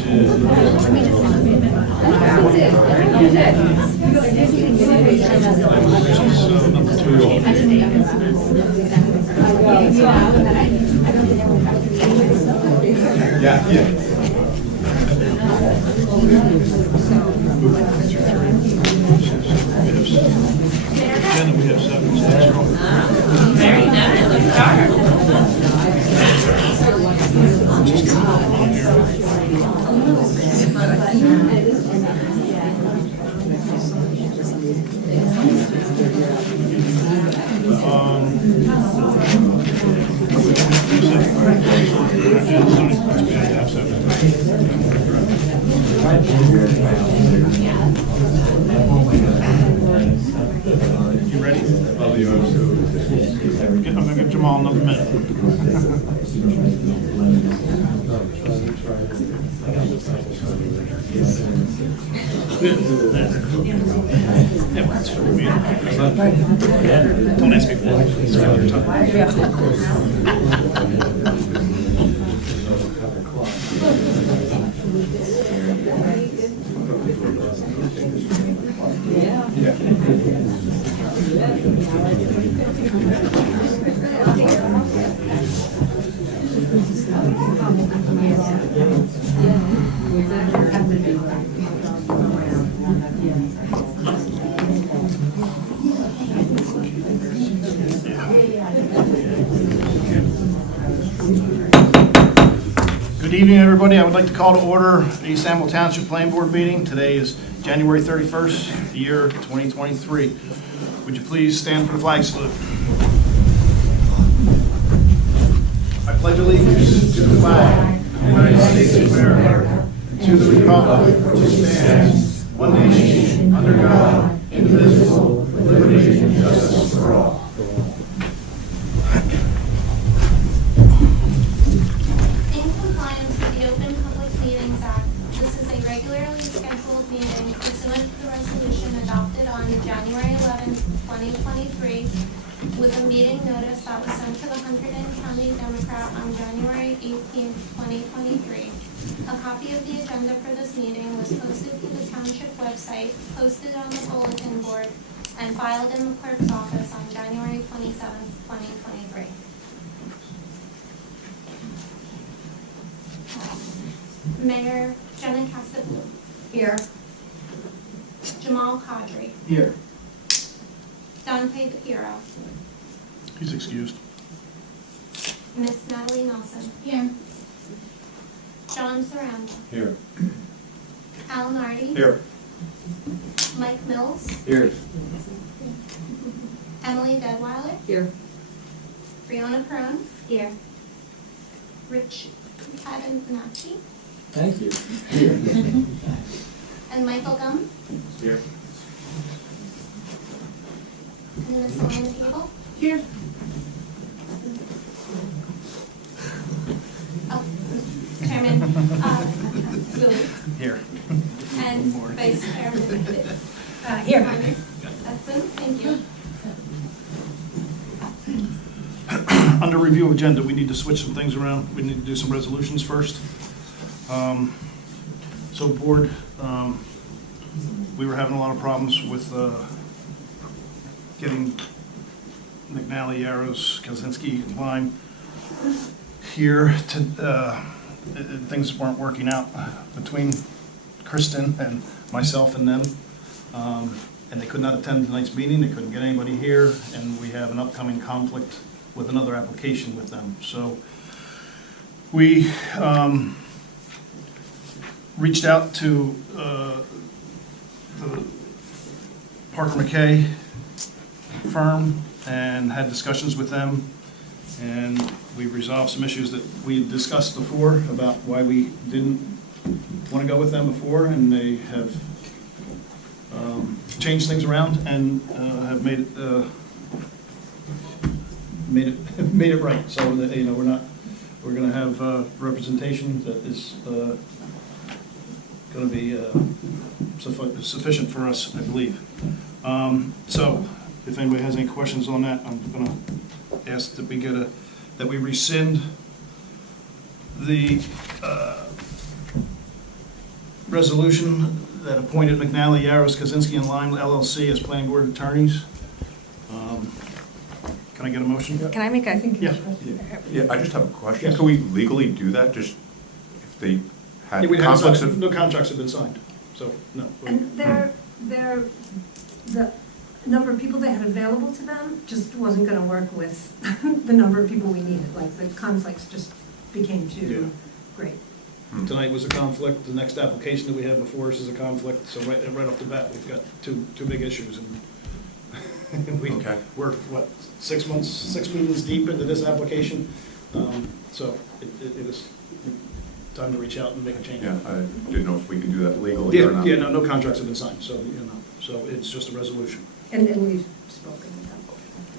which is number 2. Yeah. Then we have 7. So that's wrong. Very nice. Let's start. You ready? I'm going to give Jamal another minute. Don't ask me why. It's your Good evening, everybody. I would like to call to order the East Amwell Township Planning Board meeting. Today is January 31st, the year 2023. Would you please stand for the flag salute? I pledge allegiance to the flag of the United States of America, and to the republic which stands, one nation, under God, indivisible, with liberty and justice for all. January 11, 2023, with a meeting notice that was sent to the Hunterdon County Democrat on January 18, 2023. A copy of the agenda for this meeting was posted to the township website, posted on the bulletin board, and filed in the clerk's office on January 27, 2023. Mayor Jenna Castablu. Here. Jamal Kadri. Here. Dante DePiero. He's excused. Miss Natalie Nelson. Here. John Saranda. Here. Al Nardi. Here. Mike Mills. Here. Emily Deadweiler. Here. Brianna Perone. Here. Rich Catanacci. Thank you. Here. And Michael Gum. Here. And Miss Elena Cable. Here. Oh, Chairman Willie. Here. And Vice Chairman Here. Stetson. Thank you. Under review of agenda, we need to switch some things around. We need to do some resolutions first. So board, we were having a lot of problems with getting McNally, Yarrows, Kaczynski, Lime here. Things weren't working out between Kristen and myself and them. And they could not attend tonight's meeting. They couldn't get anybody here, and we have an upcoming conflict with another application with them. So we reached out to the Parker McKay firm and had discussions with them, and we resolved some issues that we had discussed before about why we didn't want to go with them before, and they have changed things around and have made it right. So that, you know, we're going to have representation that is going to be sufficient for us, I believe. So if anybody has any questions on that, I'm going to ask that we rescind the resolution that appointed McNally, Yaros, Kaczynski, and Lime LLC as planning board attorneys. Can I get a motion? Can I make a? Yeah. Yeah, I just have a question. Yes. Can we legally do that, just if they had Yeah, we haven't conflicts signed- of? no contracts have been signed, so, no. And the number of people they had available to them just wasn't gonna work with the number of people we needed, like the conflicts just became Yeah. too great. Tonight was a conflict, the next application that we have before us is a conflict, so right off the bat, we've got two big issues, and Okay. we're, what, 6 meetings deep into this application, so it is time to reach out and make a change. Yeah, I didn't know if we could do that legally or not. Yeah, no contracts have been signed, so, so it's just a resolution. And we've spoken with them.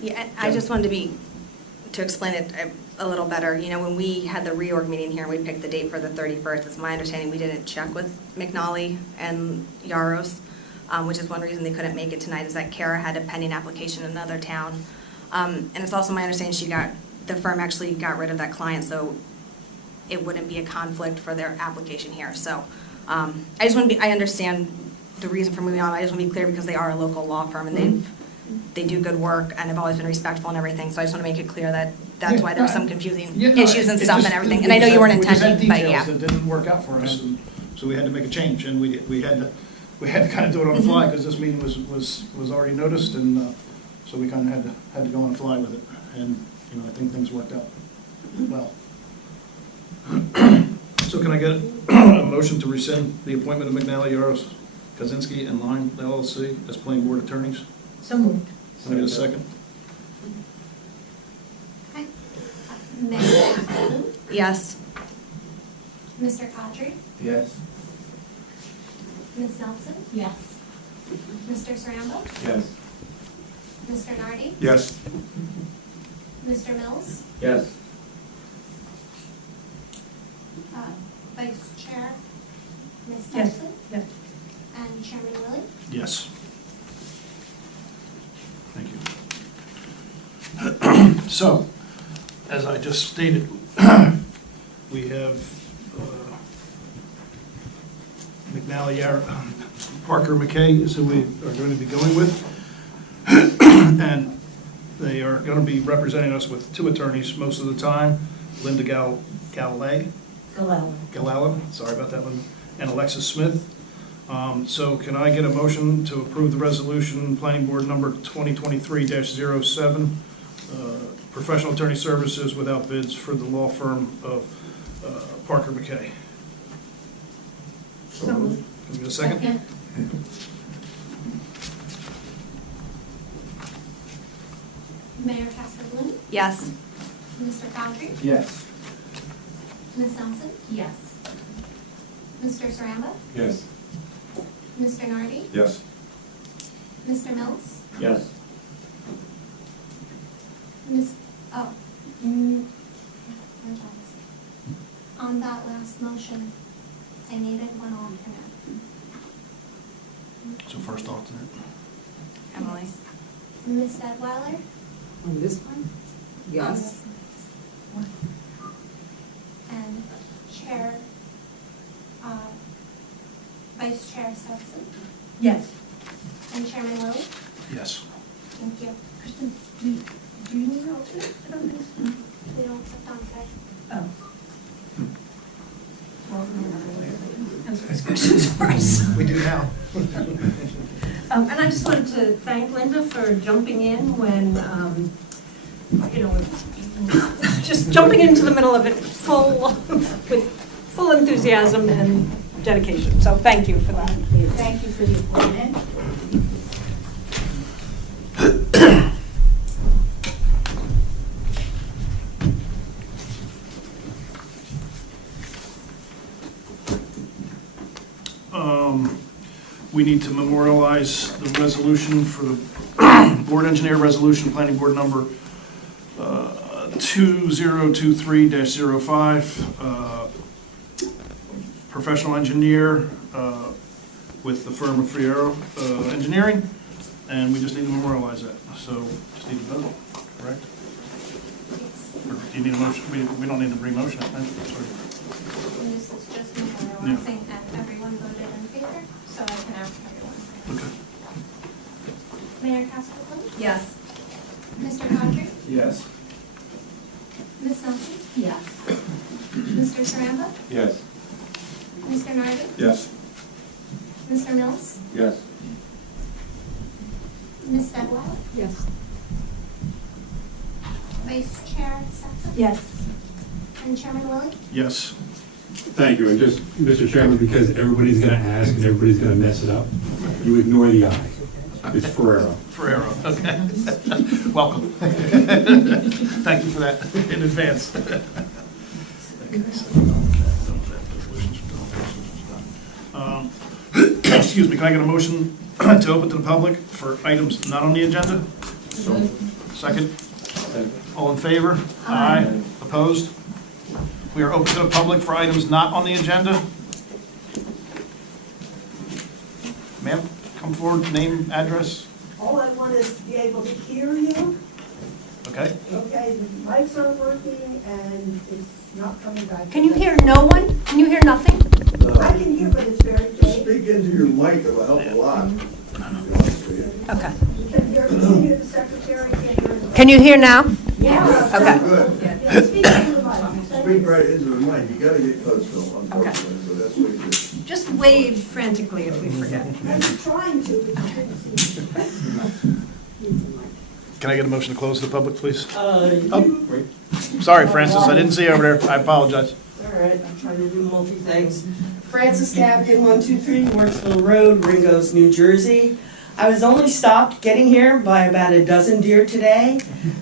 Yeah, and I just wanted to explain it a little better. You know, when we had the reorg meeting here, we picked the date for the 31st. It's my understanding we didn't check with McNally and Yaros, which is one reason they couldn't make it tonight, is that Kara had a pending application in another town. And it's also my understanding the firm actually got rid of that client, so it wouldn't be a conflict for their application here. So I just want to I understand the reason for moving on. I just want to be clear because they are a local law firm and they do good work and have always been respectful and everything. So I just want to make it clear that that's why there was some confusing issues and stuff and everything. And I know you weren't intending, but yeah. That didn't work out for us, and so we had to make a change, and we had to kind of do it on the fly because this meeting was already noticed, and so we kind of had to go on the fly with it, and I think things worked out well. So can I get a motion to rescind the appointment of McNally, Yaros, Kaczynski, and Lime LLC as planning board attorneys? So moved. Can I get a second? Okay. Mayor Bolton, Yes. Mr. Cadre, Yes. Ms. Nelson, Yes. Mr. Saramba, Yes. Mr. Nardi, Yes. Mr. Mills, Yes. Vice Chair, Ms. Yes. Thompson, Yes. and Chairman Willie. Yes. Thank you. So, as I just stated, we have Parker McKay is who we are going to be going with. And they are going to be representing us with two attorneys most of the time, Linda Galala, sorry about that one, and Alexis Smith. So can I get a motion to approve the resolution, planning board number 2023-07, professional attorney services without bids for the law firm of Parker McKay? So moved. Can I get a second? Mayor Casper-Bloom, Yes. Mr. Cadre, Yes. Ms. Nelson, Yes. Mr. Saramba, Yes. Mr. Nardi, Yes. Mr. Mills, Yes. Ms., oh, mm, apologize. On that last motion, I needed one alternate. So first alternate. Emily? Ms. Deadweiler? On this one? Yes. And Chair, Vice Chair Stetson, Yes. and Chairman Willie? Yes. Thank you. Kristen, do you need an alternate? I don't think so. We don't sit down today. Oh. Well, no, no, answer these questions first. We do now. And I just wanted to thank Linda for jumping in when, just jumping into the middle of it with full enthusiasm and dedication. So thank you for that. Thank you for the appointment. We need to memorialize the resolution for the board engineer resolution, planning board number 2023-05, professional engineer with the firm of Friero Engineering, and we just need to memorialize that. So just need to vote, correct? Or do you need a motion? We don't need to bring motion, right? Sorry. And this is just memorializing, and everyone voted in favor, so I can ask everyone. Okay. Mayor Casperlin? Yes. Mr. Godry? Yes. Ms. Nelson? Yes. Mr. Saramba? Yes. Mr. Nardi? Yes. Mr. Mills? Yes. Ms. Bedwell? Yes. Vice Chair Saxon? Yes. And Chairman Willie? Yes. Thank you, and just, Mr. Chairman, because everybody's gonna ask and everybody's gonna mess it up, you ignore the I. It's Ferrero. Ferrero, okay. Welcome. Thank you for that in advance. Okay, so, excuse me, can I get a motion to open to the public for items not on the agenda? Second? All in favor? Aye. Opposed? We are open to the public for items not on the agenda. Ma'am, come forward, name, address. All I want is to be able to hear you. Okay? Okay, the mics aren't working and it's not coming back. Can you hear no one? Can you hear nothing? I can hear, but it's very faint. Speak into your mic, it'll help a lot. Okay. Can you hear the secretary? Can you hear now? Yeah. Okay. Good. Yeah, speak into the mic. Speak right into the mic, you gotta get close, Phil, unfortunately, so that's what you do. Just wave frantically if we forget. And you're trying to, but you couldn't see. Can I get a motion to close to the public, please? Oh, Sorry, Francis, I didn't see you over there. I apologize. all right, I'm trying to do multi things. Francis Capkin, 123 Wardsville Road, Ringgoes, New Jersey. I was only stopped getting here by about a dozen deer today,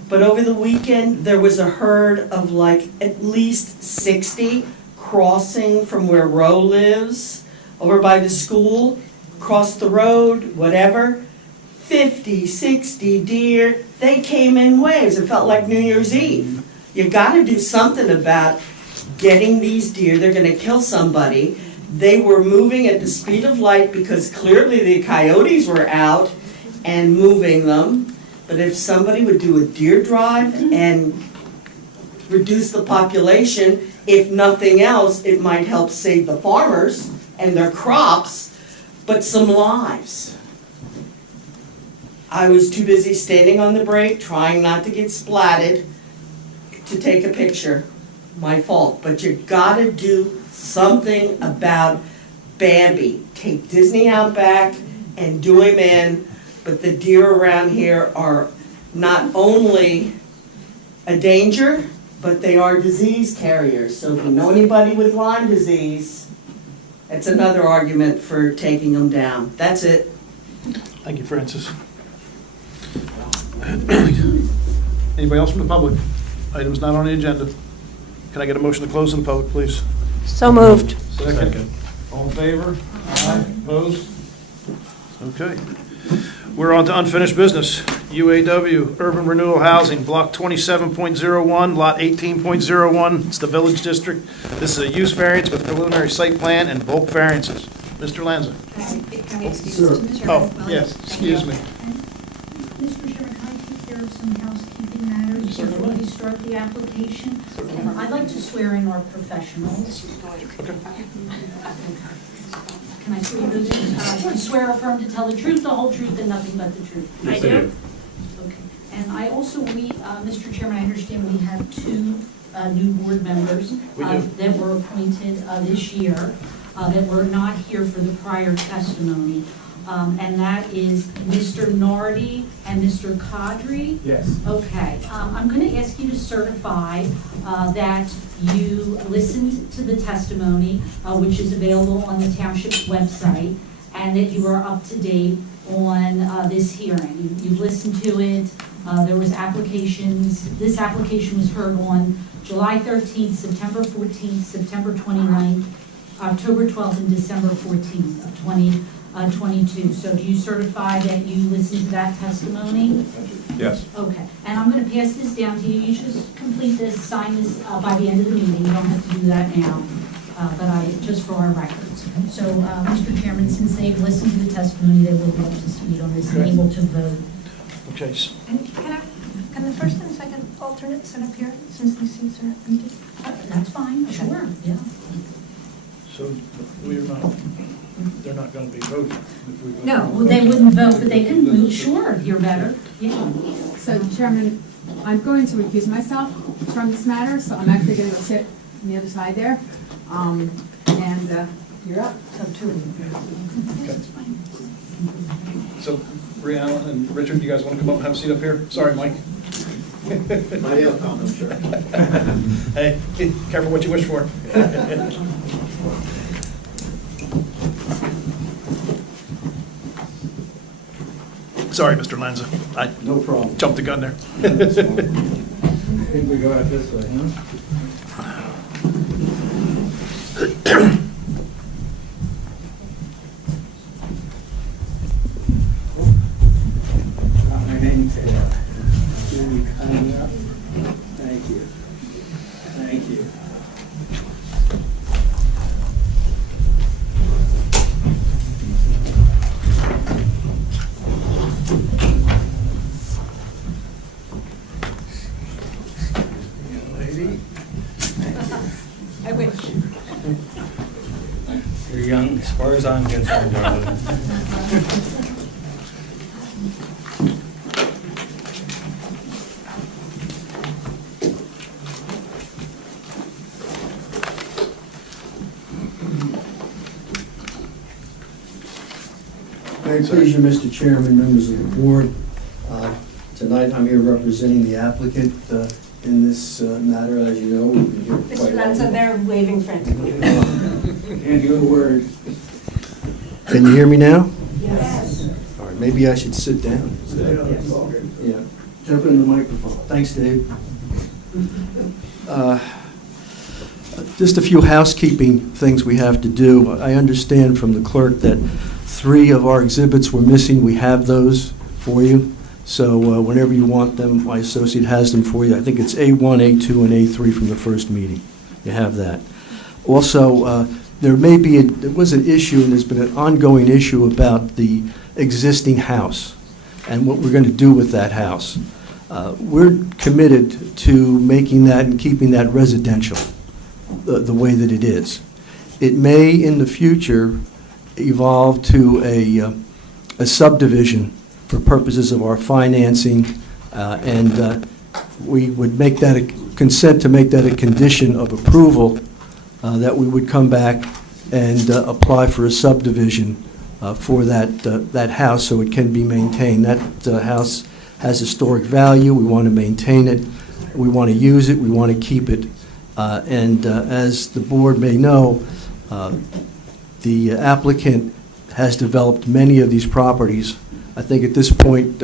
but over the weekend, there was a herd of like at least 60 crossing from where Roe lives, over by the school, across the road, whatever. 50, 60 deer, they came in waves. It felt like New Year's Eve. You gotta do something about getting these deer. They're gonna kill somebody. They were moving at the speed of light because clearly the coyotes were out and moving them. But if somebody would do a deer drive and reduce the population, if nothing else, it might help save the farmers and their crops, but some lives. I was too busy standing on the brake, trying not to get splatted, to take a picture. My fault, but you gotta do something about Bambi. Take Disney out back and do him in, but the deer around here are not only a danger, but they are disease carriers. So if you know anybody with Lyme disease, it's another argument for taking them down. That's it. Thank you, Francis. Anybody else from the public? Items not on the agenda. Can I get a motion to close in the public, please? So moved. Second. All in favor? Aye. Opposed? Okay. We're on to unfinished business. UAW, Urban Renewal Housing, Block 27.01, Lot 18.01. It's the Village District. This is a use variance with preliminary site plan and bulk variances. Mr. Lanza. Can we excuse Sure. Mr. Chairman? Oh, yes, excuse me. Mr. Chairman, can I take care of some housekeeping matters before we start the application? And I'd like to swear in our professionals. Can I swear those in? Swear affirm to tell the truth, the whole truth, and nothing but the truth? Yes, I do. Okay. And I also, Mr. Chairman, I understand we have two new board members We do. that were appointed this year, that were not here for the prior testimony. And that is Mr. Nardi and Mr. Kadri. Yes. Okay, I'm going to ask you to certify that you listened to the testimony, which is available on the township's website, and that you are up to date on this hearing. You've listened to it, there was applications, this application was heard on July 13th, September 14th, September 29th, October 12th, and December 14th of 2022. So do you certify that you listened to that testimony? Yes. Okay, and I'm going to pass this down to you. You should just complete this, sign this by the end of the meeting. You don't have to do that now, just for our records. So, Mr. Chairman, since they've listened to the testimony, they will be up to speed on this and able to vote. Okay. And can the first and second alternate sit up here, since these seats are empty? That's fine, sure, yeah. So we're not, they're not gonna be voting. if we vote. No, well, they wouldn't vote, but they can move, sure, you're better, yeah. So Chairman, I'm going to recuse myself from this matter, so I'm actually going to go sit on the other side there. You're up. Okay. So, Brianna and Richard, you guys want to come up and have a seat up here? Sorry, Mike. My comment, sure. Hey, careful what you wish for. Sorry, Mr. Lanza. I No problem. jumped the gun there. I think we go out this way, huh? Got my name tag. Really coming up. Thank you. Thank you. Lady. I wish. You're young as far as I'm concerned, darling. May it please you, Mr. Chairman, members of the board. Tonight, I'm here representing the applicant in this matter. As you know, we've been here for quite Mr. a Lanza, while. they're waving frantically. Can't hear a word. Can you hear me now? Yes. All right, maybe I should sit down. Yeah, jump in the microphone. Thanks, Dave. Just a few housekeeping things we have to do. I understand from the clerk that 3 of our exhibits were missing. We have those for you. So whenever you want them, my associate has them for you. I think it's A1, A2, and A3 from the first meeting. You have that. Also, there was an issue, and there's been an ongoing issue about the existing house and what we're going to do with that house. We're committed to making that and keeping that residential the way that it is. It may, in the future, evolve to a subdivision for purposes of our financing, and we would make that consent to make that a condition of approval, that we would come back and apply for a subdivision for that house so it can be maintained. That house has historic value. We want to maintain it. We want to use it. We want to keep it. And as the board may know, the applicant has developed many of these properties. I think at this point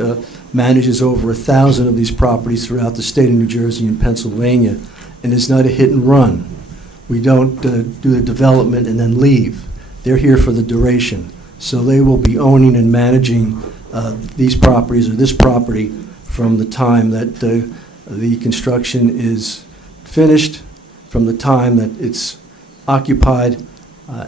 manages over 1,000 of these properties throughout the state of New Jersey and Pennsylvania, and it's not a hit and run. We don't do the development and then leave. They're here for the duration. So they will be owning and managing these properties or this property from the time that the construction is finished, from the time that it's occupied,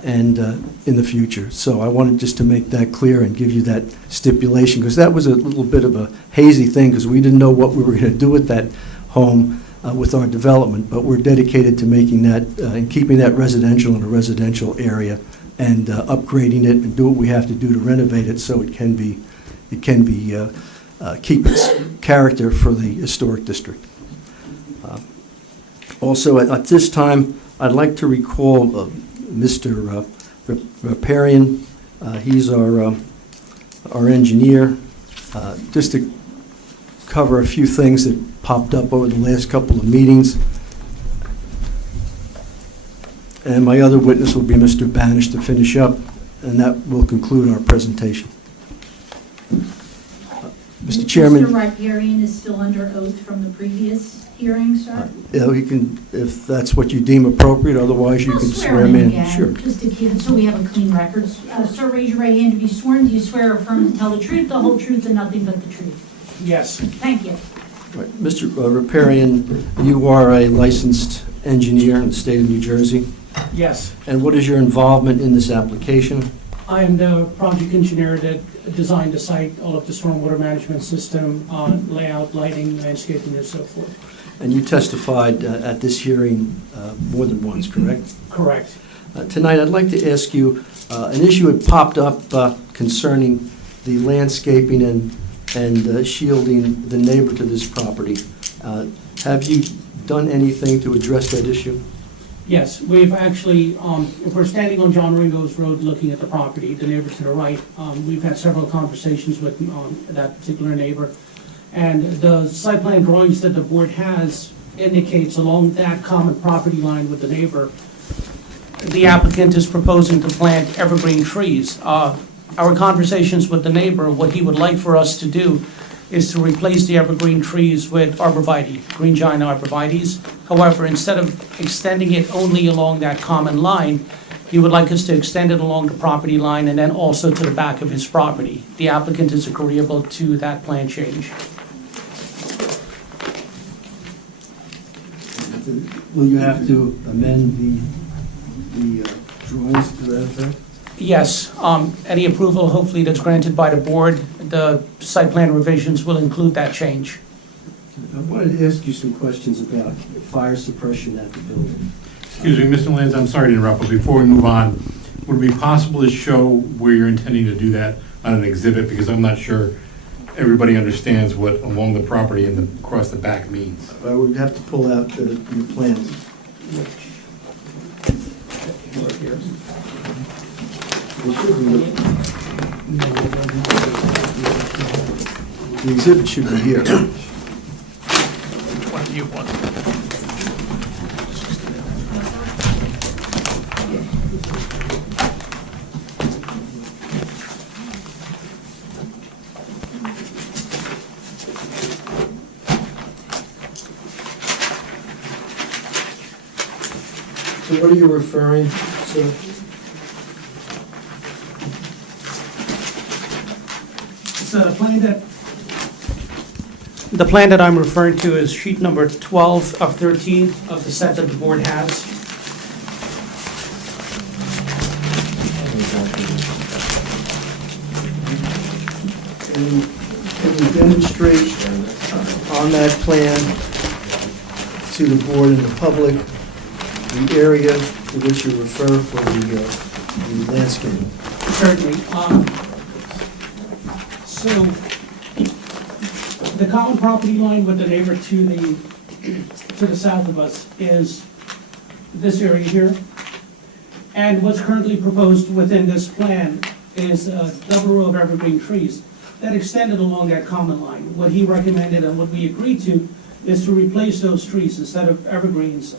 and in the future. So I wanted just to make that clear and give you that stipulation, because that was a little bit of a hazy thing, because we didn't know what we were going to do with that home with our development, but we're dedicated to making that and keeping that residential in a residential area and upgrading it and do what we have to do to renovate it so it can be keep its character for the historic district. Also, at this time, I'd like to recall Mr. Riparian. He's our engineer. Just to cover a few things that popped up over the last couple of meetings. And my other witness will be Mr. Banish to finish up, and that will conclude our presentation. Mr. Chairman. Mr. Riparian is still under oath from the previous hearing, sir? He can, if that's what you deem appropriate, otherwise you I'll can swear swear him in. again, Sure. just to keep it so we have a clean record. Sir, raise your right hand to be sworn. Do you swear or affirm to tell the truth, the whole truth, and nothing but the truth? Yes. Thank you. Right. Mr. Riparian, you are a licensed engineer in the state of New Jersey. Yes. And what is your involvement in this application? I am the project engineer that designed the site, all of the stormwater management system, layout, lighting, landscaping, and so forth. And you testified at this hearing more than once, correct? Correct. Tonight, I'd like to ask you, an issue had popped up concerning the landscaping and shielding the neighbor to this property. Have you done anything to address that issue? Yes, we've actually, if we're standing on John Ringo's Road looking at the property, the neighbor to the right, we've had several conversations with that particular neighbor. And the site plan drawings that the board has indicates along that common property line with the neighbor, the applicant is proposing to plant evergreen trees. Our conversations with the neighbor, what he would like for us to do is to replace the evergreen trees with arborvitae, green giant arborvitaes. However, instead of extending it only along that common line, he would like us to extend it along the property line and then also to the back of his property. The applicant is agreeable to that plan change. Will you have to amend the drawings to that effect? Yes, any approval hopefully that's granted by the board, the site plan revisions will include that change. I wanted to ask you some questions about fire suppression at the building. Excuse me, Mr. Lanz, I'm sorry to interrupt, but before we move on, would it be possible to show where you're intending to do that on an exhibit? Because I'm not sure everybody understands what along the property and across the back means. I would have to pull out your plans. The exhibit should be here. Which one do you want? So what are you referring, sir? The plan that I'm referring to is sheet number 12 of 13 of the set that the board has. And can you demonstrate on that plan to the board and the public the area to which you refer for the landscaping? Certainly. So the common property line with the neighbor to the south of us is this area here. And what's currently proposed within this plan is a double row of evergreen trees that extended along that common line. What he recommended and what we agreed to is to replace those trees instead of evergreens.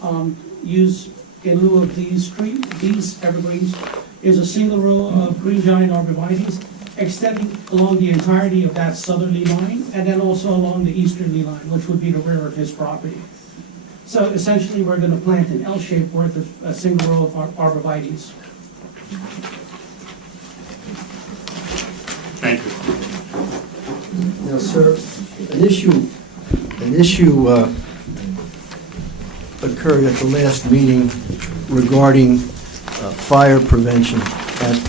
Use in lieu of these evergreens is a single row of green giant arborvitaes extending along the entirety of that southerly line and then also along the easterly line, which would be the rear of his property. So essentially, we're going to plant an L-shaped worth of a single row of arborvitaes. Thank you. Now, sir, an issue occurred at the last meeting regarding fire prevention at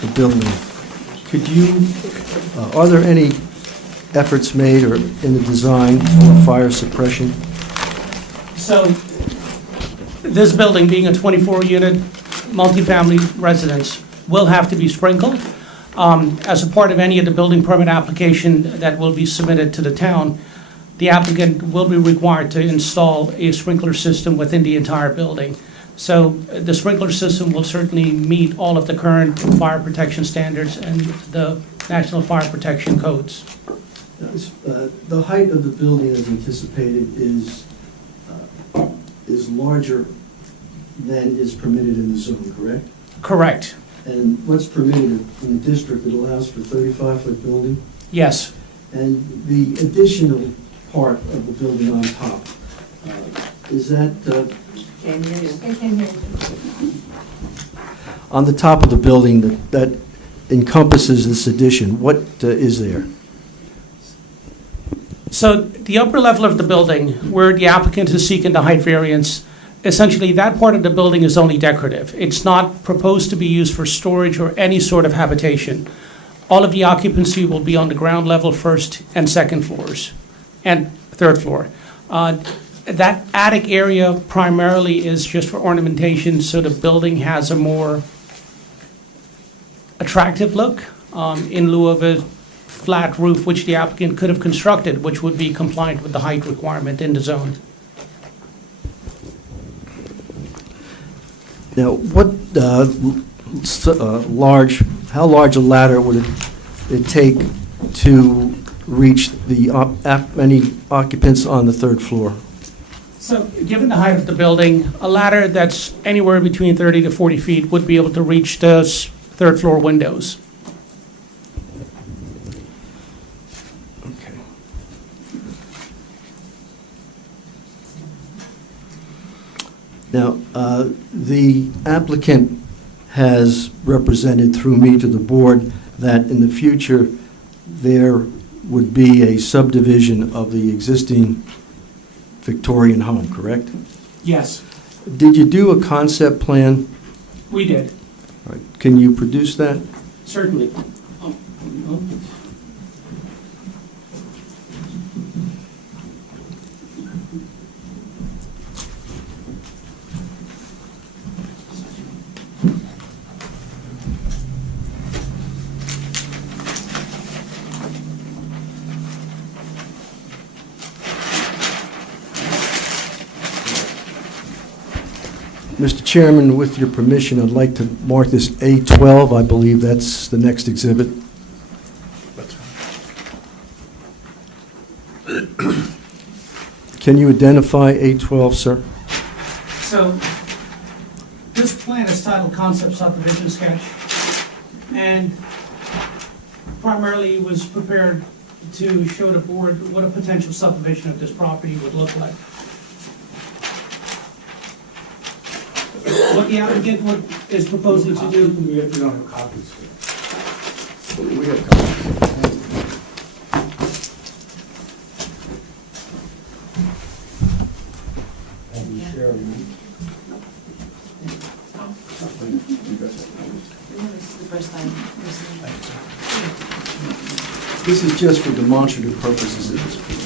the building. Could you, are there any efforts made or in the design for fire suppression? So this building, being a 24-unit multifamily residence, will have to be sprinkled. As a part of any of the building permit application that will be submitted to the town, the applicant will be required to install a sprinkler system within the entire building. So the sprinkler system will certainly meet all of the current fire protection standards and the National Fire Protection Codes. The height of the building as anticipated is larger than is permitted in the zone, correct? Correct. And what's permitted in the district that allows for 35-foot building? Yes. And the additional part of the building on top, is that... On the top of the building that encompasses this addition, what is there? So the upper level of the building, where the applicant is seeking the height variance, essentially that part of the building is only decorative. It's not proposed to be used for storage or any sort of habitation. All of the occupancy will be on the ground level, first and second floors, and third floor. that attic area primarily is just for ornamentation, so the building has a more attractive look in lieu of a flat roof, which the applicant could have constructed, which would be compliant with the height requirement in the zone. Now, how large a ladder would it take to reach any occupants on the third floor? So, given the height of the building, a ladder that's anywhere between 30 to 40 feet would be able to reach the third floor windows. Okay. Now, the applicant has represented through me to the board that in the future there would be a subdivision of the existing Victorian home, correct? Yes, Did you do a concept plan? we did, All right, can you produce that? certainly. Mr. Chairman, with your permission, I'd like to mark this A12. I believe that's the next exhibit. That's fine. Can you identify A12, sir? So, this plan is titled Concept Subdivision Sketch, and primarily was prepared to show the board what a potential subdivision of this property would look like. What the applicant is proposing to do. We don't have copies. We have copies. This is just for demonstrative purposes at this point.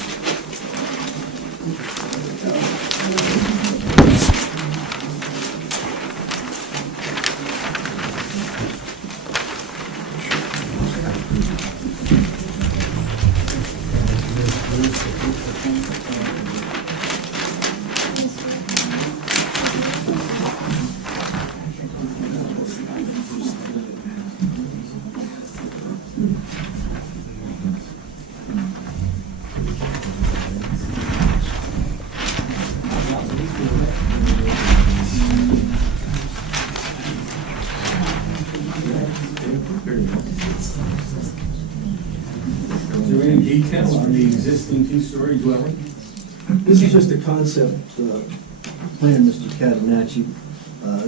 Is there any detail on the existing two-story dwelling? This is just a concept plan, Mr. Catanacci,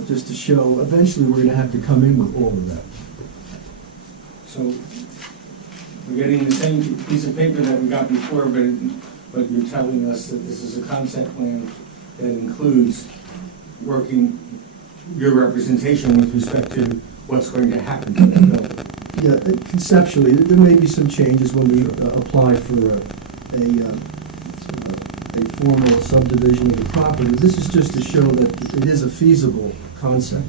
just to show, eventually we're going to have to come in with all of that. So we're getting the same piece of paper that we got before, but you're telling us that this is a concept plan that includes working your representation with respect to what's going to happen to the building. Yeah, conceptually, there may be some changes when we apply for a formal subdivision of the property. This is just to show that it is a feasible concept.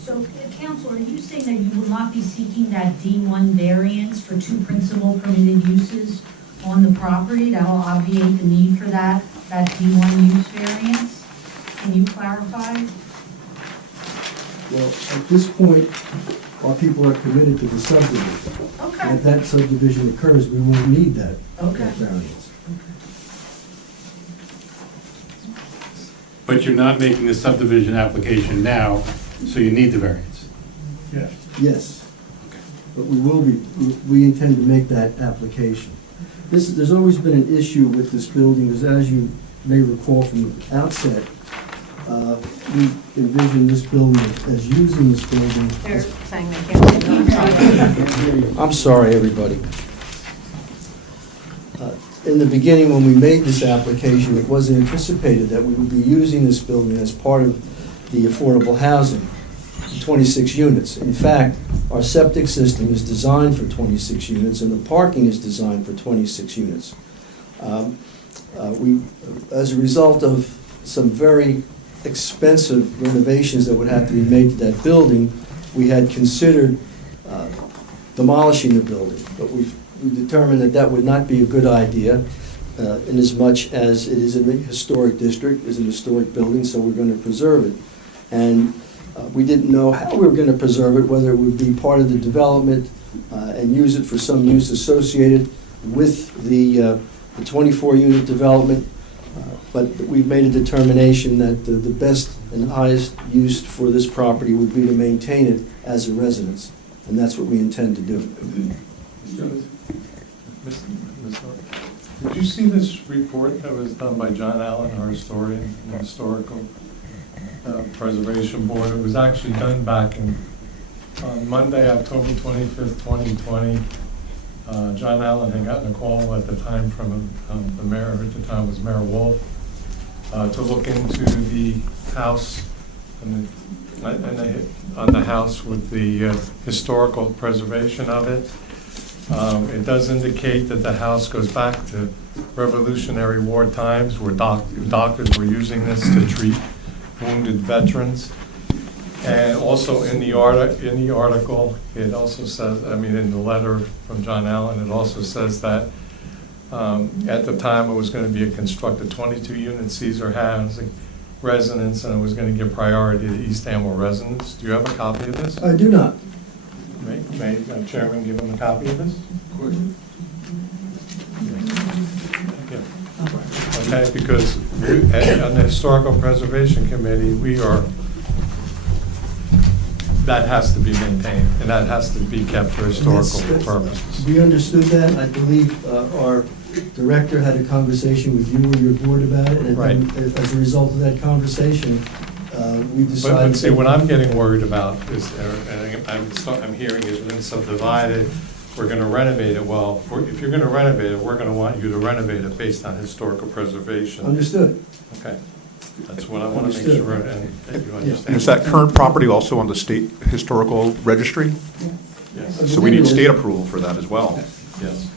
So, Counsel, are you saying that you will not be seeking that D1 variance for two principal permitted uses on the property? That will obviate the need for that D1 use variance? Can you clarify? Well, at this point, our people are committed to the subdivision. Okay. If that subdivision occurs, we won't need that Okay. variance. But you're not making the subdivision application now, so you need the variance. Yeah. Yes, but we intend to make that application. There's always been an issue with this building, because as you may recall from the outset, we envisioned this building as using this building. They're saying they can't. I'm sorry, everybody. In the beginning, when we made this application, it wasn't anticipated that we would be using this building as part of the affordable housing, 26 units. In fact, our septic system is designed for 26 units, and the parking is designed for 26 units. As a result of some very expensive renovations that would have to be made to that building, we had considered demolishing the building, but we determined that that would not be a good idea, in as much as it is in the historic district, is an historic building, so we're going to preserve it. And we didn't know how we were going to preserve it, whether it would be part of the development and use it for some use associated with the 24-unit development. But we've made a determination that the best and highest use for this property would be to maintain it as a residence, and that's what we intend to do. Did you see this report that was done by John Allen, our historian, in the Historical Preservation Board? It was actually done back on Monday, October 25th, 2020. John Allen had gotten a call at the time from the mayor, at the time was Mayor Wolf, to look into the house and on the house with the historical preservation of it. It does indicate that the house goes back to Revolutionary War times, where doctors were using this to treat wounded veterans. And also in the article, it also says, I mean, in the letter from John Allen, it also says that at the time it was going to be a constructed 22-unit Caesar housing residence, and it was going to give priority to East Amwell residents. Do you have a copy of this? I do not. May Chairman give him a copy of this? Of course. Okay, because on the Historical Preservation Committee, that has to be maintained, and that has to be kept for historical purposes. We understood that. I believe our director had a conversation with you or your board about it, and right. As a result of that conversation, we decided... But see, what I'm getting worried about is, and I'm hearing is we're going to subdivide it, we're going to renovate it. Well, if you're going to renovate it, we're going to want you to renovate it based on historical preservation. Understood. Okay. That's what I want to make sure and that you understand. And is that current property also on the state historical registry? Yes. So we need state approval for that as well. Yes.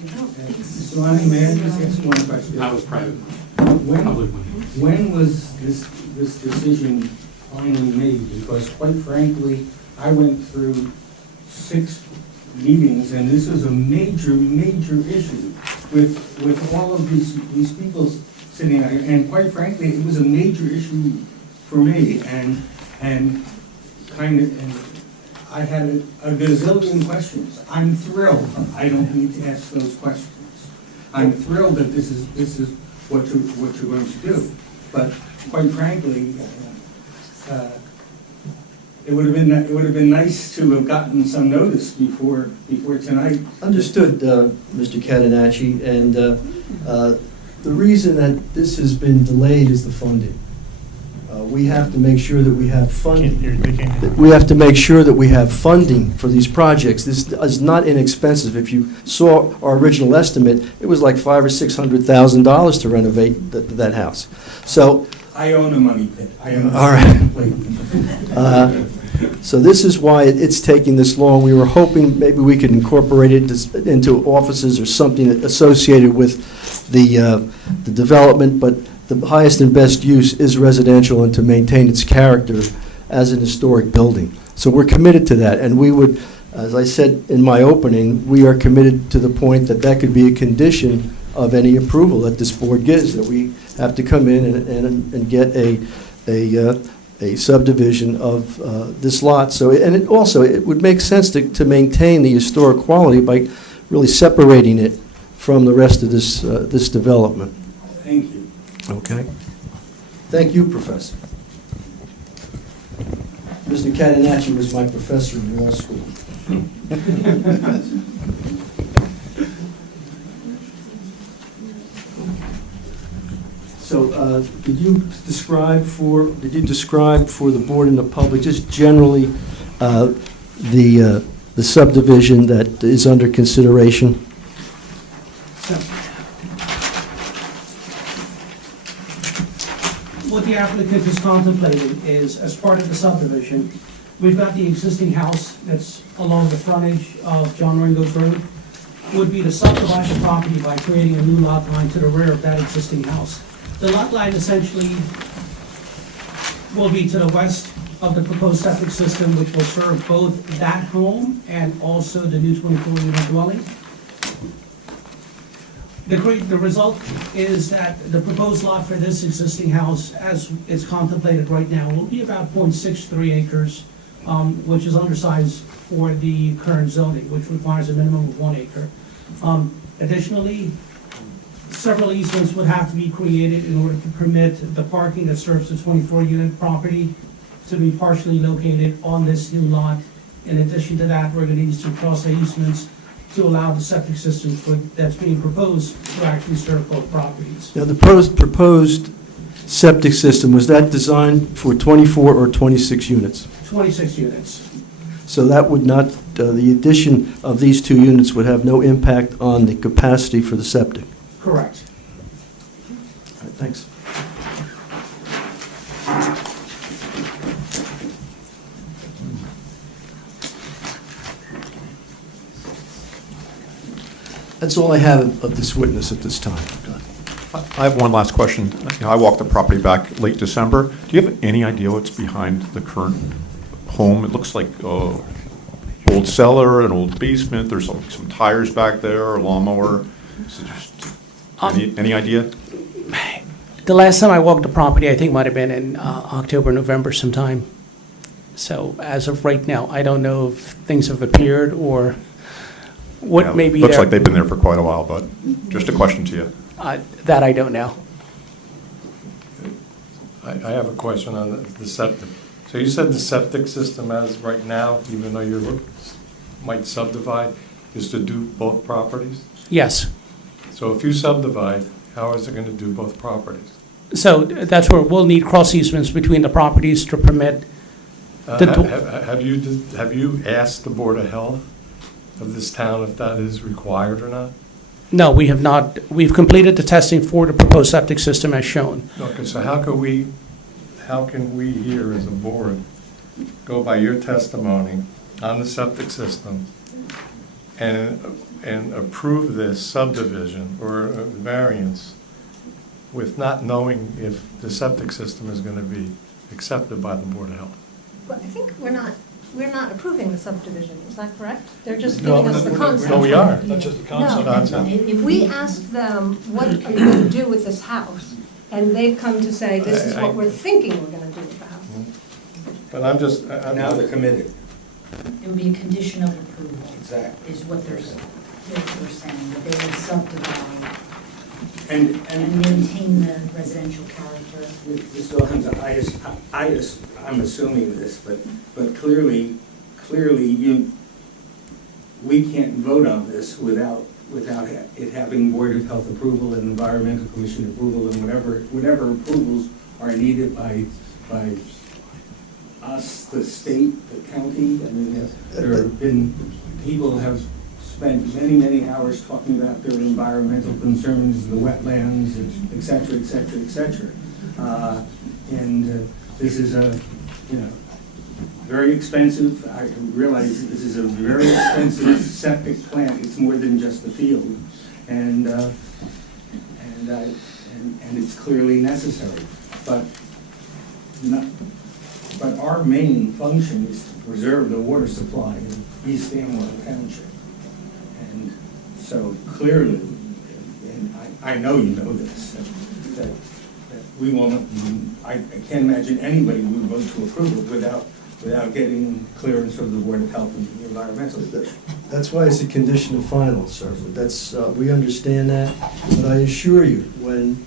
Mr. Lonnie, may I just ask one question? I was private. When was this decision finally made? Because quite frankly, I went through 6 meetings, and this was a major issue with all of these people sitting there. And quite frankly, it was a major issue for me, and I had a gazillion questions. I'm thrilled I don't need to ask those questions. I'm thrilled that this is what you're going to do. But quite frankly, it would have been nice to have gotten some notice before tonight. Understood, Mr. Catenacci, and the reason that this has been delayed is the funding. We have to make sure that we have funding. We have to make sure that we have funding for these projects. This is not inexpensive. If you saw our original estimate, it was like $500,000 or $600,000 to renovate that house. So I own a money pit. all right. So this is why it's taking this long. We were hoping maybe we could incorporate it into offices or something associated with the development, but the highest and best use is residential and to maintain its character as an historic building. So we're committed to that, and we would, as I said in my opening, we are committed to the point that that could be a condition of any approval that this board gives, that we have to come in and get a subdivision of this lot. So, and it would make sense to maintain the historic quality by really separating it from the rest of this development. Thank you. Okay. Thank you, Professor. Mr. Catenacci was my professor in law school. So, did you describe for the board and the public, just generally, the subdivision that is under consideration? What the applicant is contemplating is, as part of the subdivision, we've got the existing house that's along the frontage of John Ringo's Road. would be to subdivide the property by creating a new lot line to the rear of that existing house. The lot line essentially will be to the west of the proposed septic system, which will serve both that home and also the new 24-unit dwelling. The result is that the proposed lot for this existing house, as it's contemplated right now, will be about 0.63 acres, which is undersized for the current zoning, which requires a minimum of 1 acre. Additionally, several easements would have to be created in order to permit the parking that serves the 24-unit property to be partially located on this new lot. In addition to that, we're going to use some cross easements to allow the septic system that's being proposed to actually serve both properties. Now, the proposed septic system, was that designed for 24 or 26 units? 26 units. So that would not, the addition of these 2 units would have no impact on the capacity for the septic? Correct. All right, thanks. That's all I have of this witness at this time. I have one last question. You know, I walked the property back late December. Do you have any idea what's behind the current home? It looks like old cellar, an old basement. There's some tires back there, a lawnmower. Is it just any idea? The last time I walked the property, I think might have been in October, November sometime. So as of right now, I don't know if things have appeared or what may be there. Looks like they've been there for quite a while, but just a question to you. That I don't know. I have a question on the septic. So you said the septic system as right now, even though you might subdivide, is to do both properties? Yes. So if you subdivide, how is it going to do both properties? So that's where we'll need cross easements between the properties to permit. Have you asked the Board of Health of this town if that is required or not? No, we have not. We've completed the testing for the proposed septic system as shown. Okay, so how can we here as a board go by your testimony on the septic system and approve this subdivision or variance with not knowing if the septic system is going to be accepted by the Board of Health? Well, I think we're not approving the subdivision, is that correct? They're just giving us the concept. No, we are. That's just the No, concept. we asked them, what are you going to do with this house? And they've come to say, this is what we're thinking we're going to do with the house. But I'm just. Now they're committed. It would be a condition of approval. Exactly. Is what they're saying, that they would subdivide And maintain the residential character. Mr. Wilkins, I'm assuming this, but clearly, we can't vote on this without it having Board of Health approval and Environmental Commission approval and whatever approvals are needed by us, the state, the county. I mean, there have been, people have spent many hours talking about their environmental concerns, the wetlands, et cetera, et cetera, et cetera. This is a, very expensive. I realize this is a very expensive septic plant. It's more than just the field, and it's clearly necessary. But our main function is to preserve the water supply in East Amwell Township. And so clearly, and I know you know this, that we won't, I can't imagine anybody would vote to approve it without getting clearance from the Board of Health and the Environmental Division. That's why it's a condition of final, sir. That's, we understand that, but I assure you, when,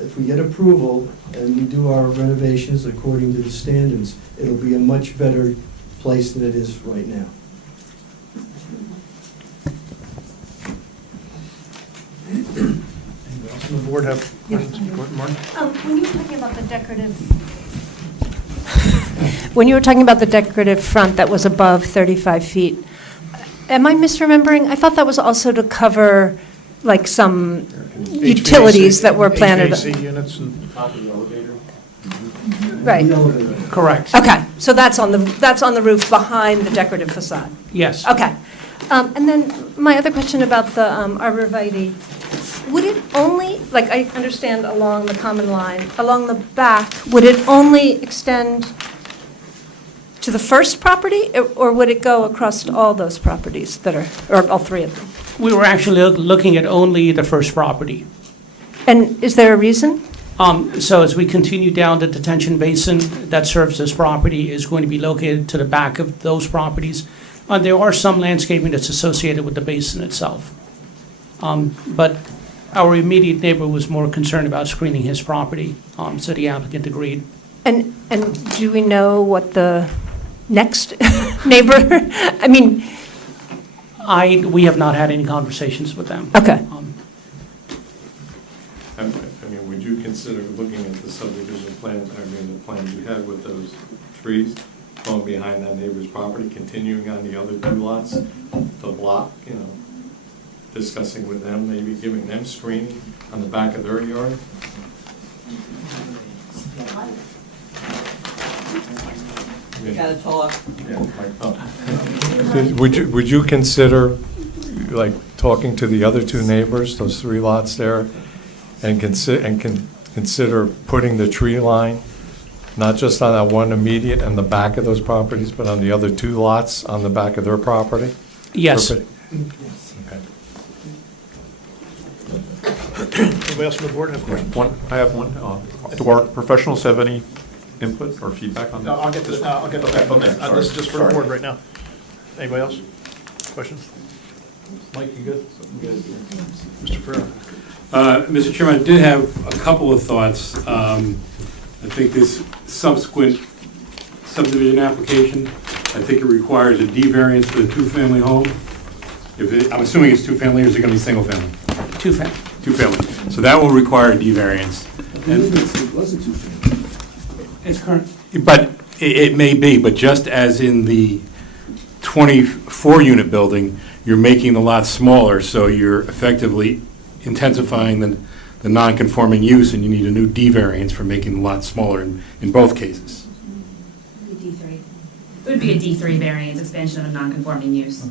if we get approval and we do our renovations according to the standards, it'll be a much better place than it is right now. Anybody else on the board have questions? Mark? When you were talking about the when you were talking about the decorative front that was above 35 feet, am I misremembering? I thought that was also to cover like some utilities that were planted. HVAC units and Right. Correct. Okay, so that's on the roof behind the decorative facade. Yes. Okay. And then my other question about the arborvitae, would it only, like I understand along the common line, along the back, would it only extend to the first property, or would it go across to all those properties that are, or all three of them? We were actually looking at only the first property. And is there a reason? So as we continue down the detention basin that serves this property is going to be located to the back of those properties. There are some landscaping that's associated with the basin itself. But our immediate neighbor was more concerned about screening his property, so the applicant agreed. And do we know what the next neighbor, I mean. We have not had any conversations with them. Okay. I mean, would you consider looking at the subdivision plans, the plans you had with those trees going behind that neighbor's property, continuing on the other 2 lots, the block, discussing with them, maybe giving them screening on the back of their yard? You gotta talk. Would you consider, like, talking to the other 2 neighbors, those 3 lots there, and consider putting the tree line, not just on that one immediate and the back of those properties, but on the other 2 lots on the back of their property? Yes. Okay. Anybody else on the board have questions? I have one. Do our professionals have any input or feedback on that? No, I'll get this. I'll get that. Okay, This is just for the sorry. board right now. Anybody else? Questions? Mike, you good? Mr. Ferrer? Mr. Chairman, I did have a couple of thoughts. I think this subsequent subdivision application, I think it requires a D variance for the 2-family home. I'm assuming it's 2-family, or is it going to be single-family? 2-family. 2-family. So that will require a D variance. It wasn't 2-family. It's current. But it may be, but just as in the 24-unit building, you're making the lot smaller, so you're effectively intensifying the non-conforming use, and you need a new D variance for making the lot smaller in both cases. D3. It would be a D3 variance, expansion of a non-conforming use.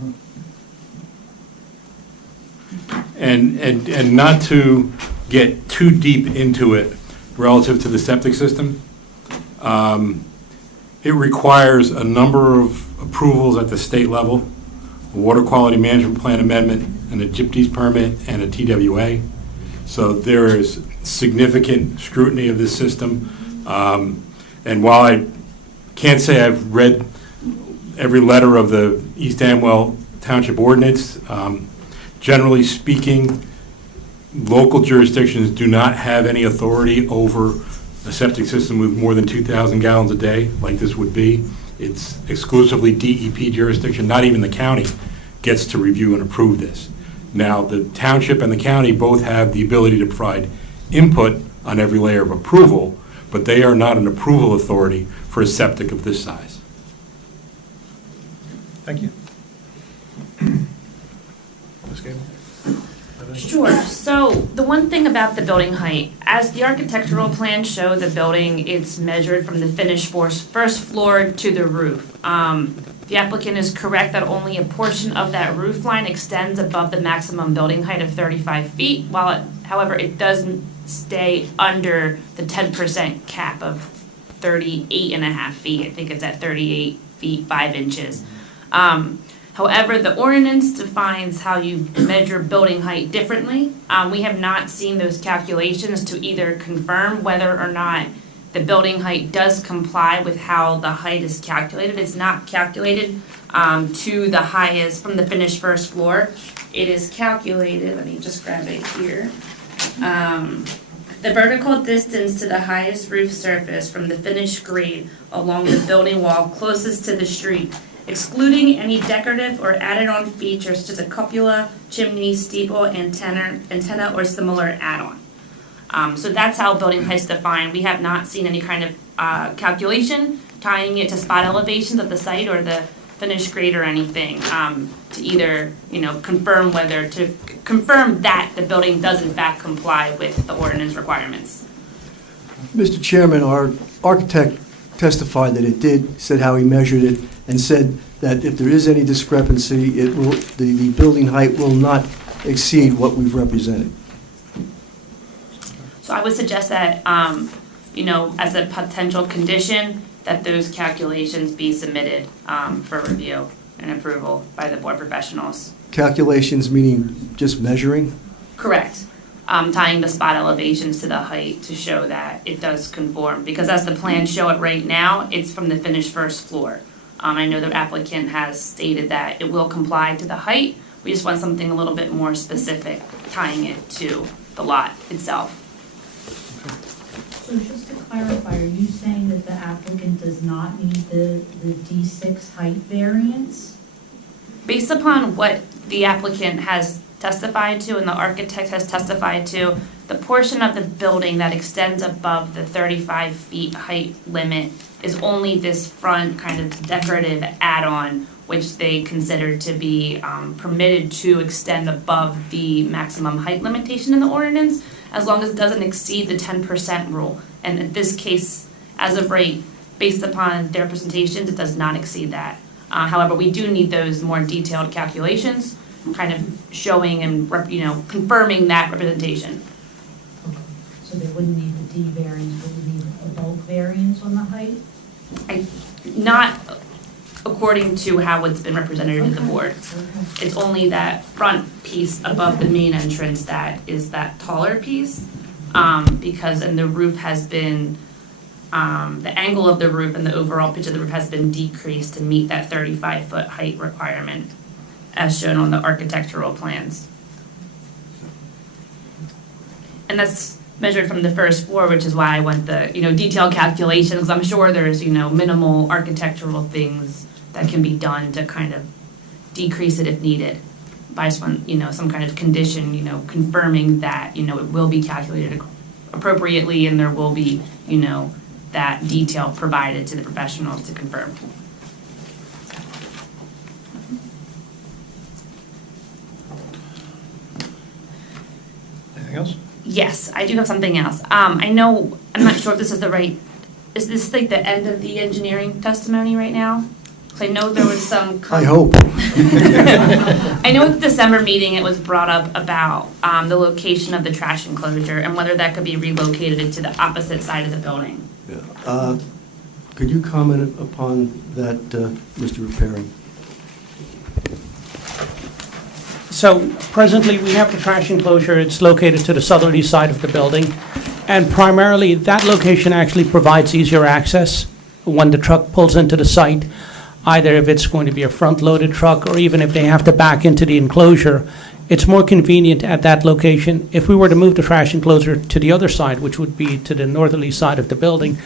And not to get too deep into it relative to the septic system, it requires a number of approvals at the state level, a water quality management plan amendment, and a GIPD's permit, and a TWA. So there is significant scrutiny of this system. And while I can't say I've read every letter of the East Amwell Township ordinance, generally speaking, local jurisdictions do not have any authority over a septic system with more than 2,000 gallons a day, like this would be. It's exclusively DEP jurisdiction. Not even the county gets to review and approve this. Now, the township and the county both have the ability to provide input on every layer of approval, but they are not an approval authority for a septic of this size. Thank you. Ms. Gable? Sure. So the one thing about the building height, as the architectural plans show the building, it's measured from the finished first floor to the roof. The applicant is correct that only a portion of that roof line extends above the maximum building height of 35 feet, however, it doesn't stay under the 10% cap of 38.5 feet. I think it's at 38 feet 5 inches. However, the ordinance defines how you measure building height differently. We have not seen those calculations to either confirm whether or not the building height does comply with how the height is calculated. It's not calculated to the highest from the finished first floor. It is calculated, let me just grab it here. The vertical distance to the highest roof surface from the finished grade along the building wall closest to the street, excluding any decorative or added-on features such as a cupola, chimney, steeple, antenna, or similar add-on. So that's how building height is defined. We have not seen any kind of calculation tying it to spot elevations of the site or the finished grade or anything to either, confirm that the building does in fact comply with the ordinance requirements. Mr. Chairman, our architect testified that it did, said how he measured it, and said that if there is any discrepancy, it will, the building height will not exceed what we've represented. So I would suggest that, as a potential condition, that those calculations be submitted for review and approval by the board professionals. Calculations meaning just measuring? Correct. Tying the spot elevations to the height to show that it does conform. Because as the plans show it right now, it's from the finished first floor. I know the applicant has stated that it will comply to the height. We just want something a little bit more specific, tying it to the lot itself. So just to clarify, are you saying that the applicant does not need the D6 height variance? Based upon what the applicant has testified to and the architect has testified to, the portion of the building that extends above the 35 feet height limit is only this front kind of decorative add-on, which they consider to be permitted to extend above the maximum height limitation in the ordinance, as long as it doesn't exceed the 10% rule. And in this case, as of right, based upon their presentations, it does not exceed that. However, we do need those more detailed calculations, kind of showing and confirming that representation. So they wouldn't need the D variance, but would need a bulk variance on the height? Not according to how it's been represented to the board. It's only that front piece above the main entrance that is that taller piece, because the roof has been, the angle of the roof and the overall pitch of the roof has been decreased to meet that 35-foot height requirement, as shown on the architectural plans. And that's measured from the first floor, which is why I want the, detailed calculations. I'm sure there's, minimal architectural things that can be done to kind of decrease it if needed. But I just want, some kind of condition, confirming that, it will be calculated appropriately and there will be, that detail provided to the professionals to confirm. Anything else? Yes, I do have something else. I'm not sure if this is is this like the end of the engineering testimony right now? Because I know there was some. I hope. I know at the December meeting it was brought up about the location of the trash enclosure and whether that could be relocated to the opposite side of the building. Yeah. Could you comment upon that, Mr. Repairing? So presently, we have the trash enclosure. It's located to the southerly side of the building. And primarily, that location actually provides easier access when the truck pulls into the site, either if it's going to be a front-loaded truck or even if they have to back into the enclosure. It's more convenient at that location. If we were to move the trash enclosure to the other side, which would be to the northerly side of the building,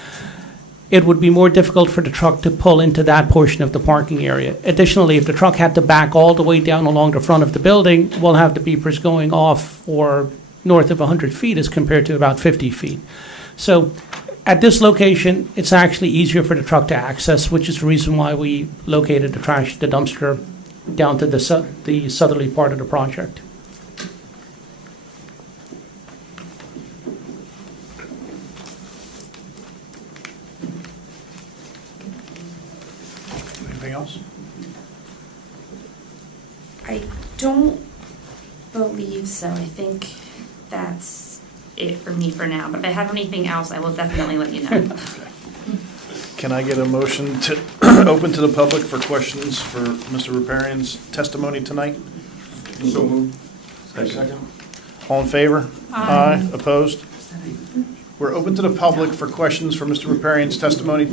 it would be more difficult for the truck to pull into that portion of the parking area. Additionally, if the truck had to back all the way down along the front of the building, we'll have the beepers going off for north of 100 feet as compared to about 50 feet. So at this location, it's actually easier for the truck to access, which is the reason why we located the dumpster down to the southerly part of the project. Anything else? I don't believe so. I think that's it for me for now. But if I have anything else, I will definitely let you know. Can I get a motion to open to the public for questions for Mr. Riparian's testimony tonight? So moved. Second. All in favor? Aye. Opposed? We're open to the public for questions for Mr. Riparian's testimony.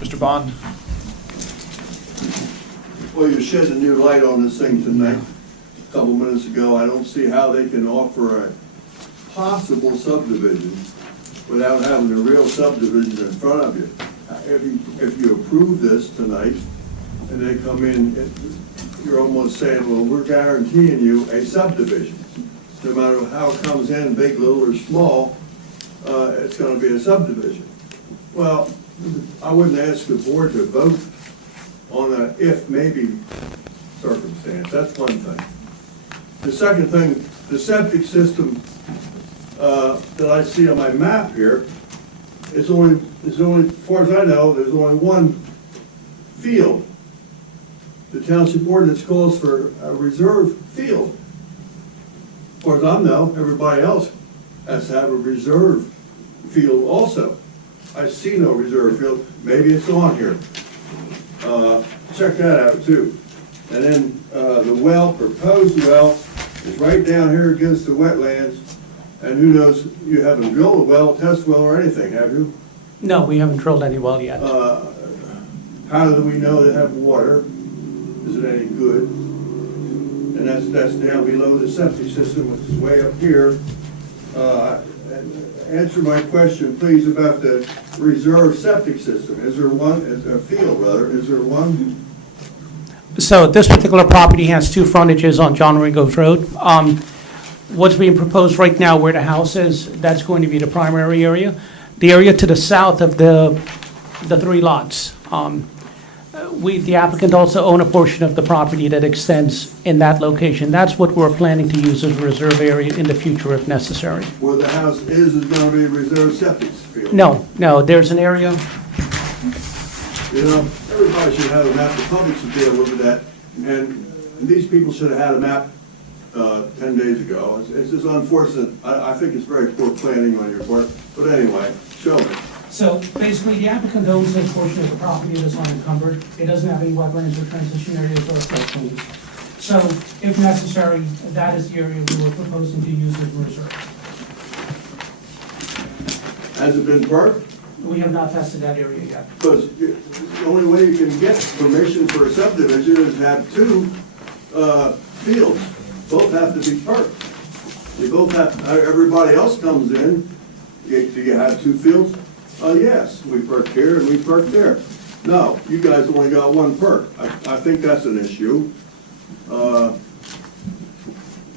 Mr. Bond? Well, you shed a new light on this thing tonight, a couple minutes ago. I don't see how they can offer a possible subdivision without having a real subdivision in front of you. If you approve this tonight and they come in, you're almost saying, well, we're guaranteeing you a subdivision. No matter how it comes in, big, little, or small, it's going to be a subdivision. Well, I wouldn't ask the board to vote on a if-maybe circumstance. That's one thing. The second thing, the septic system that I see on my map here, is only, as far as I know, there's only one field. The township ordinance calls for a reserve field. As far as I know, everybody else has to have a reserve field also. I see no reserve field, maybe it's on here. Check that out too. And then the well, proposed well, is right down here against the wetlands. And who knows, you haven't drilled a well, test well or anything, have you? No, we haven't drilled any well yet. How do we know they have water? Is it any good? And that's down below the septic system, which is way up here. Answer my question, please, about the reserve septic system. Is there one, is there a field rather, is there one? So this particular property has two frontages on John Ringgold Road. What's being proposed right now where the house is, that's going to be the primary area. The area to the south of the three lots. The applicant also own a portion of the property that extends in that location. That's what we're planning to use as a reserve area in the future if necessary. Where the house is going to be a reserve septic field? No, there's an area. You know, everybody should have a map, the public should be able to look at that, and these people should have had a map 10 days ago. It's just unfortunate. I think it's very poor planning on your part, but anyway, show me. So basically, the applicant owns a portion of the property that's unencumbered. It doesn't have any wetlands or transition areas or floodplains. So if necessary, that is the area we were proposing to use as reserve. Has it been perked? We have not tested that area yet. Because the only way you can get permission for a subdivision is to have two fields. Both have to be perked. They both have, everybody else comes in, do you have two fields? Yes, we perk here and we perk there. No, you guys only got one perk. I think that's an issue.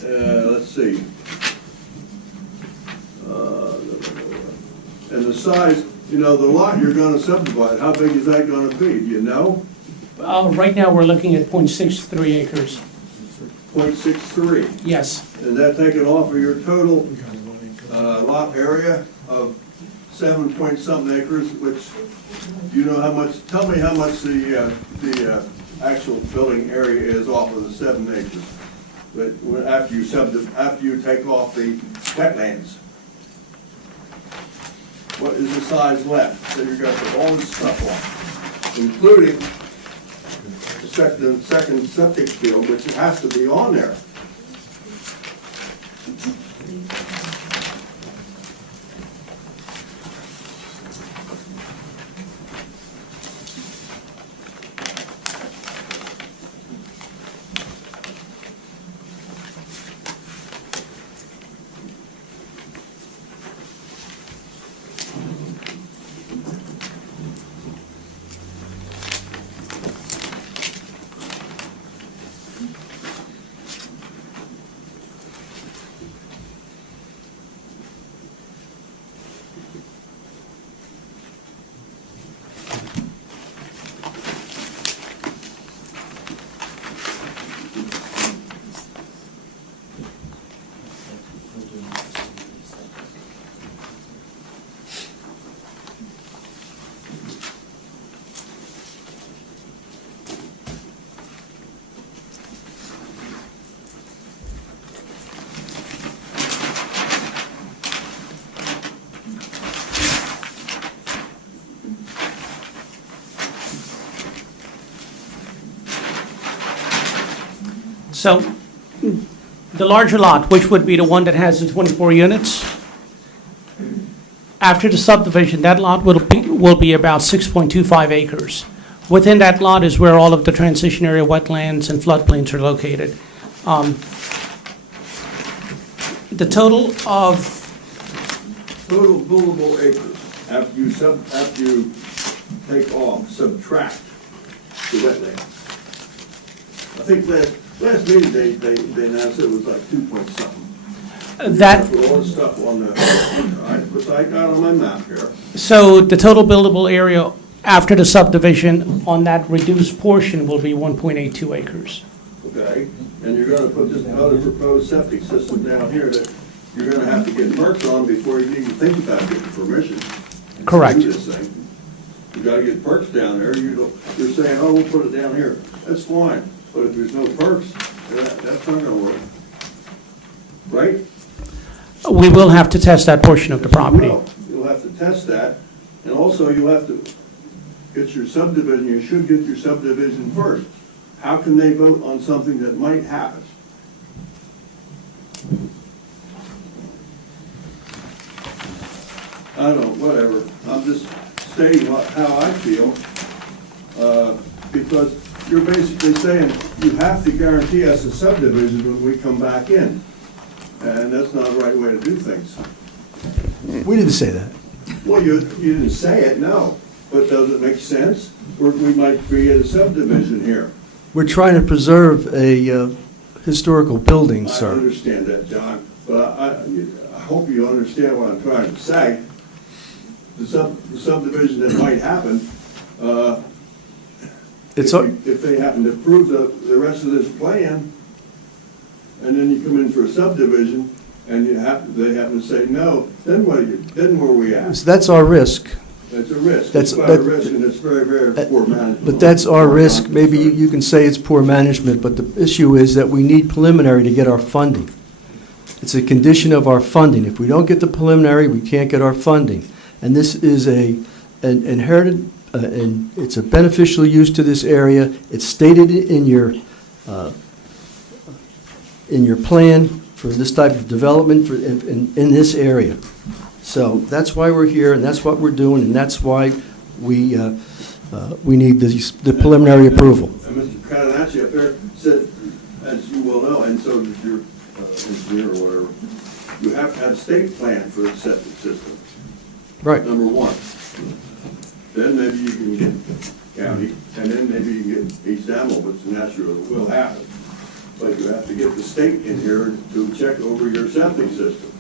Let's see. And the size, you know, the lot you're gonna subdivide, how big is that gonna be, do you know? Right now, we're looking at 0.63 acres. 0.63? Yes. Is that taken off of your total lot area of 7 point something acres, which, you know how much, tell me how much the actual building area is off of the 7 acres. But after you take off the wetlands. What is the size left? So you're gonna put all this stuff on, including the second septic field, which has to be on there. So the larger lot, which would be the one that has the 24 units, after the subdivision, that lot will be about 6.25 acres. Within that lot is where all of the transition area wetlands and floodplains are located. The total buildable acres, after you take off, subtract the wetland. I think last meeting they announced it was like 2 point something. That. With all the stuff on which I got on my map here. So the total buildable area after the subdivision on that reduced portion will be 1.82 acres. Okay, and you're gonna put this other proposed septic system down here that you're gonna have to get perks on before you even think about getting permission. Correct. To do this thing. You gotta get perks down there, you're saying, oh, we'll put it down here, that's fine, but if there's no perks, that's not gonna work. Right? We will have to test that portion of the property. Well, you'll have to test that, and also you'll have to get your subdivision, you should get your subdivision first. How can they vote on something that might happen? I don't know, whatever, I'm just stating how I feel, because you're basically saying you have to guarantee us a subdivision when we come back in, and that's not the right way to do things. We didn't say that. Well, you didn't say it, no, but does it make sense? We might create a subdivision here. We're trying to preserve a historical building, sir. I understand that, John, but I hope you understand what I'm trying to say. The subdivision that might happen, if they happen to approve the rest of this plan, and then you come in for a subdivision, and they happen to say no, then where are we at? So that's our risk. That's a risk. It's quite a risk, and it's very, very poor management. But that's our risk. Maybe you can say it's poor management, but the issue is that we need preliminary to get our funding. It's a condition of our funding. If we don't get the preliminary, we can't get our funding. And this is an inherited, and it's a beneficial use to this area. It's stated in your plan for this type of development in this area. So that's why we're here, and that's what we're doing, and that's why we need the preliminary approval. And Mr. Catanacci up there said, as you well know, and so did your engineer or whatever, you have to have a state plan for a septic system. Right. Number one. Then maybe you can get county, and then maybe you can get East Amwell, which naturally will happen. But you have to get the state in here to check over your septic system.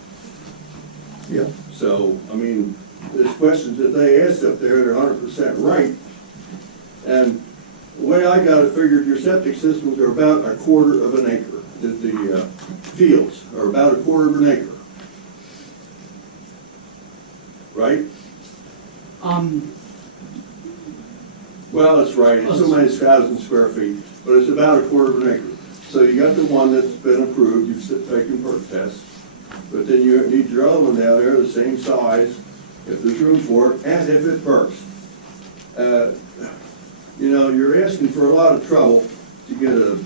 Yeah. So, I mean, there's questions that they asked up there, they're 100% right. And the way I got it figured, your septic systems are about 1/4 of an acre. The fields are about 1/4 of an acre. Right? Well, that's right, it's so many thousand square feet, but it's about 1/4 of an acre. So you got the one that's been approved, you've taken perk tests, but then you need your other one down there, the same size, if there's room for it, and if it perks. You know, you're asking for a lot of trouble to get a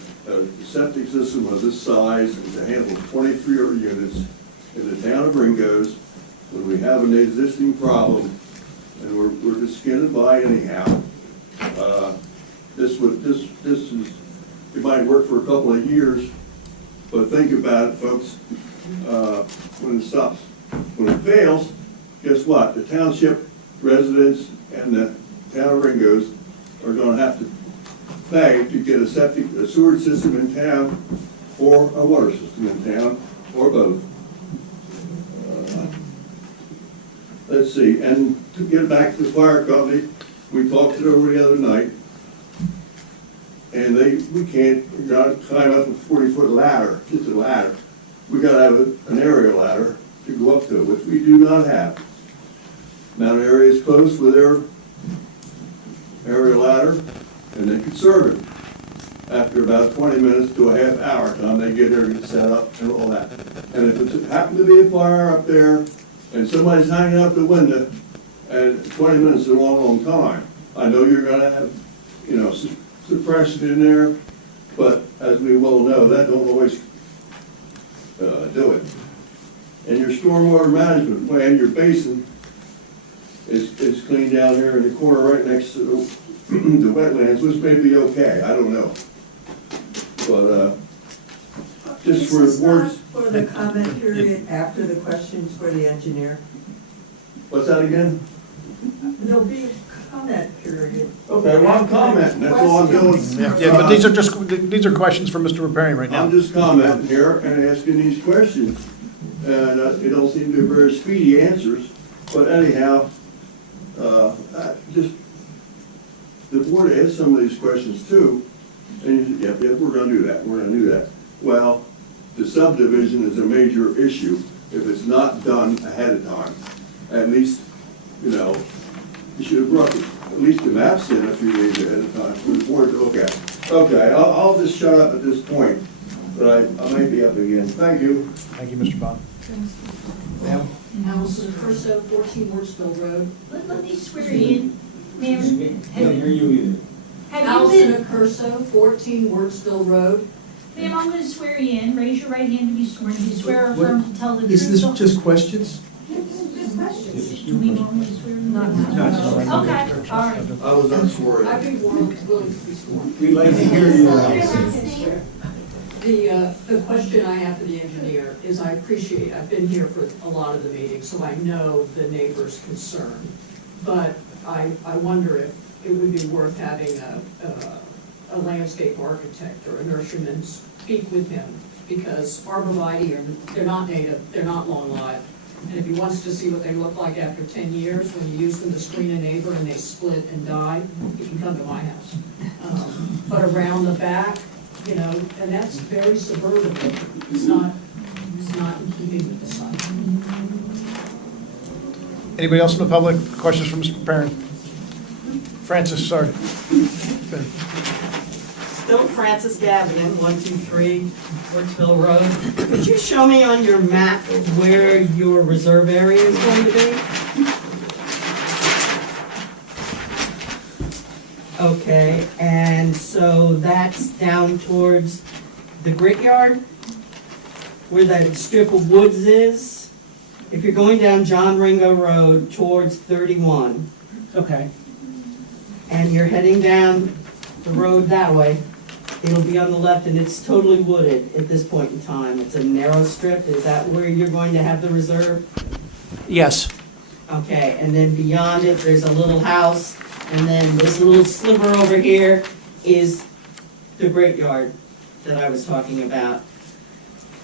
septic system of this size and to handle 23 units in the town of Ringgoes when we have an existing problem and we're just skinning by anyhow. This is, it might work for a couple of years, but think about it, folks. When it stops, when it fails, guess what? The township residents and the town of Ringgoes are going to have to pay to get a sewer system in town or a water system in town, or both. Let's see, and to get back to the fire company, we talked it over the other night, and we can't climb up a 40-foot ladder, just a ladder. We got to have an aerial ladder to go up to, which we do not have. Mount Airy is close with their aerial ladder, and they could serve it after about 20 minutes to a half hour time they get there and get set up and all that. And if it happened to be a fire up there and somebody's hanging out the window, and 20 minutes is a long, long time, I know you're going to have, you know, suppression in there, but as we well know, that don't always do it. And your stormwater management plan, your basin, is clean down here in the corner right next to the wetlands, which may be okay, I don't know. But just for words. For the comment period after the questions for the engineer. What's that again? There'll be a comment period. Okay, well, I'm commenting, that's all I'm doing. Yeah, but these are questions for Mr. Repairing right now. I'm just commenting here and asking these questions. And it don't seem to be very speedy answers, but anyhow, just, the board asked some of these questions too, and you said, yeah, we're gonna do that, we're gonna do that. Well, the subdivision is a major issue if it's not done ahead of time. At least, you know, you should have at least the maps in a few days ahead of time for the board to look at. Okay, I'll just shut up at this point, but I might be up again. Thank you. Thank you, Mr. Bond. Ma'am? Allison Curso, 14 Wurtsville Road. Let me swear you in, ma'am. Can't hear you either. Have you been? Curso, 14 Wurtsville Road. Ma'am, I'm going to swear you in. Raise your right hand to be sworn. Do you swear or affirm to tell the truth? Is this just questions? Just questions. Do we normally swear? Not. Okay, all right. I was not sworn. I'd be willing to be sworn. We'd like to hear you. The question I have for the engineer is I appreciate, I've been here for a lot of the meetings, so I know the neighbor's concern. But I wonder if it would be worth having a landscape architect or a nurseryman speak with him, because arborvitae, they're not native, they're not long-lived. And if he wants to see what they look like after 10 years, when you use them to screen a neighbor and they split and die, he can come to my house. But around the back, you know, and that's very suburban. It's not in keeping with the site. Anybody else in the public? Questions from Mr. Perrin? Francis, sorry. Still Francis Gavigan, 123 Wurtsville Road. Could you show me on your map where your reserve area is going to be? Okay, and so that's down towards the grit yard, where that strip of woods is. If you're going down John Ringo Road towards 31, Okay. and you're heading down the road that way, it'll be on the left, and it's totally wooded at this point in time. It's a narrow strip. Is that where you're going to have the reserve? Yes. Okay, and then beyond it, there's a little house, and then this little sliver over here is the great yard that I was talking about.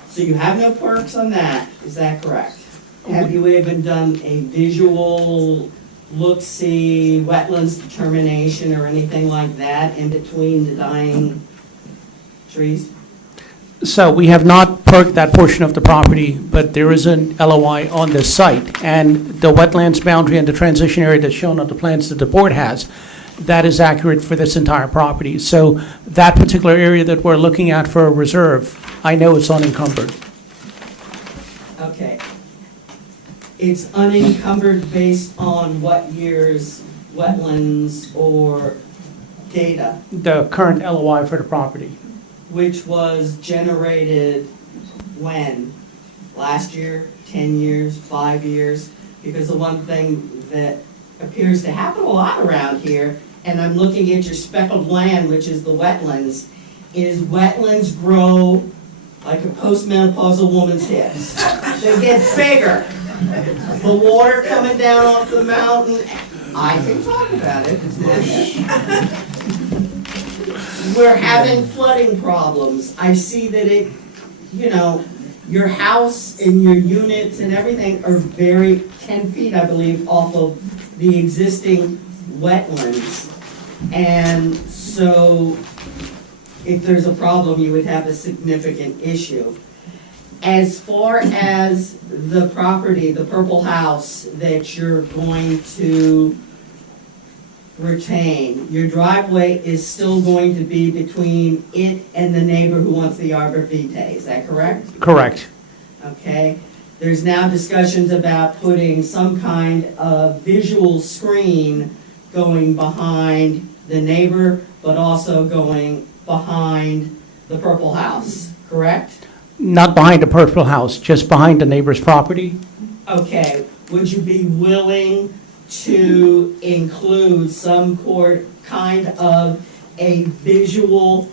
So you have no perks on that, is that correct? Have you even done a visual look-see wetlands determination or anything like that in between the dying trees? So we have not perked that portion of the property, but there is an LOI on this site. And the wetlands boundary and the transition area that's shown on the plans that the board has, that is accurate for this entire property. So that particular area that we're looking at for a reserve, I know it's unencumbered. Okay. It's unencumbered based on what year's wetlands or data? The current LOI for the property. Which was generated when? Last year, 10 years, 5 years? Because the one thing that appears to happen a lot around here, and I'm looking at your speckled land, which is the wetlands, is wetlands grow like a postmenopausal woman's hips. They get bigger. The water coming down off the mountain, I can talk about it, it's my We're having flooding problems. I see that it, you know, your house and your units and everything are very 10 feet, I believe, off of the existing wetlands. And so if there's a problem, you would have a significant issue. As far as the property, the purple house that you're going to retain, your driveway is still going to be between it and the neighbor who wants the arbor vitae, is that correct? Correct. Okay. There's now discussions about putting some kind of visual screen going behind the neighbor, but also going behind the purple house, correct? Not behind the purple house, just behind the neighbor's property. Okay, would you be willing to include some kind of a visual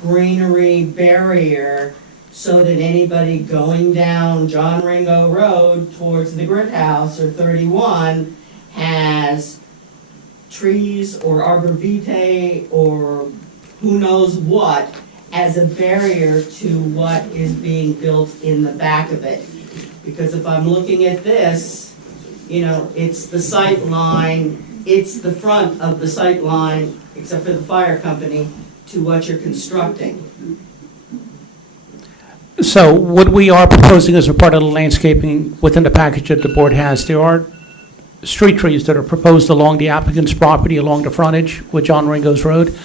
greenery barrier so that anybody going down John Ringo Road towards the Grit House or 31 has trees or arbor vitae or who knows what as a barrier to what is being built in the back of it? Because if I'm looking at this, you know, it's the sight line, it's the front of the sight line, except for the fire company, to what you're constructing. So what we are proposing as a part of the landscaping within the package that the board has, there are street trees that are proposed along the applicant's property along the frontage with John Ringo's Road.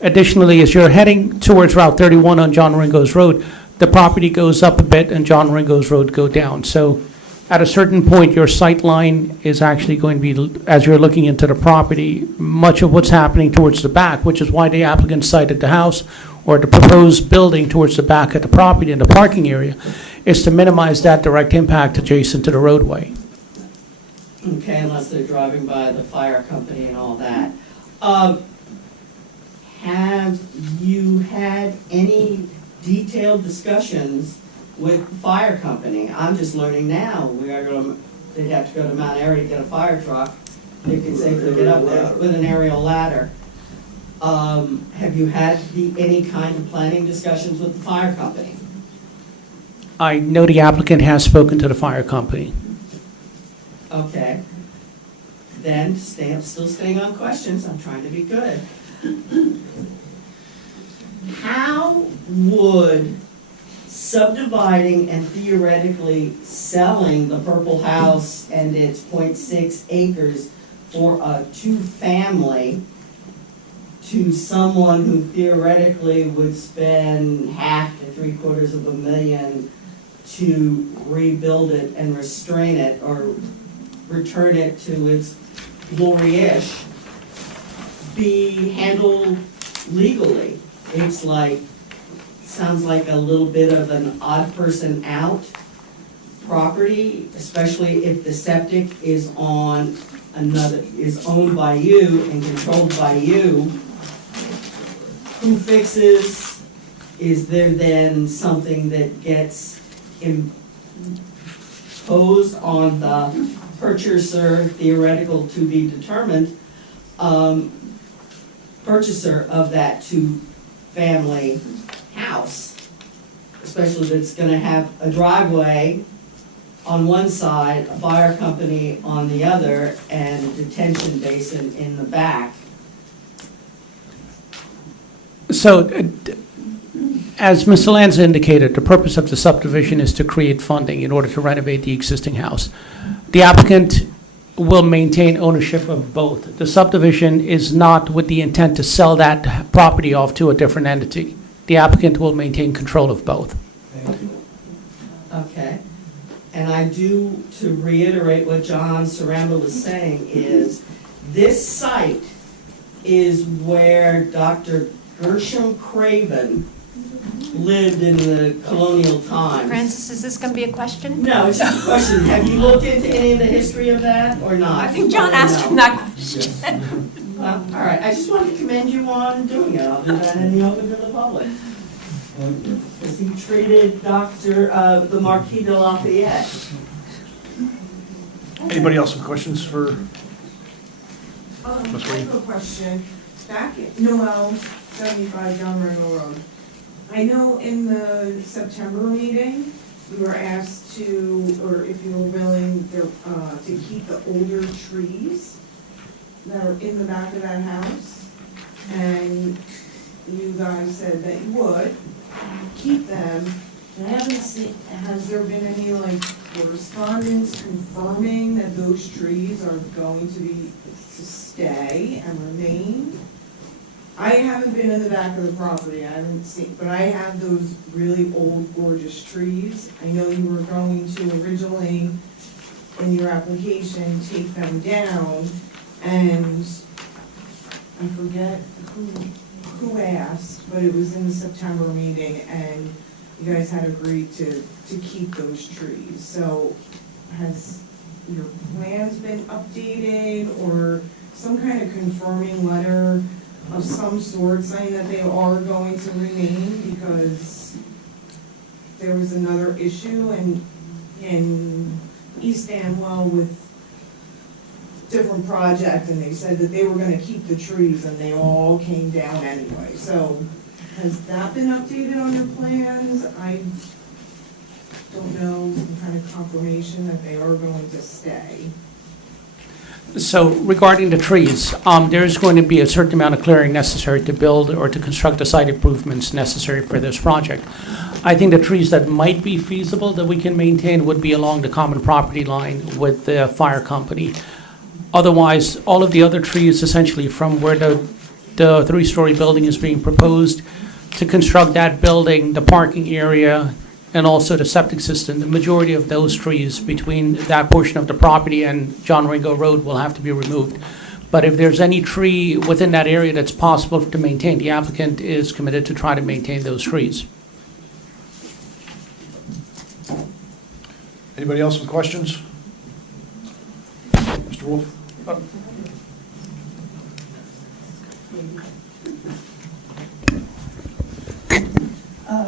Additionally, as you're heading towards Route 31 on John Ringo's Road, the property goes up a bit and John Ringo's Road go down. So at a certain point, your sight line is actually going to be, as you're looking into the property, much of what's happening towards the back, which is why the applicant cited the house or the proposed building towards the back of the property in the parking area, is to minimize that direct impact adjacent to the roadway. Okay, unless they're driving by the fire company and all that. Have you had any detailed discussions with the fire company? I'm just learning now. They'd have to go to Mount Airy to get a fire truck. They could safely get up there with an aerial ladder. Have you had any kind of planning discussions with the fire company? I know the applicant has spoken to the fire company. Okay. Then, still staying on questions, I'm trying to be good. How would subdividing and theoretically selling the Purple House and its 0.6 acres for a two-family to someone who theoretically would spend $500,000 to $750,000 to rebuild it and restrain it or return it to its glory-ish, be handled legally? It's like, sounds like a little bit of an odd person out property, especially if the septic is on another, is owned by you and controlled by you. Who fixes? Is there then something that gets imposed on the purchaser, theoretical to be determined, purchaser of that two-family house, especially if it's going to have a driveway on one side, a fire company on the other, and a detention basin in the back? So, as Mr. Lanza indicated, the purpose of the subdivision is to create funding in order to renovate the existing house. The applicant will maintain ownership of both. The subdivision is not with the intent to sell that property off to a different entity. The applicant will maintain control of both. Thank you. Okay. And I do, to reiterate what John Saramba was saying, is this site is where Dr. Gershom Craven lived in the colonial times. Francis, is this going to be a question? No, it's just a question. Have you looked into any of the history of that or not? I think John asked him that question. All right, I just wanted to commend you on doing it. I'll do that in the open to the public. Because he treated the Marquis de Lafayette. Anybody else with questions for I Ms. Reed? have a question. Back at Noel, 75 John Ringo Road. I know in the September meeting, you were asked to, or if you were willing to keep the older trees that are in the back of that house. And you guys said that you would keep them. And I haven't seen, has there been any correspondence confirming that those trees are going to stay and remain? I haven't been in the back of the property, I haven't seen, but I have those really old gorgeous trees. I know you were going to originally, in your application, take them down, and I forget who asked, but it was in the September meeting, and you guys had agreed to keep those trees. So has your plans been updated, or some kind of confirming letter of some sort saying that they are going to remain? Because there was another issue in East Amwell with different project, and they said that they were gonna keep the trees, and they all came down anyway. So has that been updated on your plans? I don't know, some kind of confirmation that they are going to stay. So regarding the trees, there is going to be a certain amount of clearing necessary to build or to construct the site improvements necessary for this project. I think the trees that might be feasible that we can maintain would be along the common property line with the fire company. Otherwise, all of the other trees, essentially from where the three-story building is being proposed to construct that building, the parking area, and also the septic system, the majority of those trees between that portion of the property and John Ringo Road will have to be removed. But if there's any tree within that area that's possible to maintain, the applicant is committed to try to maintain those trees. Anybody else with questions? Mr. Wolf?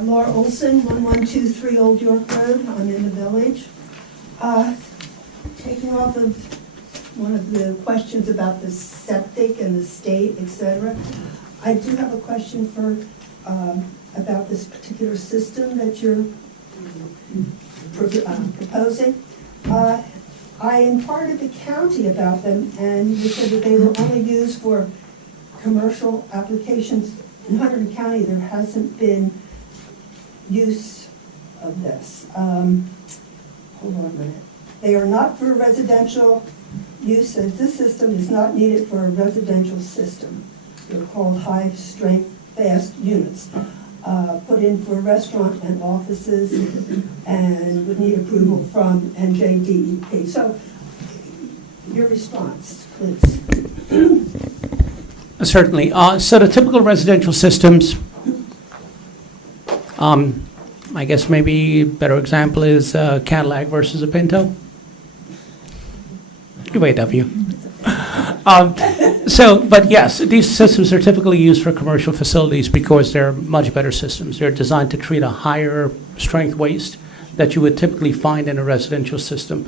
Laura Olson, 1123 Old York Road. I'm in the village. Taking off of one of the questions about the septic and the state, et cetera, I do have a question for about this particular system that you're proposing. I inquired the county about them, and they said that they were only used for commercial applications. In Hunterdon County, there hasn't been use of this. Hold on a minute. They are not for residential use, as this system is not needed for a residential system. They're called high-strength fast units. Put in for restaurant and offices, and would need approval from NJDEP. So, your response, please. Certainly. So the typical residential systems, I guess maybe a better example is a Cadillac versus a Pinto. UAW. But yes, these systems are typically used for commercial facilities because they're much better systems. They're designed to treat a higher strength waste that you would typically find in a residential system.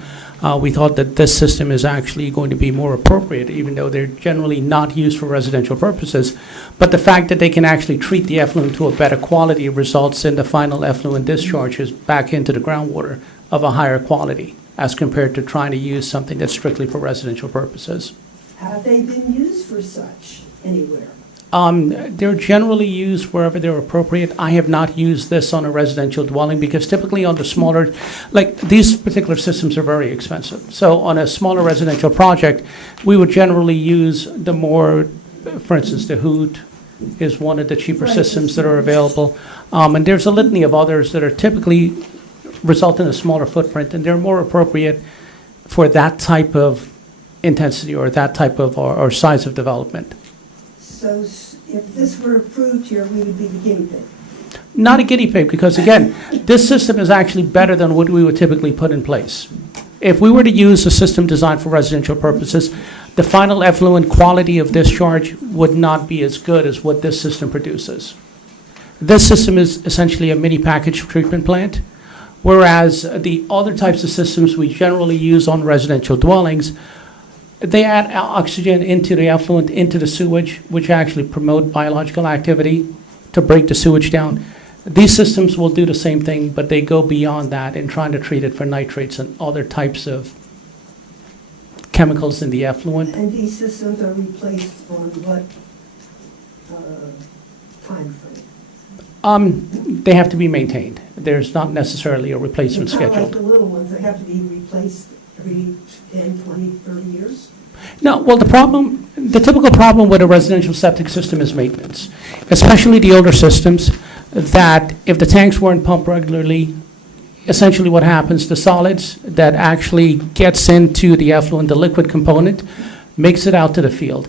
We thought that this system is actually going to be more appropriate, even though they're generally not used for residential purposes. But the fact that they can actually treat the effluent to a better quality results in the final effluent discharges back into the groundwater of a higher quality, as compared to trying to use something that's strictly for residential purposes. Have they been used for such anywhere? They're generally used wherever they're appropriate. I have not used this on a residential dwelling because typically on the smaller, like these particular systems are very expensive. So on a smaller residential project, we would generally use the more, for instance, the Hoot is one of the cheaper systems that are available. And there's a litany of others that are typically result in a smaller footprint, and they're more appropriate for that type of intensity or that type of or size of development. So if this were approved here, we would be the guinea pig? Not a guinea pig, because again, this system is actually better than what we would typically put in place. If we were to use a system designed for residential purposes, the final effluent quality of discharge would not be as good as what this system produces. This system is essentially a mini package treatment plant, whereas the other types of systems we generally use on residential dwellings, they add oxygen into the effluent, into the sewage, which actually promote biological activity to break the sewage down. These systems will do the same thing, but they go beyond that in trying to treat it for nitrates and other types of chemicals in the effluent. And these systems are replaced on what time frame? They have to be maintained. There's not necessarily a replacement scheduled. Like the little ones, they have to be replaced every 10, 20, 30 years? No, well, the typical problem with a residential septic system is maintenance, especially the older systems, that if the tanks weren't pumped regularly, essentially what happens, the solids that actually gets into the effluent, the liquid component, makes it out to the field.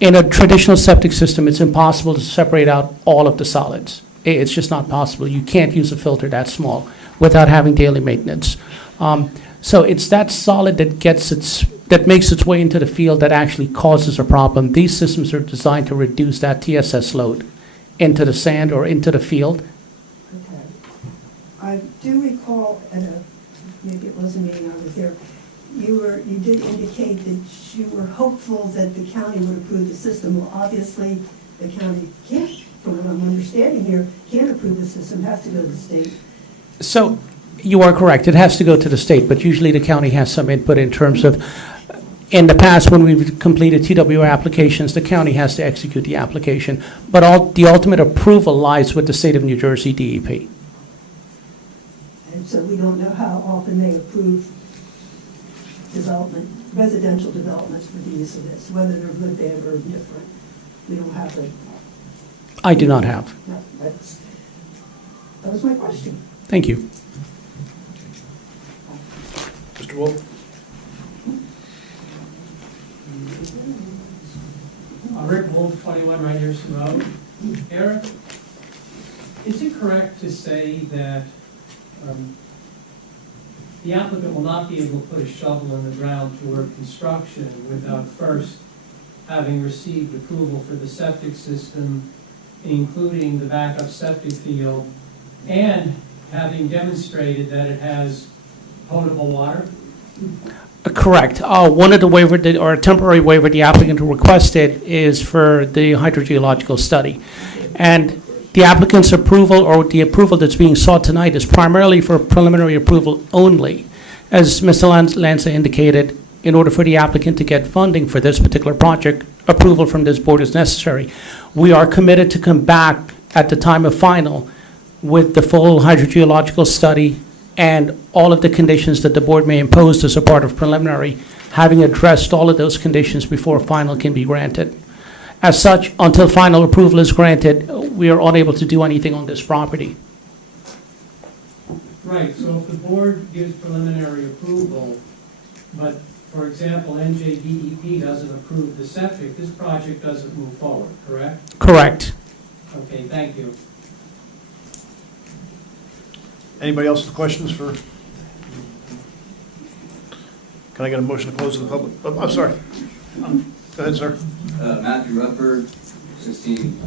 In a traditional septic system, it's impossible to separate out all of the solids. It's just not possible. You can't use a filter that small without having daily maintenance. So it's that solid that makes its way into the field that actually causes a problem. These systems are designed to reduce that TSS load into the sand or into the field. Okay. I do recall at maybe it wasn't me, I was there, you did indicate that you were hopeful that the county would approve the system. Well, obviously, the county can't, from what I'm understanding here, can't approve the system, has to go to the state. So you are correct. It has to go to the state, but usually the county has some input in terms of, in the past, when we've completed TWR applications, the county has to execute the application, but the ultimate approval lies with the state of New Jersey DEP. And so we don't know how often they approve development, residential developments for the use of this, whether they're good, bad, or indifferent. We don't have a, I do not have. no, that was my question. Thank you. Mr. Wolf? Rick Wolf, 21 Ryderson Road. Eric, is it correct to say that the applicant will not be able to put a shovel in the ground toward construction without first having received approval for the septic system, including the backup septic field, and having demonstrated that it has potable water? Correct. One of the waiver, or a temporary waiver the applicant requested is for the hydrogeological study. And the applicant's approval, or the approval that's being sought tonight, is primarily for preliminary approval only. As Mr. Lanza indicated, in order for the applicant to get funding for this particular project, approval from this board is necessary. We are committed to come back at the time of final with the full hydrogeological study and all of the conditions that the board may impose as a part of preliminary, having addressed all of those conditions before final can be granted. As such, until final approval is granted, we are unable to do anything on this property. Right, so if the board gives preliminary approval, but, for example, NJDEP doesn't approve the septic, this project doesn't move forward, correct? Correct. Okay, thank you. Anybody else with questions for? Can I get a motion to close to the public? Oh, I'm sorry. Go ahead, sir. Matthew Rutherford, 16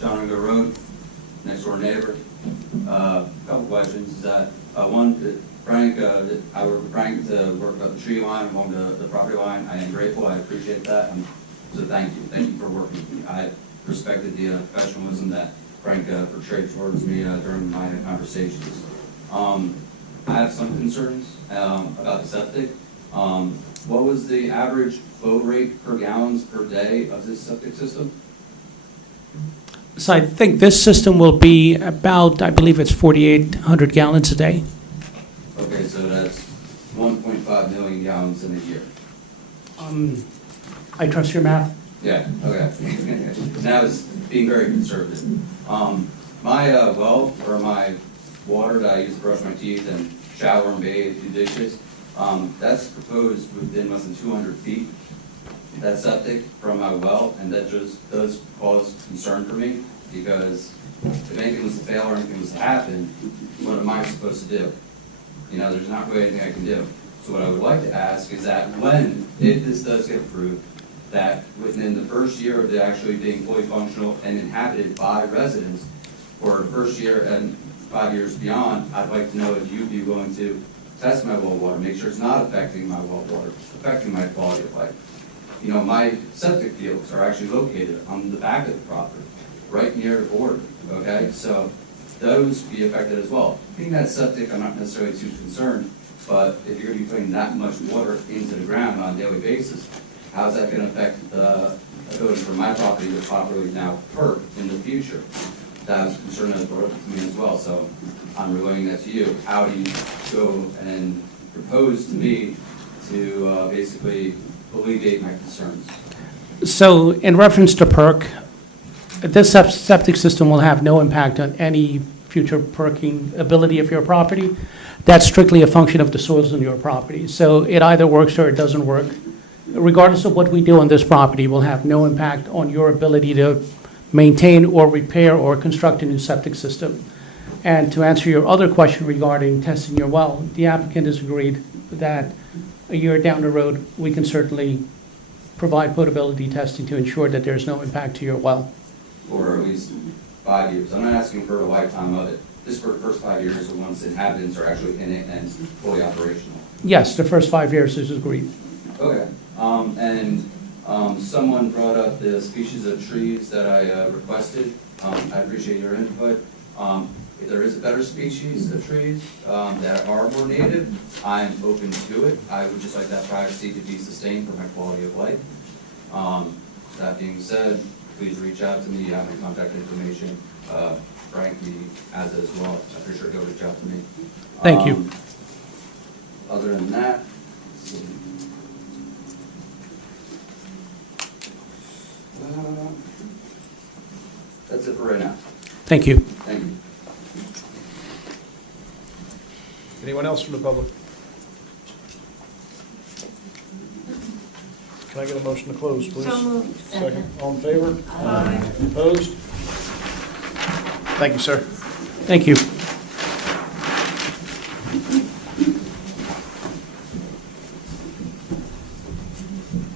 John Ringo Road, next door neighbor. Couple questions. Is that one, Frank? I worked with Frank to work about the tree line along the property line. I am grateful. I appreciate that. So thank you. Thank you for working with me. I respected the professionalism that Frank portrayed towards me during my conversations. I have some concerns about the septic. What was the average flow rate per gallons per day of this septic system? So I think this system will be about, I believe it's 4,800 gallons a day. Okay, so that's 1.5 million gallons in a year. I trust your math. Yeah, okay. That was being very conservative. My well, or my water that I use to brush my teeth and shower and bathe, do dishes, that's proposed within less than 200 feet. That septic from my well, and that just does cause concern for me, because if anything was to fail or anything was to happen, what am I supposed to do? You know, there's not really anything I can do. So what I would like to ask is that if this does get approved, that within the first year of it actually being fully functional and inhabited by residents, or the first year and 5 years beyond, I'd like to know if you'd be willing to test my well water, make sure it's not affecting my well water, affecting my quality of life. You know, my septic fields are actually located on the back of the property, right near the border, okay? So those be affected as well. Being that septic, I'm not necessarily too concerned, but if you're gonna be putting that much water into the ground on a daily basis, how's that gonna affect the ability for my property to properly now perk in the future? That was a concern that was brought up to me as well, so I'm relaying that to you. How do you go and propose to me to basically alleviate my concerns? So in reference to perk, this septic system will have no impact on any future perking ability of your property. That's strictly a function of the soils on your property. So it either works or it doesn't work. Regardless of what we do on this property, will have no impact on your ability to maintain or repair or construct a new septic system. And to answer your other question regarding testing your well, the applicant has agreed that a year down the road, we can certainly provide potability testing to ensure that there's no impact to your well. Or at least 5 years. I'm not asking for a lifetime of it. Just for the first 5 years, once inhabitants are actually in it and fully operational. Yes, the first 5 years is agreed. Okay. Someone brought up the species of trees that I requested. I appreciate your input. If there is a better species of trees that are more native, I'm open to it. I would just like that privacy to be sustained for my quality of life. That being said, please reach out to me. You have my contact information. Frank has it as well. I'm pretty sure he'll reach out to me. Thank you. Other than that, for right now. Thank you. Thank you. Anyone else from the public? Can I get a motion to close, please? So moved. Second. All in favor? Aye. Opposed? Thank you, sir. Thank you.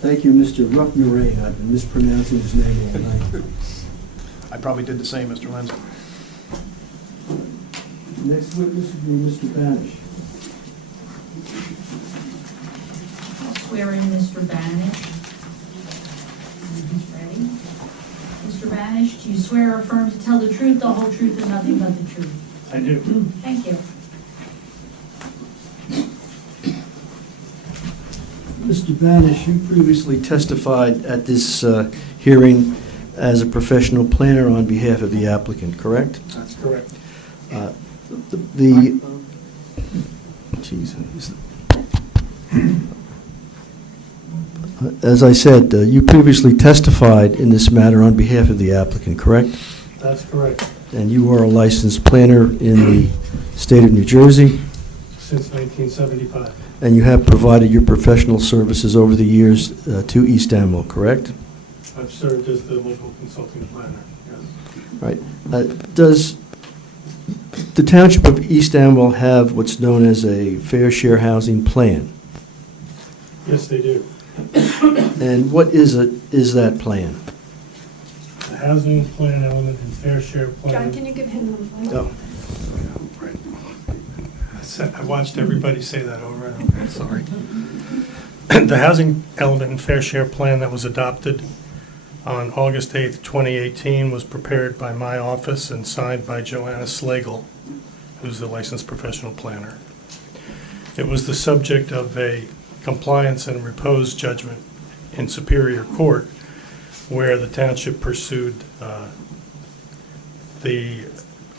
Thank you, Mr. Ruckmurray. I've been mispronouncing his name all night. I probably did the same, Mr. Lenz. Next witness will be Mr. Banish. I'll swear in Mr. Banish. He's ready. Mr. Banish, do you swear or affirm to tell the truth, the whole truth, and nothing but the truth? I do. Thank you. Mr. Banish, you previously testified at this hearing as a professional planner on behalf of the applicant, correct? That's correct. As I said, you previously testified in this matter on behalf of the applicant, correct? That's correct. And you are a licensed planner in the state of New Jersey, Since 1975. and you have provided your professional services over the years to East Amwell, correct? I've served as the local consulting planner, yes. Right. Does the Township of East Amwell have what's known as a fair share housing plan? Yes, they do. And what is that plan? The housing plan element and fair share plan. John, can you give him the Oh. I watched everybody say that over and over, sorry. The housing element and fair share plan that was adopted on August 8th, 2018 was prepared by my office and signed by Joanna Slagle, who's the licensed professional planner. It was the subject of a compliance and repose judgment in Superior Court where the township pursued the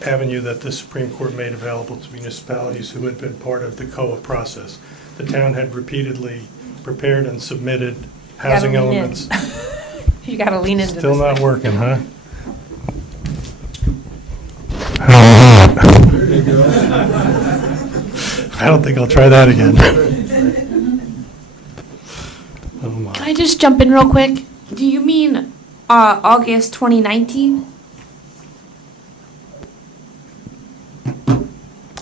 avenue that the Supreme Court made available to municipalities who had been part of the COA process. The town had repeatedly prepared and submitted housing elements. You got to lean into this. Still not thing. working, huh? I don't think I'll try that again. Oh my. Can I just jump in real quick? Do you mean August 2019?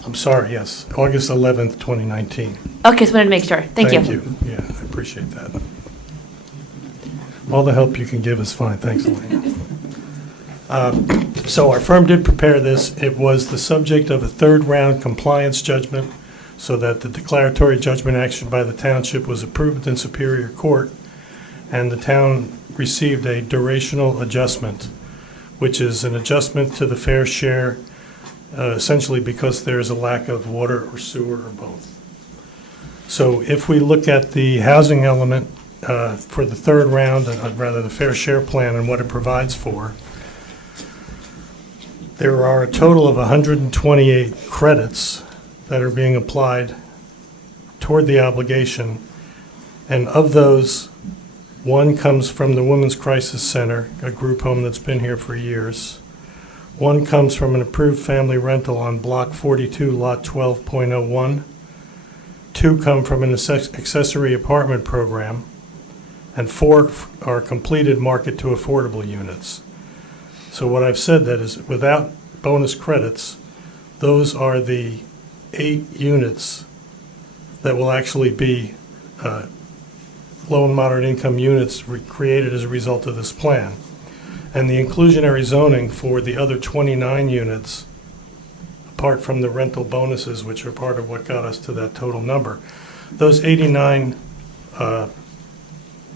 I'm sorry, yes, August 11th, 2019. Okay, just wanted to make sure. Thank you. Thank you. Yeah, I appreciate that. All the help you can give is fine. Thanks, Elaine. So our firm did prepare this. It was the subject of a third-round compliance judgment so that the declaratory judgment action by the township was approved in Superior Court, and the town received a durational adjustment, which is an adjustment to the fair share, essentially because there is a lack of water or sewer or both. So if we look at the housing element for the third round, rather the fair share plan and what it provides for, there are a total of 128 credits that are being applied toward the obligation, and of those, one comes from the Women's Crisis Center, a group home that's been here for years. One comes from an approved family rental on Block 42, Lot 12.01. Two come from an accessory apartment program, and four are completed market to affordable units. So what I've said that is without bonus credits, those are the 8 units that will actually be low and moderate income units created as a result of this plan. And the inclusionary zoning for the other 29 units, apart from the rental bonuses, which are part of what got us to that total number, those 89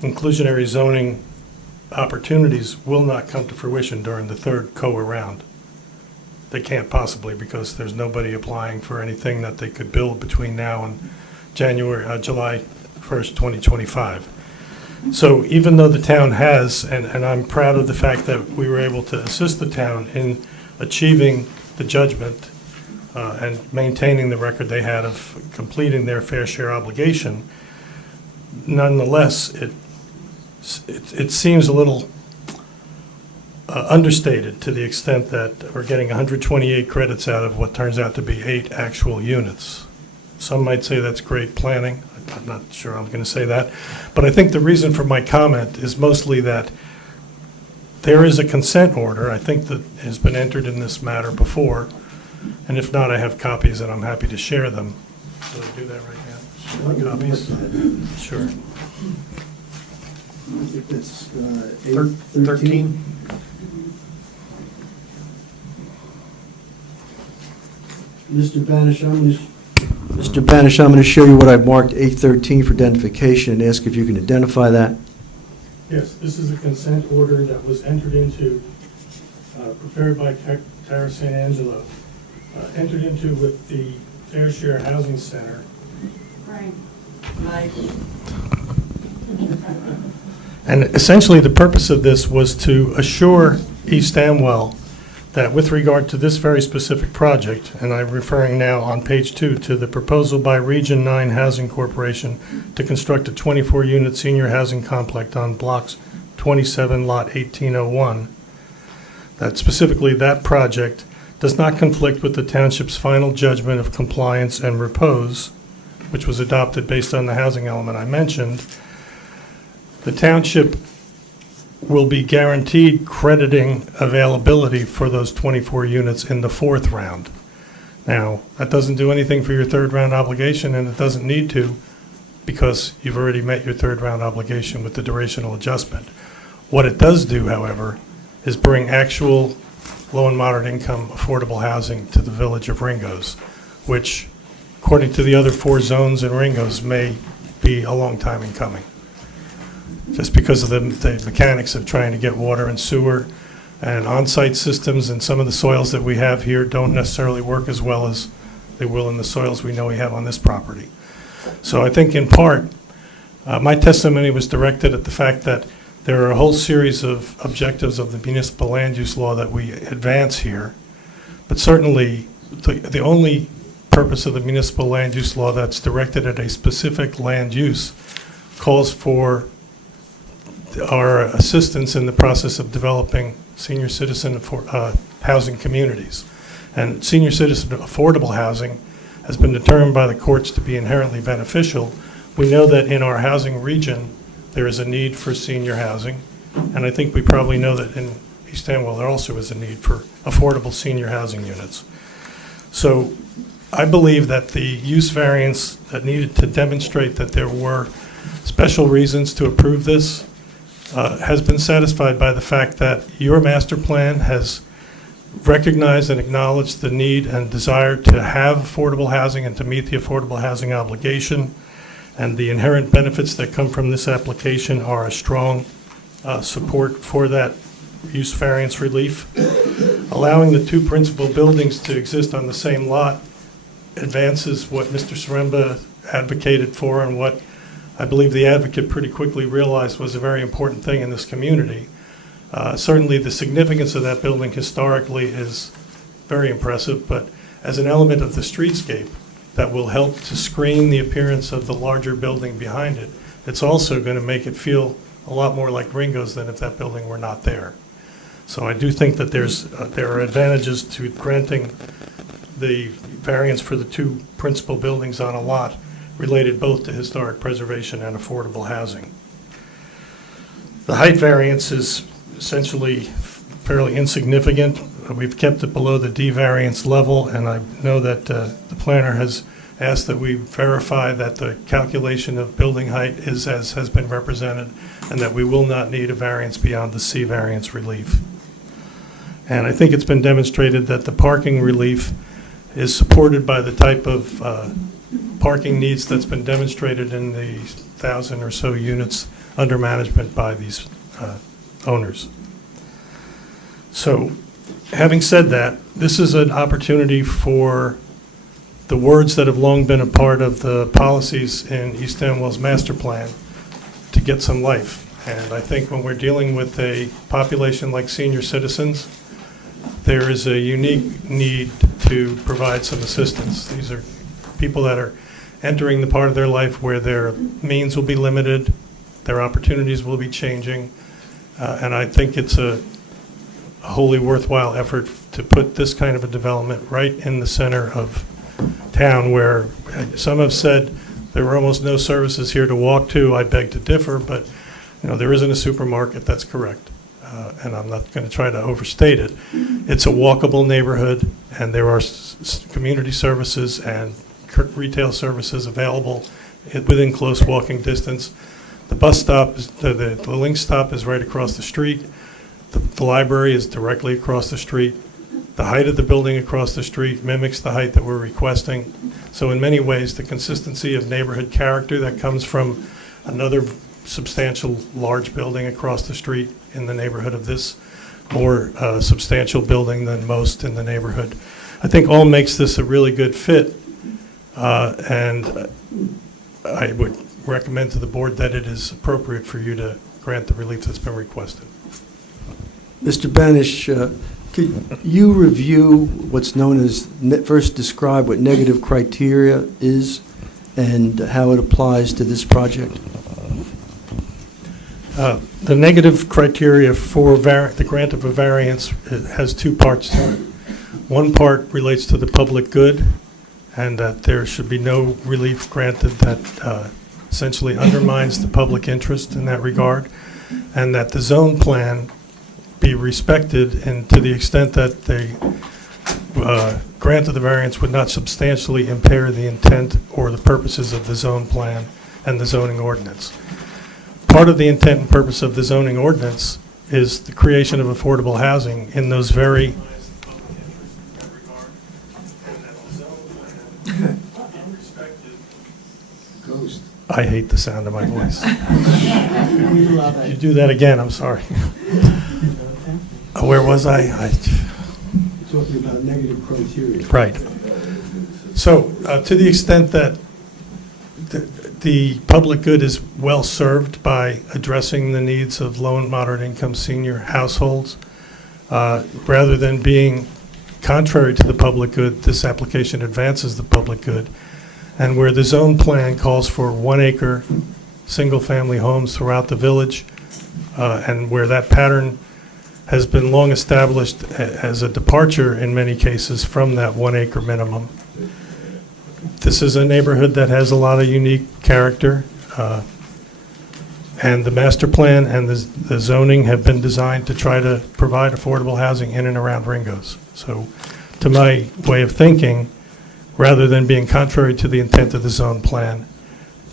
inclusionary zoning opportunities will not come to fruition during the third COA round. They can't possibly, because there's nobody applying for anything that they could build between now and July 1st, 2025. So even though the town has, and I'm proud of the fact that we were able to assist the town in achieving the judgment and maintaining the record they had of completing their fair share obligation, nonetheless, it seems a little understated to the extent that we're getting 128 credits out of what turns out to be 8 actual units. Some might say that's great planning. I'm not sure I'm going to say that. But I think the reason for my comment is mostly that there is a consent order, I think, that has been entered in this matter before. And if not, I have copies and I'm happy to share them. Should I do that right now? Share the copies? Sure. I think that's 13. Mr. Banish, I'm going to show you what I've marked 813 for identification and ask if you can identify that. Yes, this is a consent order that was entered into, prepared by Tara St. Angelo, entered into with the Fair Share Housing Center. Right. And essentially, the purpose of this was to assure East Amwell that with regard to this very specific project, and I'm referring now on page 2 to the proposal by Region 9 Housing Corporation to construct a 24-unit senior housing complex on blocks 27, lot 1801, that specifically that project does not conflict with the township's final judgment of compliance and repose, which was adopted based on the housing element I mentioned. The township will be guaranteed crediting availability for those 24 units in the 4th round. Now, that doesn't do anything for your 3rd round obligation, and it doesn't need to because you've already met your 3rd round obligation with the durational adjustment. What it does do, however, is bring actual low and moderate income affordable housing to the village of Ringgoes, which, according to the other 4 zones in Ringgoes, may be a long time in coming. Just because of the mechanics of trying to get water and sewer and on-site systems, and some of the soils that we have here don't necessarily work as well as they will in the soils we know we have on this property. So I think in part, my testimony was directed at the fact that there are a whole series of objectives of the municipal land use law that we advance here, but certainly the only purpose of the municipal land use law that's directed at a specific land use calls for our assistance in the process of developing senior citizen housing communities. And senior citizen affordable housing has been determined by the courts to be inherently beneficial. We know that in our housing region, there is a need for senior housing, and I think we probably know that in East Amwell there also is a need for affordable senior housing units. So I believe that the use variance that needed to demonstrate that there were special reasons to approve this has been satisfied by the fact that your master plan has recognized and acknowledged the need and desire to have affordable housing and to meet the affordable housing obligation, and the inherent benefits that come from this application are a strong support for that use variance relief. Allowing the 2 principal buildings to exist on the same lot advances what Mr. Saremba advocated for, and what I believe the advocate pretty quickly realized was a very important thing in this community. Certainly the significance of that building historically is very impressive, but as an element of the streetscape that will help to screen the appearance of the larger building behind it, it's also going to make it feel a lot more like Ringo's than if that building were not there. So I do think that there are advantages to granting the variance for the 2 principal buildings on a lot related both to historic preservation and affordable housing. The height variance is essentially fairly insignificant. We've kept it below the D variance level, and I know that the planner has asked that we verify that the calculation of building height is as has been represented, and that we will not need a variance beyond the C variance relief. And I think it's been demonstrated that the parking relief is supported by the type of parking needs that's been demonstrated in the 1,000 or so units under management by these owners. So, having said that, this is an opportunity for the words that have long been a part of the policies in East Amwell's master plan to get some life. And I think when we're dealing with a population like senior citizens, there is a unique need to provide some assistance. These are people that are entering the part of their life where their means will be limited, their opportunities will be changing, and I think it's a a wholly worthwhile effort to put this kind of a development right in the center of town, where some have said there were almost no services here to walk to. I beg to differ, but there isn't a supermarket, that's correct. And I'm not going to try to overstate it. It's a walkable neighborhood, and there are community services and retail services available within close walking distance. The bus stop, the link stop is right across the street. The library is directly across the street. The height of the building across the street mimics the height that we're requesting. So in many ways, the consistency of neighborhood character that comes from another substantial large building across the street in the neighborhood of this more substantial building than most in the neighborhood, I think all makes this a really good fit. And I would recommend to the board that it is appropriate for you to grant the relief that's been requested. Mr. Banish, could you review what's known as, first describe what negative criteria is and how it applies to this project? The negative criteria for the grant of a variance has two parts to it. One part relates to the public good, and that there should be no relief granted that essentially undermines the public interest in that regard, and that the zone plan be respected, and to the extent that the grant of the variance would not substantially impair the intent or the purposes of the zone plan and the zoning ordinance. Part of the intent and purpose of the zoning ordinance is the creation of affordable housing in those very Ghost. I hate the sound of my voice. We love it. You do that again, I'm sorry. Where was I? You're talking about negative criteria. Right. So to the extent that the public good is well served by addressing the needs of low and moderate income senior households, rather than being contrary to the public good, this application advances the public good. And where the zone plan calls for 1 acre single-family homes throughout the village, and where that pattern has been long established as a departure in many cases from that 1 acre minimum. This is a neighborhood that has a lot of unique character, and the master plan and the zoning have been designed to try to provide affordable housing in and around Ringo's. So to my way of thinking, rather than being contrary to the intent of the zone plan,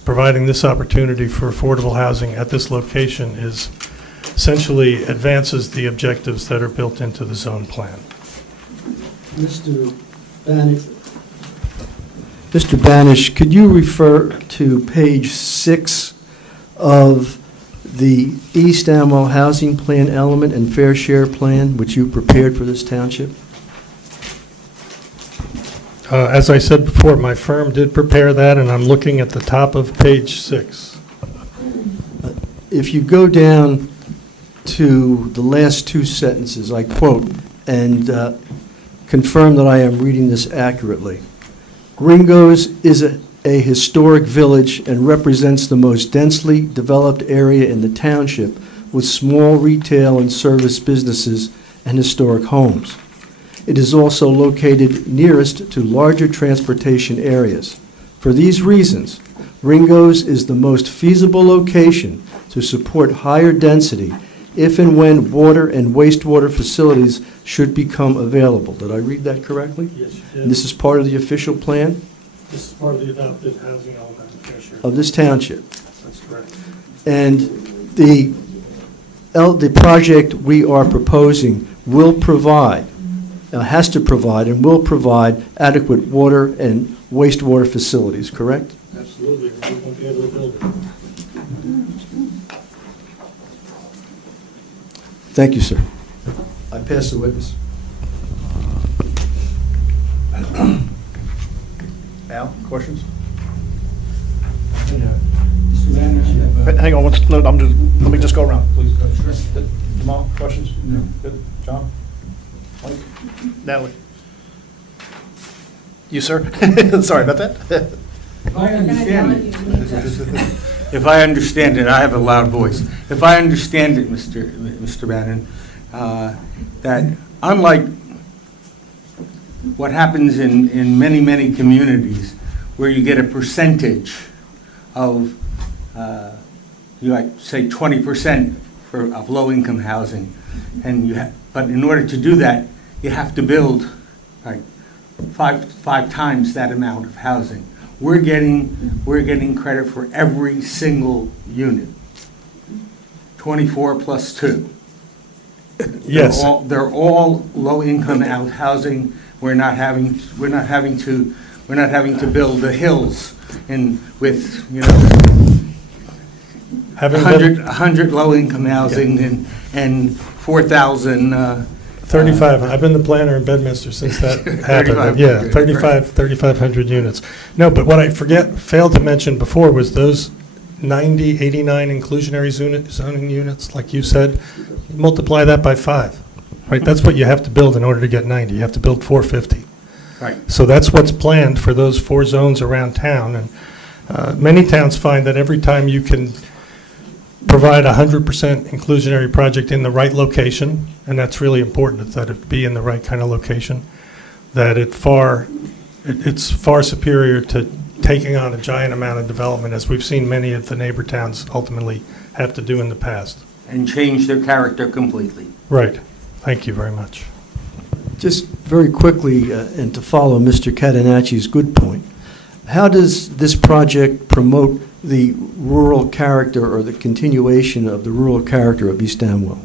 providing this opportunity for affordable housing at this location is essentially advances the objectives that are built into the zone plan. Mr. Banish, could you refer to page 6 of the East Amwell Housing Plan element and Fair Share Plan, which you prepared for this township? As I said before, my firm did prepare that, and I'm looking at the top of page 6. If you go down to the last two sentences, I quote, and confirm that I am reading this accurately. Ringo's is a historic village and represents the most densely developed area in the township with small retail and service businesses and historic homes. It is also located nearest to larger transportation areas. For these reasons, Ringo's is the most feasible location to support higher density if and when water and wastewater facilities should become available. Did I read that correctly? Yes, you did. And this is part of the official plan This is part of the adopted housing element, Fair Share. of this township? That's correct. And the project we are proposing will provide, has to provide and will provide adequate water and wastewater facilities, correct? Absolutely. We won't be able to build it. Thank you, sir. I pass the witness. Al, questions? Hang on, let me just go around. Please go. Sure. Jamal, questions? No. Good. John? Mike? Natalie? You, sir? Sorry about that. If I understand it, if I understand it, I have a loud voice. If I understand it, Mr. Bannon, that unlike what happens in many, many communities, where you get a percentage of, say 20% of low-income housing, and but in order to do that, you have to build like five times that amount of housing. We're getting credit for every single unit, 24 plus 2. Yes. They're all low-income housing. We're not having to build the hills with 100 low-income housing and 4,000. 35, I've been the planner in Bedminster since that happened. Yeah, 3,500 units. No, but what I failed to mention before was those 90, 89 inclusionary zoning units, like you said, multiply that by 5, right? That's what you have to build in order to get 90. You have to build 450. Right. So that's what's planned for those 4 zones around town. And many towns find that every time you can provide a 100% inclusionary project in the right location, and that's really important, that it be in the right kind of location, that it's far superior to taking on a giant amount of development, as we've seen many of the neighbor towns ultimately have to do in the past. And change their character completely. Right. Thank you very much. Just very quickly, and to follow Mr. Catanacci's good point, how does this project promote the rural character or the continuation of the rural character of East Amwell?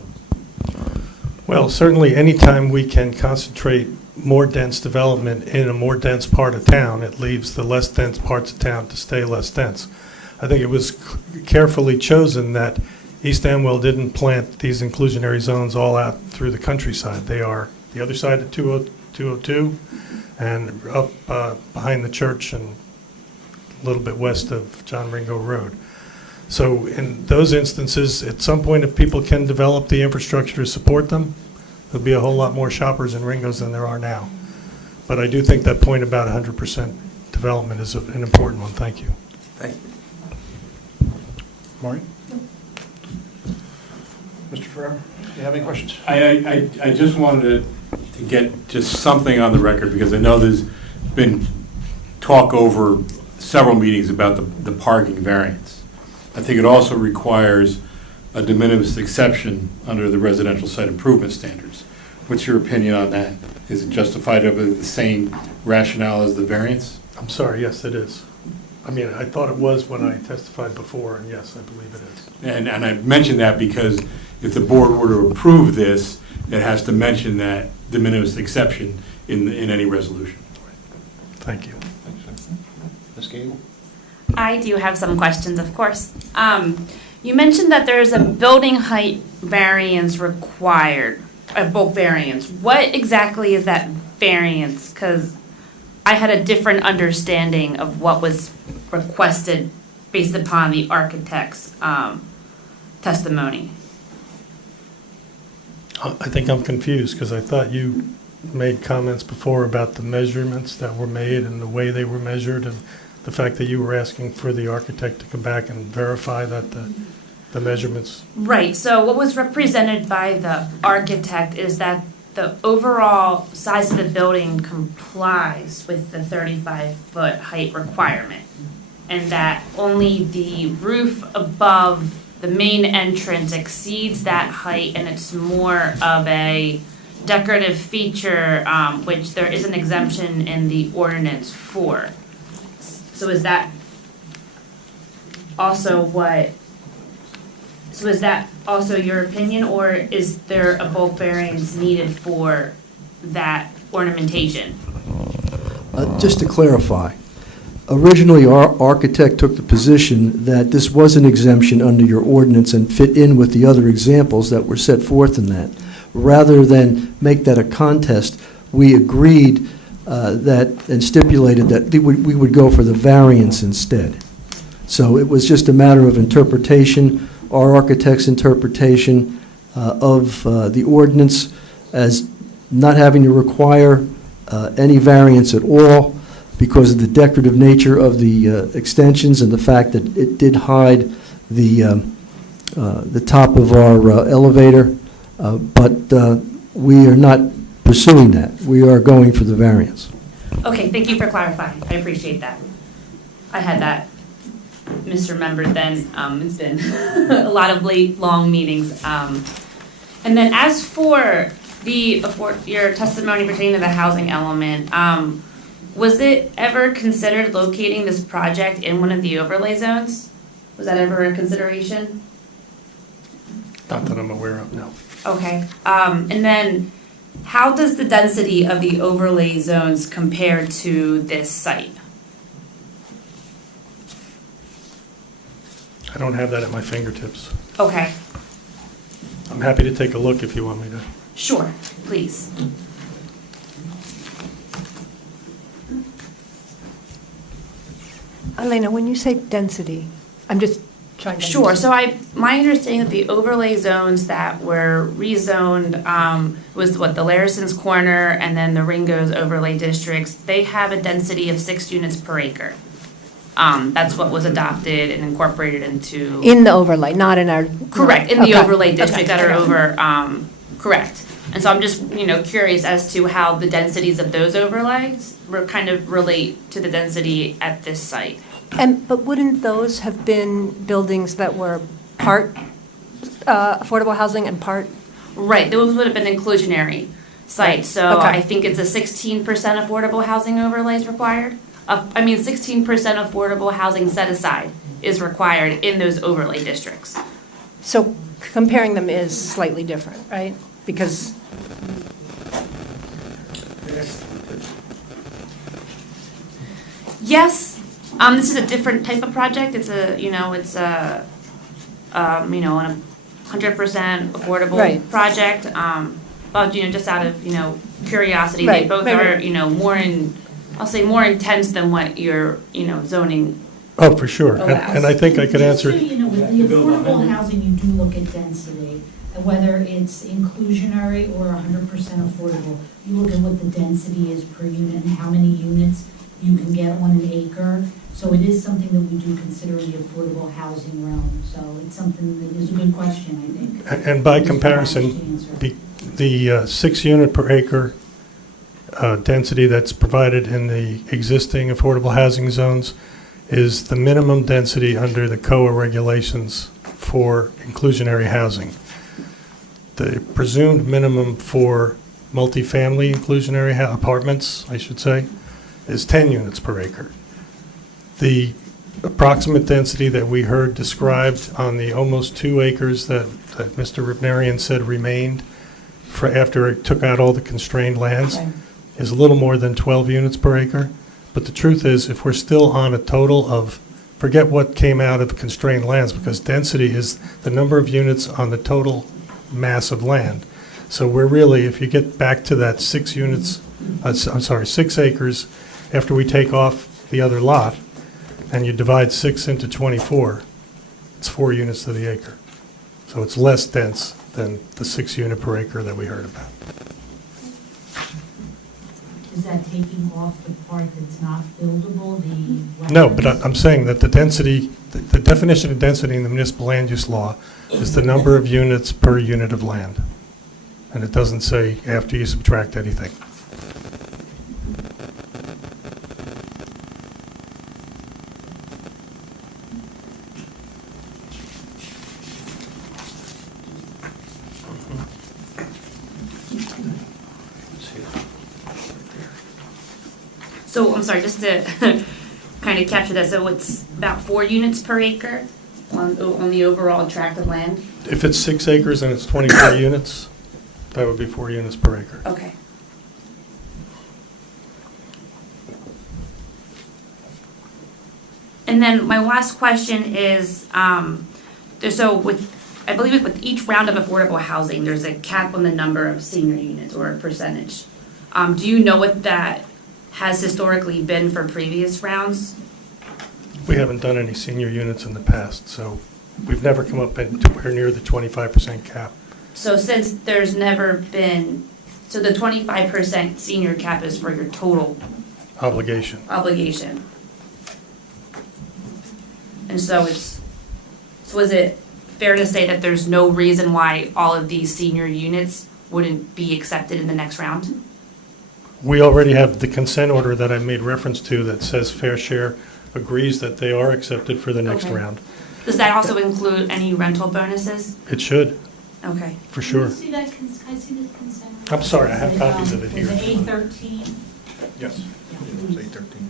Well, certainly anytime we can concentrate more dense development in a more dense part of town, it leaves the less dense parts of town to stay less dense. I think it was carefully chosen that East Amwell didn't plant these inclusionary zones all out through the countryside. They are the other side of 202 and up behind the church and a little bit west of John Ringo Road. So in those instances, at some point, if people can develop the infrastructure to support them, there'll be a whole lot more shoppers in Ringo's than there are now. But I do think that point about 100% development is an important one. Thank you. Thank you. Maureen? Mr. Ferrer, do you have any questions? I just wanted to get just something on the record, because I know there's been talk over several meetings about the parking variance. I think it also requires a de minimis exception under the residential site improvement standards. What's your opinion on that? Is it justified over the same rationale as the variance? I'm sorry, yes, it is. I mean, I thought it was when I testified before, and yes, I believe it is. And I mention that because if the board were to approve this, it has to mention that de minimis exception in any resolution. Thank you. Ms. Gable? I do have some questions, of course. You mentioned that there's a building height variance required, a bulk variance. What exactly is that variance? Because I had a different understanding of what was requested based upon the architect's testimony. I think I'm confused because I thought you made comments before about the measurements that were made and the way they were measured, and the fact that you were asking for the architect to come back and verify that the measurements. Right, so what was represented by the architect is that the overall size of the building complies with the 35-foot height requirement, and that only the roof above the main entrance exceeds that height, and it's more of a decorative feature, which there is an exemption in the ordinance for. So is that also your opinion, or is there a bulk variance needed for that ornamentation? Just to clarify, originally our architect took the position that this was an exemption under your ordinance and fit in with the other examples that were set forth in that. Rather than make that a contest, we agreed that and stipulated that we would go for the variance instead. So it was just a matter of interpretation, our architect's interpretation of the ordinance as not having to require any variance at all because of the decorative nature of the extensions and the fact that it did hide the top of our elevator But we are not pursuing that. We are going for the variance. Okay, thank you for clarifying. I appreciate that. I had that misremembered then. It's been a lot of late, long meetings. And then as for your testimony pertaining to the housing element, was it ever considered locating this project in one of the overlay zones? Was that ever a consideration? Not that I'm aware of, no. Okay. And then how does the density of the overlay zones compare to this site? I don't have that at my fingertips. Okay. I'm happy to take a look if you want me to. Sure, please. Elena, when you say density, I'm just trying to. Sure, so my understanding that the overlay zones that were rezoned was what, the Larison's Corner and then the Ringo's overlay districts, they have a density of 6 units per acre. That's what was adopted and incorporated into. In the overlay, not in our. Correct, in the Okay. overlay district that are Okay. over, correct. And so I'm just, curious as to how the densities of those overlays kind of relate to the density at this site. But wouldn't those have been buildings that were part affordable housing and part? Right, those would have been inclusionary sites, so Okay. I think it's a 16% affordable housing overlays required. 16% affordable housing set aside is required in those overlay districts. So comparing them is slightly different, right? Because. Yes, this is a different type of project. It's a 100% affordable Right. project. But just out of curiosity, they Right, both right, are I'll say more intense than what your zoning. Oh, for sure. And I think I could answer. Just so you know, with the affordable housing, you do look at density, and whether it's inclusionary or 100% affordable. You look at what the density is per unit and how many units you can get on an acre. So it is something that we do consider in the affordable housing realm. So it's something that is a good question, I think. And by comparison, the 6 unit per acre density that's provided in the existing affordable housing zones is the minimum density under the COA regulations for inclusionary housing. The presumed minimum for multifamily inclusionary apartments, I should say, is 10 units per acre. The approximate density that we heard described on the almost 2 acres that Mr. Ripnarian said remained after it took out all the constrained lands is a little more than 12 units per acre. But the truth is, if we're still on a total of, forget what came out of constrained lands, because density is the number of units on the total mass of land. So we're really, if you get back to that 6 acres, after we take off the other lot, and you divide 6 into 24, it's 4 units to the acre. So it's less dense than the 6 unit per acre that we heard about. Is that taking off the part that's not buildable, the? No, but I'm saying that the density, the definition of density in the municipal land use law is the number of units per unit of land. And it doesn't say after you subtract anything. So I'm sorry, just to kind of capture that, so it's about 4 units per acre on the overall tract of land? If it's 6 acres and it's 24 units, that would be 4 units per acre. Okay. And then my last question is, so I believe with each round of affordable housing, there's a cap on the number of senior units or a percentage. Do you know what that has historically been for previous rounds? We haven't done any senior units in the past, so we've never come up anywhere near the 25% cap. So since there's never been, so the 25% senior cap is for your total Obligation. And so was it fair to say that there's no reason why all of these senior units wouldn't be accepted in the next round? We already have the consent order that I made reference to that says Fair Share agrees that they are accepted for the next Okay. round. Does that also include any rental bonuses? It should, Okay. for sure. Can I see that, can I see the consent? I'm sorry, I have copies of it here. Is it A13? Yes. It's 8:13.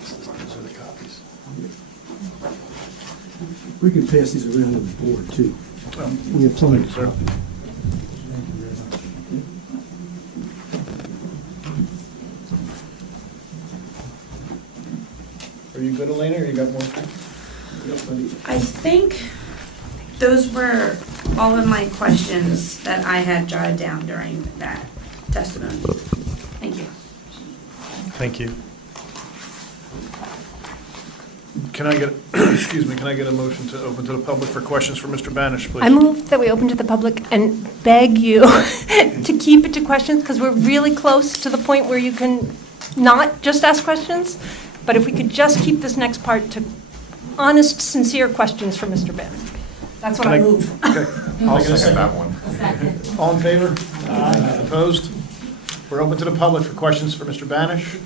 Those are the copies. We could pass these around to the board, too. We have plenty of copies. Are you good, Elena, or you got more? I think those were all of my questions that I had jotted down during that testimony. Thank you. Thank you. Can I get, excuse me, can I get a motion to open to the public for questions for Mr. Banish, please? I move that we open to the public and beg you to keep it to questions, because we're really close to the point where you can not just ask questions, but if we could just keep this next part to honest, sincere questions for Mr. Banish. That's what Can I I- move. Okay. I'll Can I get a second that one. Second. All in favor? Opposed? We're open to the public for questions for Mr. Banish.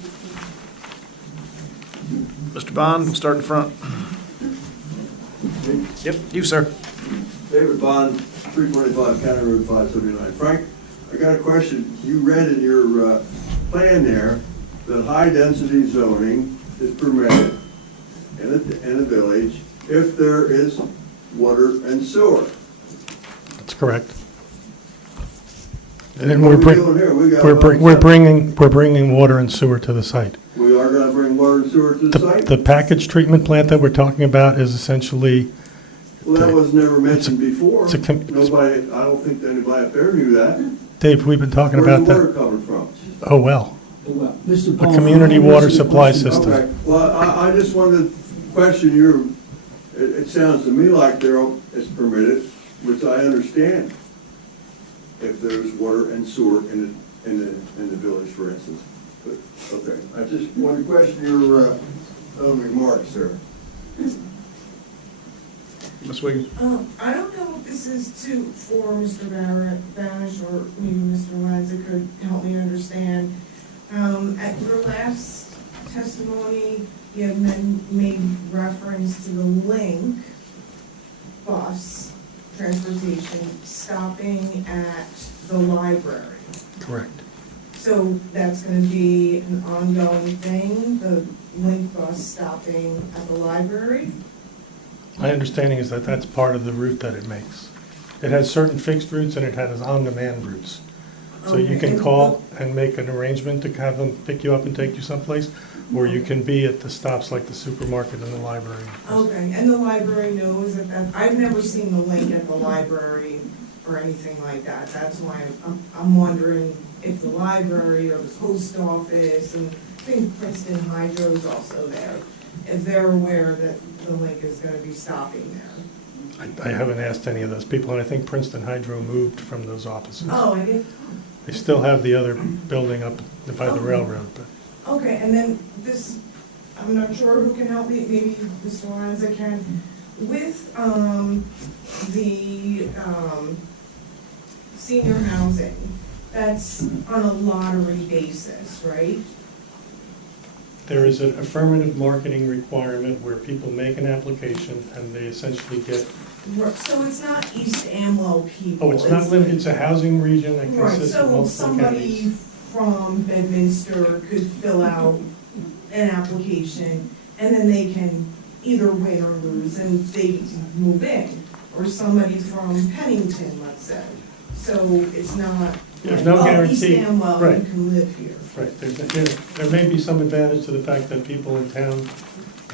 Mr. Bond, we'll start in front. Yep, you, sir. David Bond, 325 County Road 579. Frank, I got a question. You read in your plan there that high-density zoning is permitted in a village if there is water and sewer. That's correct. And then What we're are we doing here? We got bringing water and sewer to the site. We are gonna bring water and sewer to the site? The package treatment plant that we're talking about is essentially, Well, that was never mentioned before. it's a com- Nobody, I don't think anybody up there knew that. Dave, we've been talking about Where's the water that. coming from? Oh, well, Mr. a community water supply system. Okay, well, I just wanted to question your, it sounds to me like it's permitted, which I understand, if there's water and sewer in the village, for instance. But, okay, I just want to question your own remarks, sir. Ms. Wiggins? I don't know if this is for Mr. Banish or maybe Mr. Lanza could help me understand. At your last testimony, you had made reference to the Link bus transportation stopping at the library. Correct. So that's gonna be an ongoing thing, the Link bus stopping at the library? My understanding is that that's part of the route that it makes. It has certain fixed routes and it has on-demand routes. So you Okay. can call and make an arrangement to have them pick you up and take you someplace, or you can be at the stops like the supermarket and the library. Okay, and the library knows that, I've never seen the link at the library or anything like that. That's why I'm wondering if the library or the post office, and I think Princeton Hydro is also there, if they're aware that the link is gonna be stopping there. I haven't asked any of those people, and I think Princeton Hydro moved from those offices. Oh, I did? They still have the other building up by the railroad, but Okay, and then this, I'm not sure who can help me, maybe Mr. Lanza can. With, the, senior housing, that's on a lottery basis, right? there is an affirmative marketing requirement where people make an application and they essentially get, So it's not East Amwell people? oh, it's not limited, it's a housing region that Right, consists of so multiple somebody counties. from Bedminster could fill out an application, and then they can either win or lose, and they move in. Or somebody from Pennington, let's say. So it's not, There's no East guarantee, Amwell, right. you can live here. Right, there may be some advantage to the fact that people in town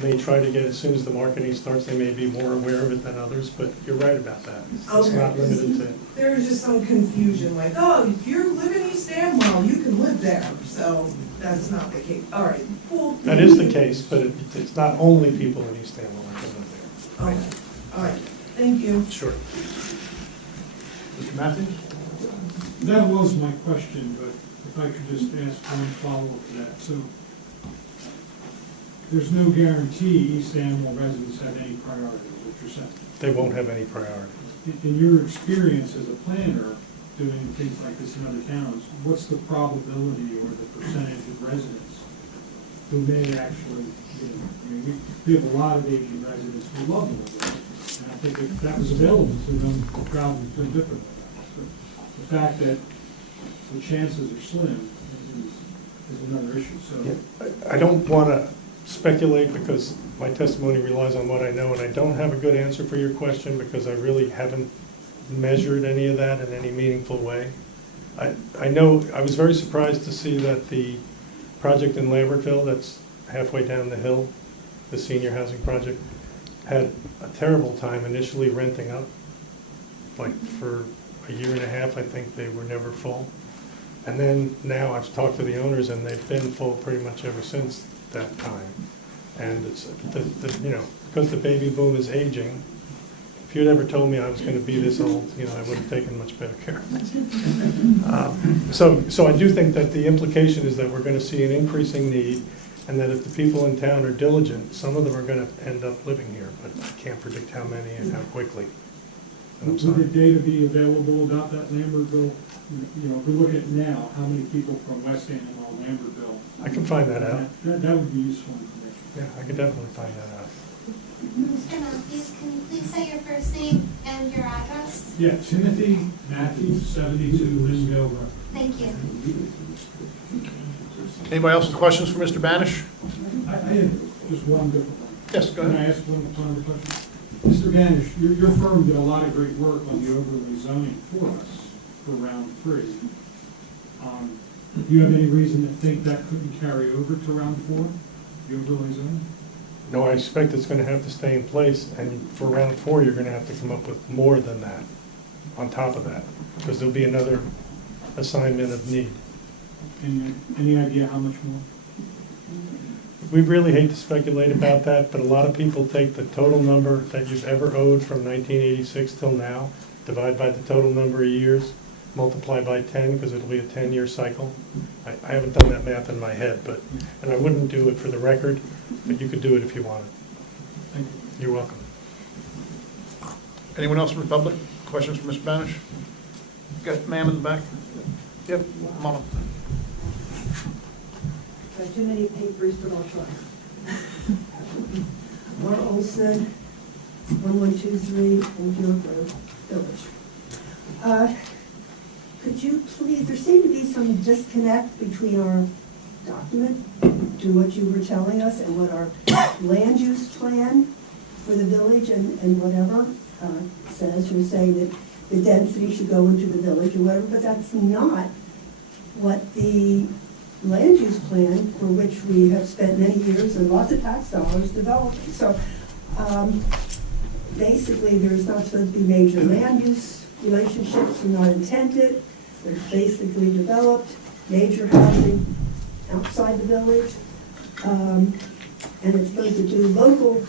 may try to get, as soon as the marketing starts, they may be more aware of it than others, but you're right about that. It's Okay. not limited to, There's just some confusion, like, oh, if you live in East Amwell, you can live there, so that's not the case. All right, cool. that is the case, but it's not only people in East Amwell that can live there. Okay, all right. Thank you. Sure. Mr. Matthews? That was my question, but if I could just ask one follow-up to that. So there's no guarantee East Amwell residents have any priority, is what you're saying? They won't have any priority. In your experience as a planner, doing things like this in other towns, what's the probability or the percentage of residents who may actually, I mean, we have a lot of Asian residents who love the village, and I think if that was available to them, the crowd would feel different. So the fact that the chances are slim is another issue, so. I don't want to speculate because my testimony relies on what I know, and I don't have a good answer for your question because I really haven't measured any of that in any meaningful way. I know, I was very surprised to see that the project in Lambertville that's halfway down the hill, the senior housing project, had a terrible time initially renting up. Like for a year and a half, I think they were never full. And then now I've talked to the owners and they've been full pretty much ever since that time. And it's, you know, because the baby boom is aging, if you'd ever told me I was going to be this old, you know, I would have taken much better care of it. So I do think that the implication is that we're going to see an increasing need, and that if the people in town are diligent, some of them are going to end up living here, but I can't predict how many and how quickly. And I'm Would sorry. the data be available about that Lambertville? You know, if we look at now, how many people from West Amwell, Lambertville? I can find that out. That would be useful information. Yeah, I can definitely find that out. Mr. Matthews, can you please say your first name and your address? Yeah, Timothy Matthews, 72 Linville Road. Thank you. Anybody else with questions for Mr. Banish? I have just one different one. Yes, go Can I ahead. ask one other question? Mr. Banish, your firm did a lot of great work on the overlay zoning for us for round 3. Do you have any reason to think that couldn't carry over to round 4, the overlay zoning? No, I expect it's going to have to stay in place, and for round 4, you're going to have to come up with more than that, on top of that, because there'll be another assignment of need. Any idea how much more? We really hate to speculate about that, but a lot of people take the total number that you've ever owed from 1986 till now, divide by the total number of years, multiply by 10, because it'll be a 10-year cycle. I haven't done that math in my head, and I wouldn't do it for the record, but you could do it if you wanted. Thank you. You're welcome. Anyone else from the public? Questions for Mr. Banish? Got ma'am in the back? Yep, come on up. Got too many papers, but I'll try. Laura Olson, 1123 Old York Road, Village. Could you please, there seemed to be some disconnect between our document, to what you were telling us, and what our land use plan for the village and whatever says. You're saying that the density should go into the village or whatever, but that's not what the land use plan, for which we have spent many years and lots of tax dollars developing. So basically, there's not supposed to be major land use relationships, are not intended. They're basically developed, major housing outside the village, and it's supposed to do local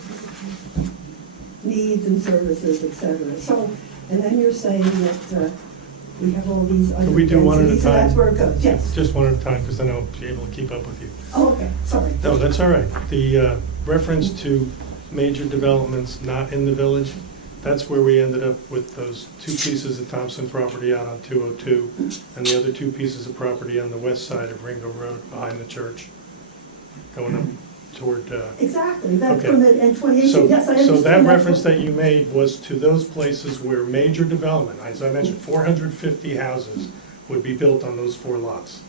needs and services, et cetera. So, and then you're saying that we have all these other Can we do one at a densities, so time? that's where it goes, yes. Just one at a time, because then I'll be able to keep up with you. Oh, okay, sorry. No, that's all right. The reference to major developments not in the village, that's where we ended up with those 2 pieces of Thompson property out on 202, and the other 2 pieces of property on the west side of Ringo Road behind the church, going up toward... Exactly, that's okay. from the, and 2018, So, yes, I understand. so that That's reference what- that you made was to those places where major development, as I mentioned, 450 houses would be built on those 4 lots.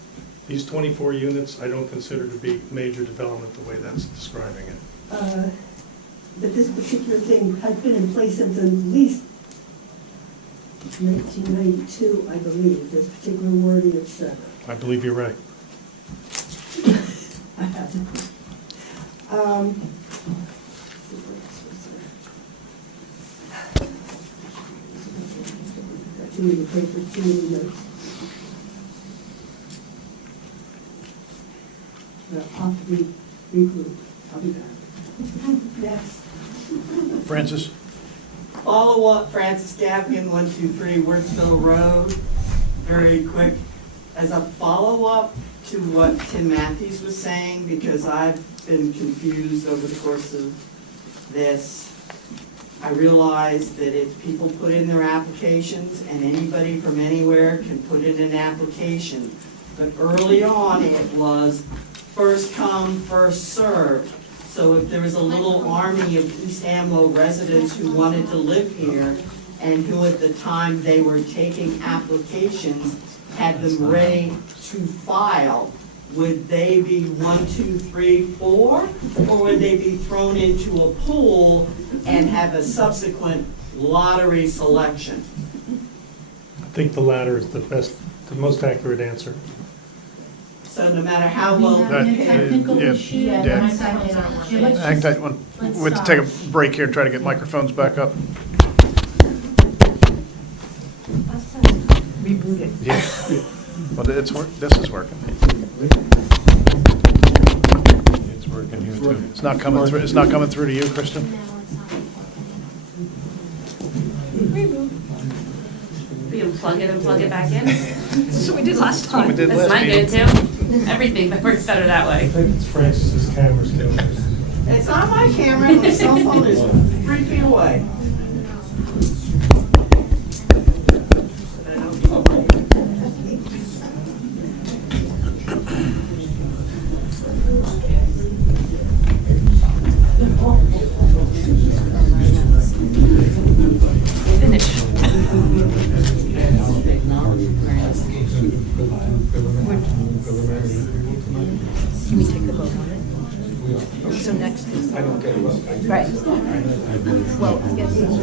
These 24 units, I don't consider to be major development the way that's describing it. But this particular thing has been in place since at least 1992, I believe, this particular wording, et cetera. I believe you're right. I have to. Got too many papers, too many notes. I'll have to regroup. I'll be back. Next. Francis? follow-up, Francis Gaffigan, 123 Wurtsville Road, very quick. As a follow-up to what Tim Matthews was saying, because I've been confused over the course of this, I realize that if people put in their applications, and anybody from anywhere can put in an application, but early on it was first come, first served. So if there was a little army of East Amwell residents who wanted to live here, and who at the time they were taking applications had them ready to file, would they be 1, 2, 3, 4? Or would they be thrown into a pool and have a subsequent lottery selection? I think the latter is the most accurate answer. So no matter how well prepared. We'll take a break here and try to get microphones back up. Reboot it. Yeah. Well, this is working. It's working here too. It's not coming through. It's not coming through to you, Kristen. We unplug it and plug it back in. That's what we did last time. That's my go-to. Everything that works better that way. I think it's Francis's camera's doing this. It's not my camera, my cell phone is 3 feet away. Can we take the vote on it? So next is. I don't get it. Right. Well, I guess it's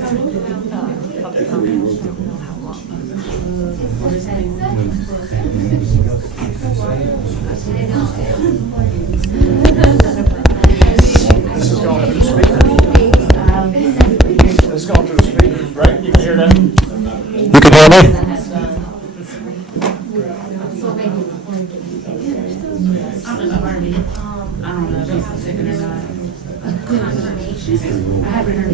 public comments. I don't know how long. This is going through the speaker. This is going through the speaker, right? You can hear that? You can hear me? I don't know if he's sick or not. I haven't heard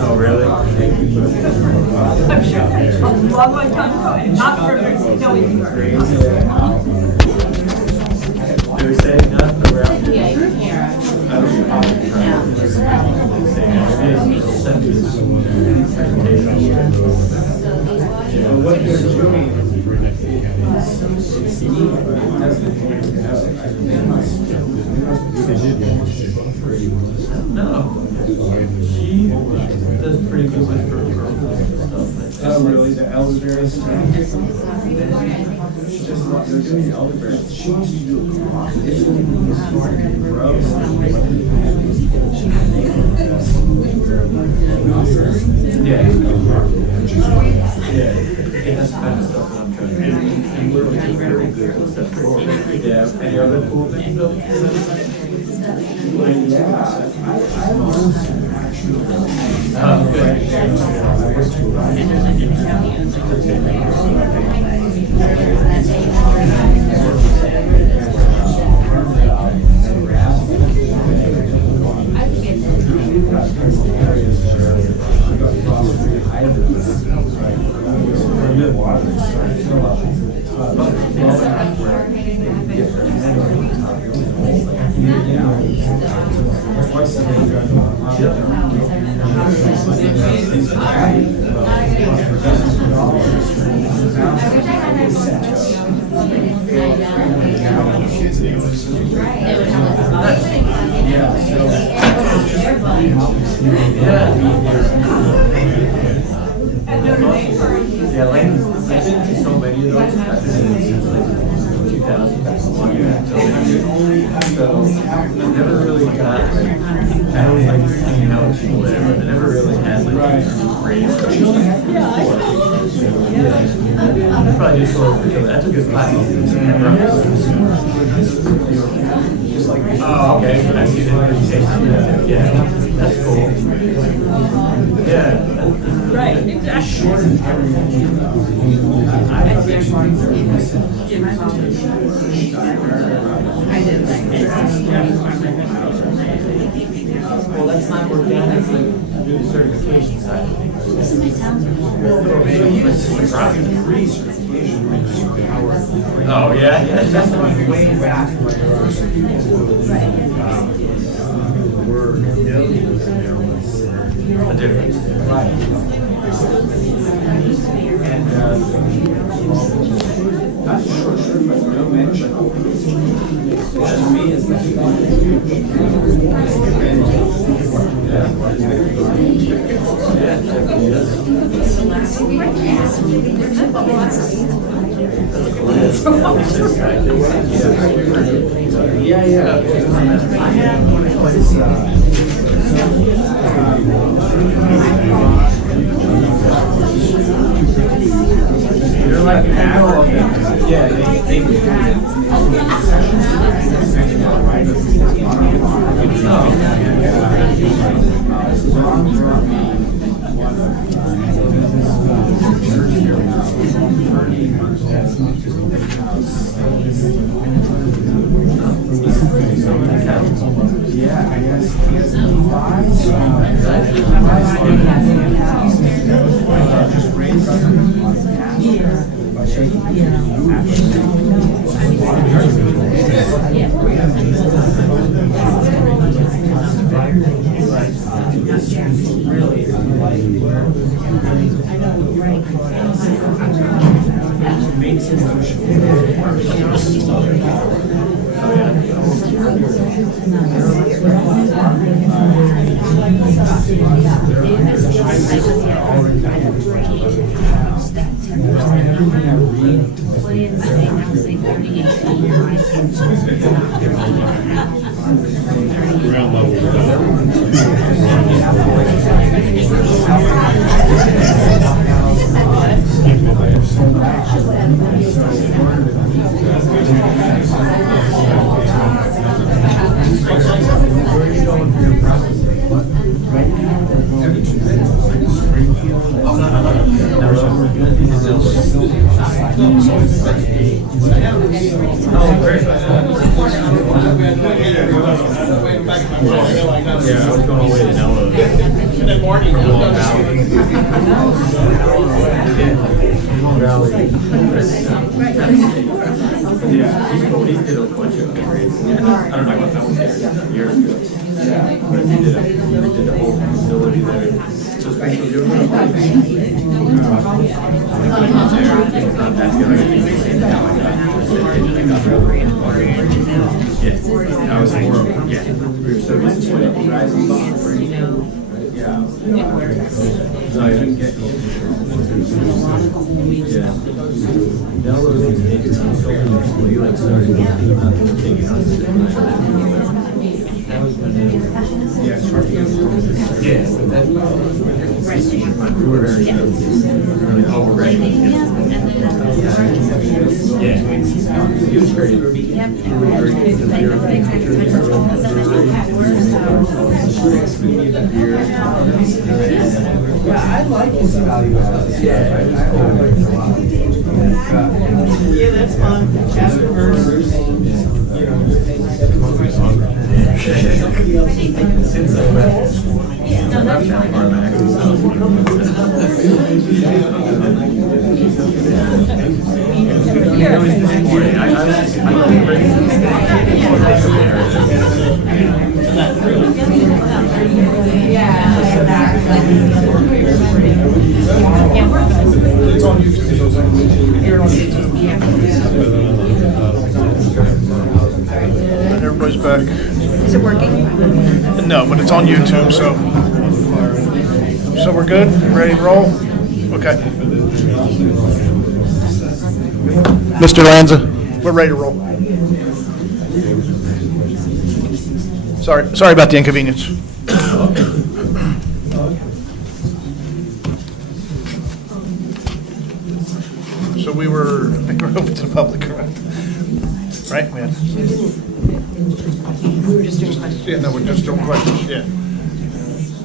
Oh, really? I'm sure that's a long time ago, and not for knowing you were. They were saying nothing around. Yeah, you can hear it. I don't know. What you're doing no. She does pretty good with her stuff. Oh, really? The elderberry stuff? She's just not, they're doing the elderberry. She wants to do a competition. Yeah. Yeah. It has kind of stuff that I'm trying to do. And we're very good with stuff. Yeah. And the other cool Yeah, like, I've been to so many of those, I've been since like 2001. So, never really got, like, I always like hanging out with people there, but I never really had like great stuff. I probably just sort of, that's a good class. Oh, okay, I see the yeah, that's cool. Yeah. Right, exactly. Well, that's not organic, do the certification side of things. Oh, yeah? That's going way back. The word millions there was a difference. Right. And, not sure if I know much, but just me is yeah. I had one place, they're like an hour. Yeah, yeah, I guess he buys, just raise really makes ground Yeah, I was going away to Noah. Good morning. From Long Valley. Yeah, he did a bunch of grades. I don't know what that was years ago. Yeah, but he did the whole facility there. So special different. Yeah, I was horrible. Yeah, we were so disappointed. Yeah. So I didn't get yeah. Now those things so you like started taking on that was when yeah, it's hard to get yeah, but that we were very really overrated. Yeah. I like his value. Yeah, that's fun. Chapter verse. No, that's It's on YouTube. Here on YouTube. And everybody's back. Is it working? No, but it's on YouTube, so we're good? Ready to roll? Okay. Mr. Lanza, we're ready to roll. Sorry about the inconvenience. So we were open to the public, right, man? We were just doing questions. Yeah, no, we're just doing questions, yeah.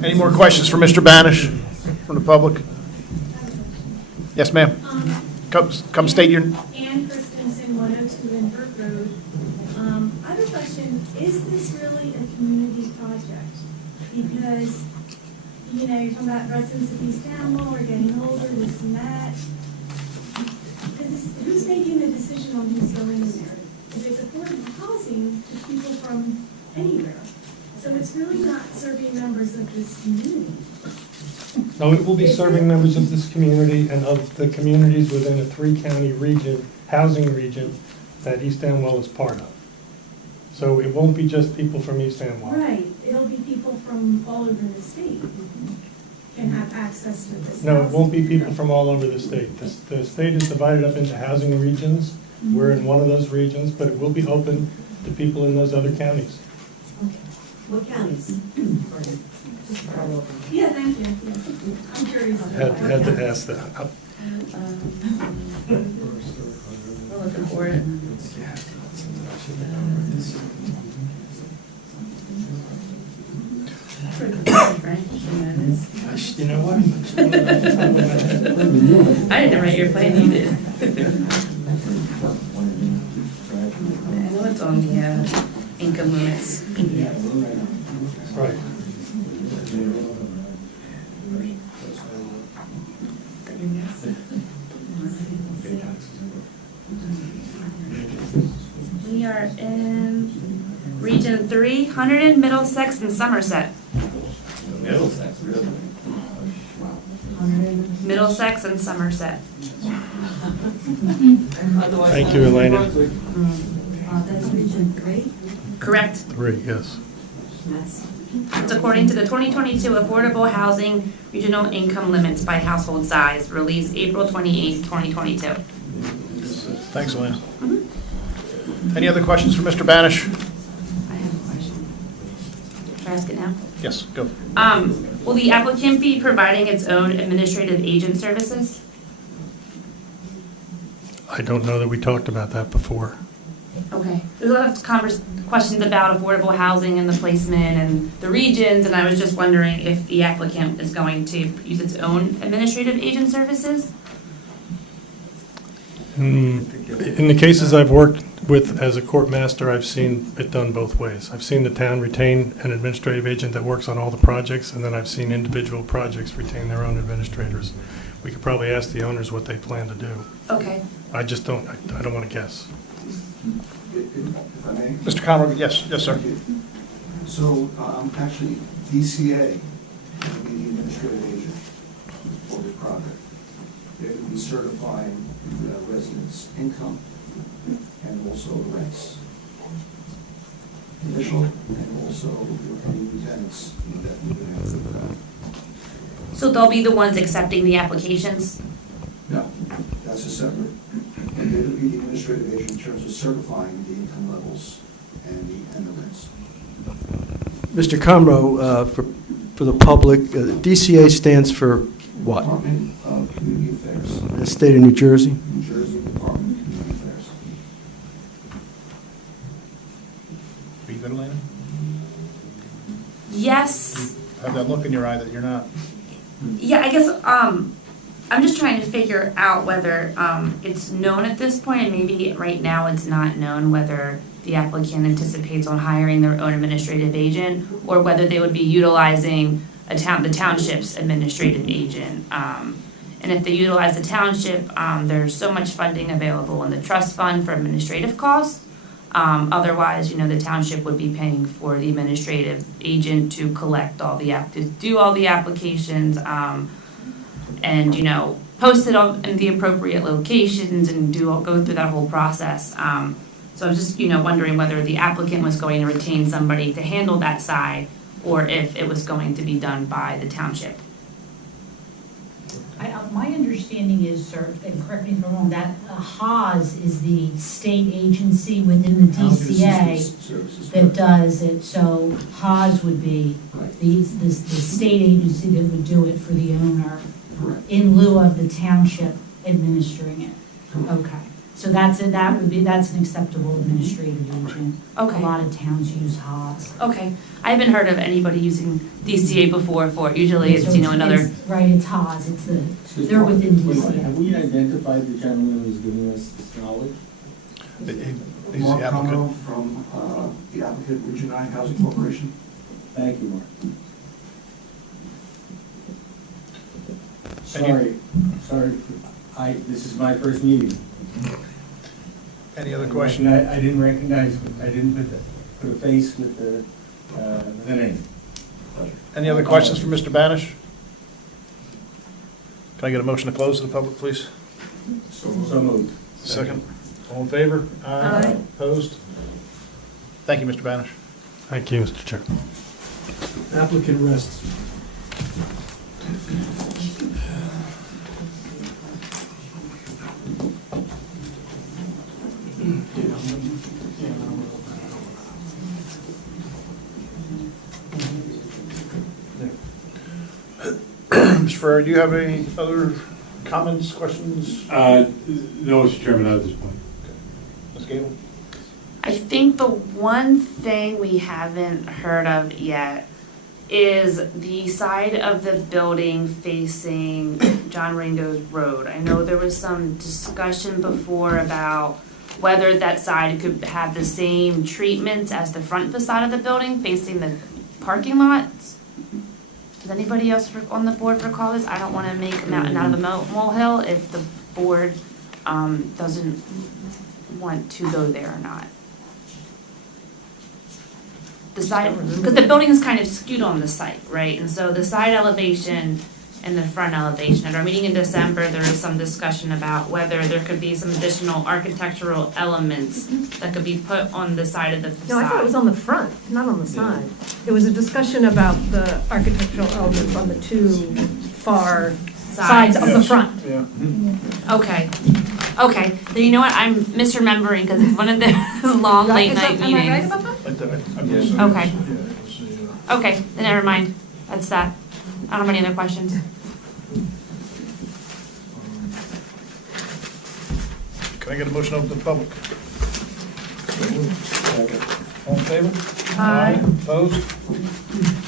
Any more questions for Mr. Banish from the public? Yes, ma'am. Come state your... Ann Christensen, 102 Lindbergh Road. I have a question. Is this really a community project? Because, you know, you're talking about residents of East Amwell are getting older, this and that. Who's making the decision on who's going in there? If it's affordable housing, it's people from anywhere. So it's really not serving members of this community. No, it will be serving members of this community and of the communities within a three-county region, housing region, that East Amwell is part of. So it won't be just people from East Amwell. Right, it'll be people from all over the state can have access to this. No, it won't be people from all over the state. The state is divided up into housing regions. We're in one of those regions, but it will be open to people in those other counties. What counties? Yeah, thank you. Yeah. I'm curious. Had to ask that. We're looking for it. You know what? I didn't write your plan, you did. I know it's on the income limits. Right. We are in Region 3, Hunterdon, Middlesex, and Somerset. Middlesex, really? Middlesex and Somerset. Thank you, Elena. That's Region 3? Correct. 3, yes. It's according to the 2022 Affordable Housing Regional Income Limits by Household Size, released April 28, 2022. Thanks, Elena. Any other questions for Mr. Banish? I have a question. Should I ask it now? Yes, go. Will the applicant be providing its own administrative agent services? I don't know that we talked about that before. Okay. There's a lot of questions about affordable housing and the placement and the regions, and I was just wondering if the applicant is going to use its own administrative agent services? In the cases I've worked with as a court master, I've seen it done both ways. I've seen the town retain an administrative agent that works on all the projects, and then I've seen individual projects retain their own administrators. We could probably ask the owners what they plan to do. Okay. I just don't, I don't want to guess. If I may? Mr. Conrad, yes, sir. So, actually, DCA will be the administrative agent for this project. They will be certifying the residents' income and also rents. Initial and also any tenants that we've been able to. So they'll be the ones accepting the applications? No, that's a separate. And they will be the administrative agent in terms of certifying the income levels and the rents. Mr. Comro, for the public, DCA stands for what? Department of Community Affairs. The state of New Jersey? New Jersey Department of Community Affairs. look in your eye that you're not. Yeah, I guess, I'm just trying to figure out whether, it's known at this point, and maybe right now it's not known whether the applicant anticipates on hiring their own administrative agent, or whether they would be utilizing the township's administrative agent. And if they utilize the township, there's so much funding available in the trust fund for administrative costs. Otherwise, the township would be paying for the administrative agent to collect all the to do all the applications, and, post it in the appropriate locations and go through that whole process. So I was just, wondering whether the applicant was going to retain somebody to handle that side, or if it was going to be done by the township. My understanding is, sir, and correct me if I'm wrong, that HAAS is the state agency within the DCA that does it. So HAAS would be the state agency that would do it for the owner in lieu of the township administering it. Okay. So that's an acceptable administrative agent. Okay. A lot of towns use HAAS. Okay, I haven't heard of anybody using DCA before for it. Usually it's, another. Right, it's HAAS, they're within DCA. Have we identified the gentleman who's giving us this knowledge? He's Mark the applicant. Como from the applicant, Region 9 Housing Corporation. Thank you, Mark. Sorry, this is my first meeting. Any other questions? I didn't recognize, I didn't put a face with the name. Any other questions for Mr. Banish? Can I get a motion to close to the public, please? So moved. Second. All in favor? Aye. Opposed? Thank you, Mr. Banish. Thank you, Mr. Chair. Applicant rests. Mr. Ferrer, do you have any other comments, questions? No, Mr. Chairman, not at this point. Ms. Gable? I think the one thing we haven't heard of yet is the side of the building facing John Ringo's Road. I know there was some discussion before about whether that side could have the same treatments as the front facade of the building facing the parking lots. Does anybody else on the board recall this? I don't want to make a mountain out of a molehill if the board doesn't want to go there or not. The side, because the building is kind of skewed on the site, right? And so the side elevation and the front elevation. At our meeting in December, there was some discussion about whether there could be some additional architectural elements that could be put on the side of the facade. No, I thought it was on the front, not on the side. There was a discussion about the architectural elements on the two far sides of the front. Yeah. Okay, then you know what, I'm misremembering because it's one of the long late night meetings. Am I right about that? Okay. Okay, then never mind, that's that. I don't have any other questions. Can I get a motion open to the public? All in favor? Aye. Opposed?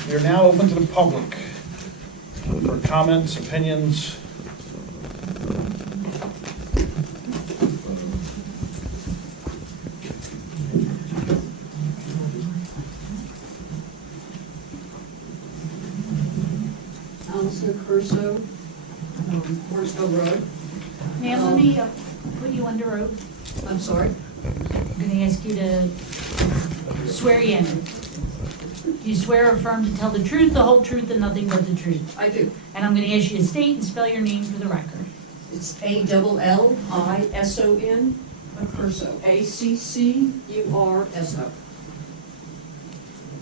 We are now open to the public for comments, opinions. Curso, Morrisville Road. Ma'am, let me put you under oath. I'm sorry? I'm going to ask you to swear you in. Do you swear or affirm to tell the truth, the whole truth, and nothing but the truth? I do. And I'm going to ask you to state and spell your name for the record. It's A-L-L-I-S-O-N, Curso, A-C-C-U-R-S-O.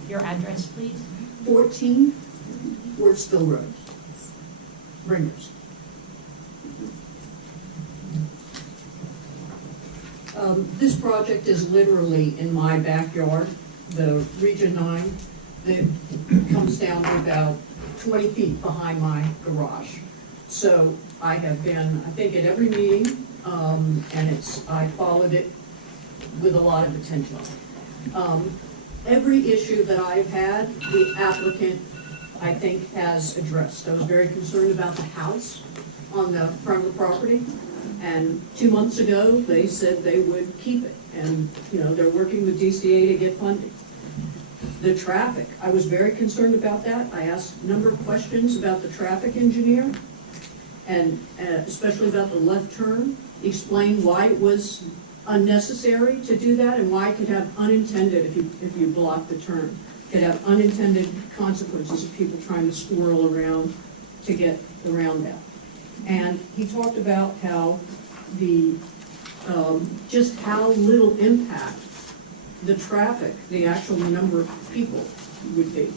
Your address, please. 14 Morrisville Road, Ringers. This project is literally in my backyard, the Region 9, that comes down to about 20 feet behind my garage. So I have been, I think, at every meeting, and I followed it with a lot of attention. Every issue that I've had, the applicant I think, has addressed. I was very concerned about the house on the front of the property, and 2 months ago, they said they would keep it, and, you know, they're working with DCA to get funding. The traffic, I was very concerned about that. I asked a number of questions about the traffic engineer, and especially about the left turn, explained why it was unnecessary to do that and why it could have unintended, if you block the turn, could have unintended consequences of people trying to swirl around to get around that. And he talked about how just how little impact the traffic, the actual number of people would be.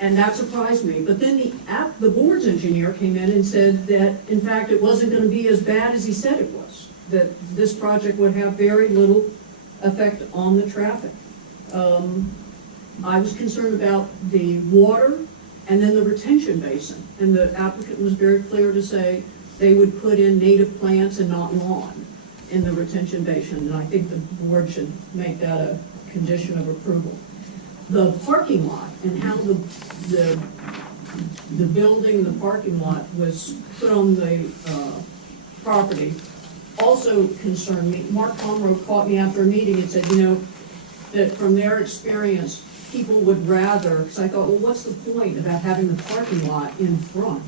And that surprised me. But then the board's engineer came in and said that, in fact, it wasn't going to be as bad as he said it was, that this project would have very little effect on the traffic. I was concerned about the water and then the retention basin. And the applicant was very clear to say they would put in native plants and not lawn in the retention basin. And I think the board should make that a condition of approval. The parking lot and how the building, the parking lot was put on the property also concerned me. Mark Pomeroy caught me after a meeting and said, you know, that from their experience, people would rather, because I thought, well, what's the point about having the parking lot in front,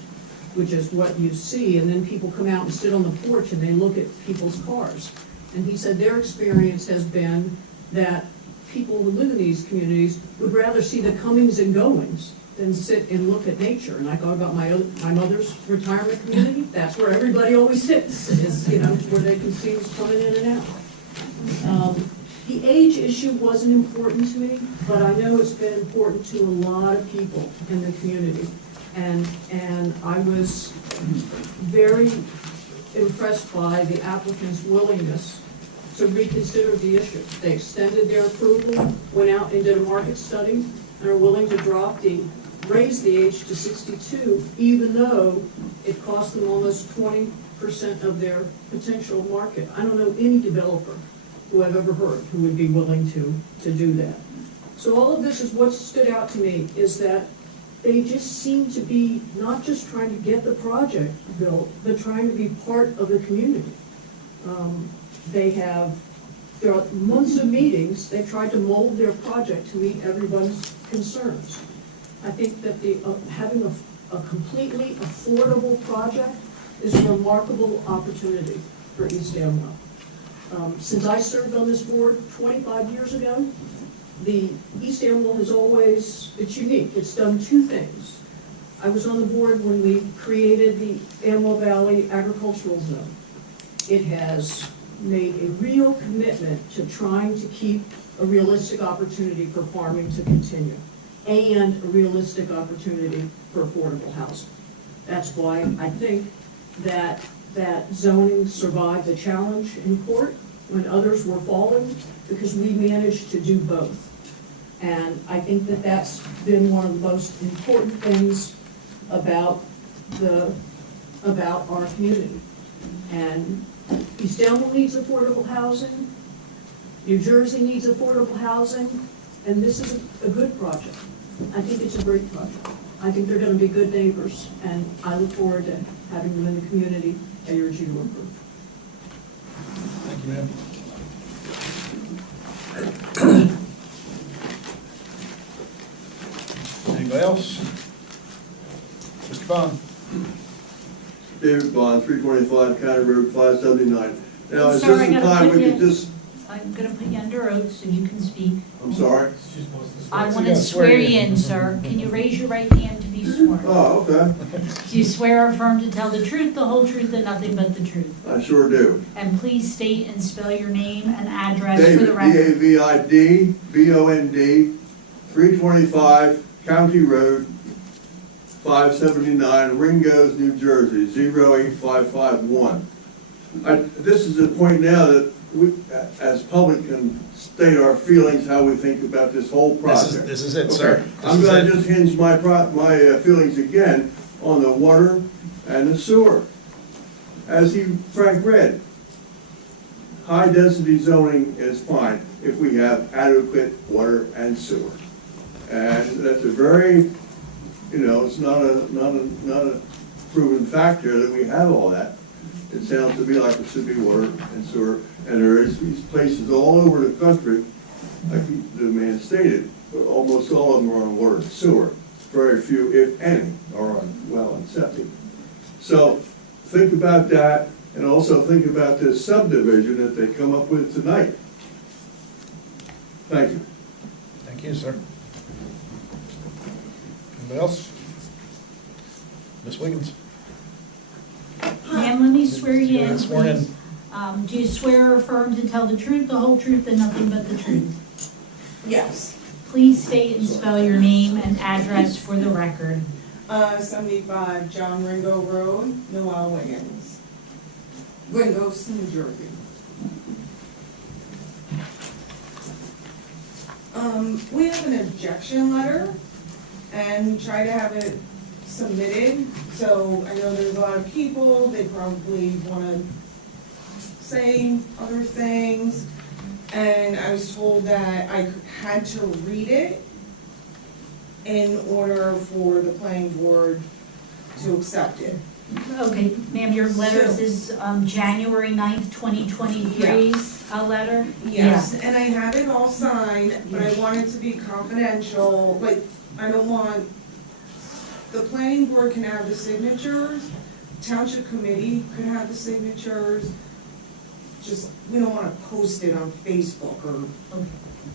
which is what you see, and then people come out and sit on the porch and they look at people's cars. And he said their experience has been that people who live in these communities would rather see the comings and goings than sit and look at nature. And I thought about my mother's retirement community. That's where everybody always sits, is, you know, where they can see what's coming in and out. The age issue wasn't important to me, but I know it's been important to a lot of people in the community. And I was very impressed by the applicant's willingness to reconsider the issue. They extended their approval, went out and did a market study, and are willing to raise the age to 62, even though it cost them almost 20% of their potential market. I don't know any developer who I've ever heard who would be willing to do that. So all of this is what stood out to me, is that they just seem to be not just trying to get the project built, but trying to be part of the community. There are months of meetings, they tried to mold their project to meet everyone's concerns. I think that having a completely affordable project is a remarkable opportunity for East Amwell. Since I served on this board 25 years ago, the East Amwell has always, it's unique, it's done two things. I was on the board when we created the Amwell Valley Agricultural Zone. It has made a real commitment to trying to keep a realistic opportunity for farming to continue and a realistic opportunity for affordable housing. That's why I think that zoning survived the challenge in court when others were falling, because we managed to do both. And I think that that's been one of the most important things about our community. And East Amwell needs affordable housing, New Jersey needs affordable housing, and this is a good project. I think it's a great project. I think they're going to be good neighbors, and I look forward to having them in the community. I urge you to approve. Thank you, ma'am. Anybody else? Mr. Bond? David Bond, 325 County Road 579. Now, is Sorry, this the time we could just, I'm gonna put you under oath so you can speak. I'm sorry? I want to swear you in, sir. Can you raise your right hand to be sworn? Oh, okay. Do you swear or affirm to tell the truth, the whole truth, and nothing but the truth? I sure do. And please state and spell your name and address for the David, record. David, Bond, 325 County Road 579, Ringgoes, New Jersey, 08551. This is the point now that we, as public, can state our feelings, how we think about this whole project. This is it, Okay. sir. I'm going to just hinge my feelings again on the water and the sewer. As Frank read, high-density zoning is fine if we have adequate water and sewer. And that's a very You know, it's not a proven factor that we have all that. It sounds to me like there should be water and sewer, and there is these places all over the country, like the man stated, but almost all of them are on water and sewer. Very few, if any, are on well and septic. So think about that, and also think about this subdivision that they come up with tonight. Thank you. Thank you, sir. Anybody else? Ms. Wiggins? Ma'am, let me swear you in, Sworn in. please. Do you swear or affirm to tell the truth, the whole truth, and nothing but the truth? Yes. Please state and spell your name and address for the record. 75 John Ringo Road, Noel Wiggins. Wingos, New Jersey. We have an objection letter, and we try to have it submitted. So I know there's a lot of people, they probably want to say other things. And I was told that I had to read it in order for the planning board to accept it. Okay, ma'am, your letter is January 9th, 2023's letter? Yes, and I had it all signed, but I want it to be confidential, like, I don't want, the planning board can have the signatures, township committee could have the signatures, just, we don't wanna post it on Facebook or. Okay.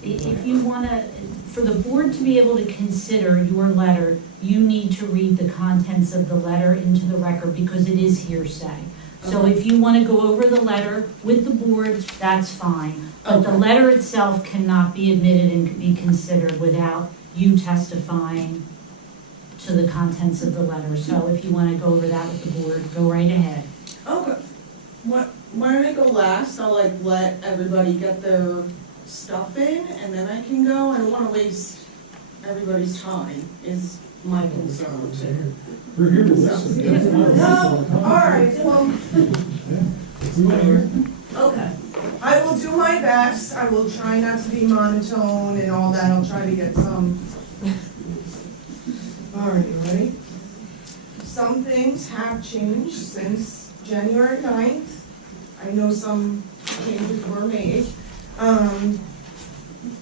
If you want to, for the board to be able to consider your letter, you need to read the contents of the letter into the record because it is hearsay. So if you want to go over the letter with the board, that's fine. But the letter itself cannot be admitted and be considered without you testifying to the contents of the letter. So if you want to go over that with the board, go right ahead. Okay. Why don't I go last? I'll like let everybody get their stuff in and then I can go. I don't want to waste everybody's time is my concern too. We're here to listen. No, all right, well. Okay. I will do my best. I will try not to be monotone and all that. I'll try to get some. All right, you ready? Some things have changed since January 9th. I know some changes were made.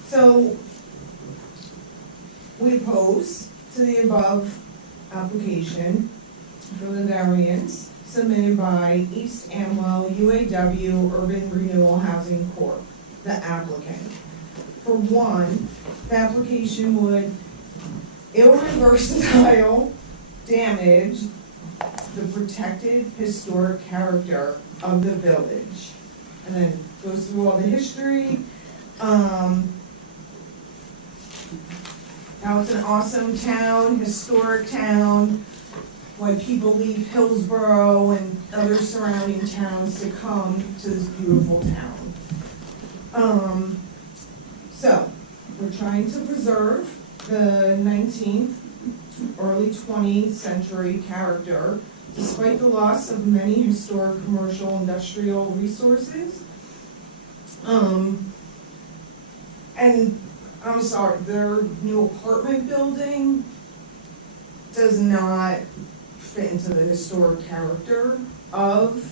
So we oppose to the above application for the variance submitted by East Amwell UAW Urban Renewal Housing Corp., the applicant. For one, the application would irreversible damage the protected historic character of the village. And then goes through all the history. Now it's an awesome town, historic town, why people leave Hillsborough and other surrounding towns to come to this beautiful town. So, we're trying to preserve the 19th, early 20th century character, despite the loss of many historic commercial industrial resources. And I'm sorry, their new apartment building does not fit into the historic character of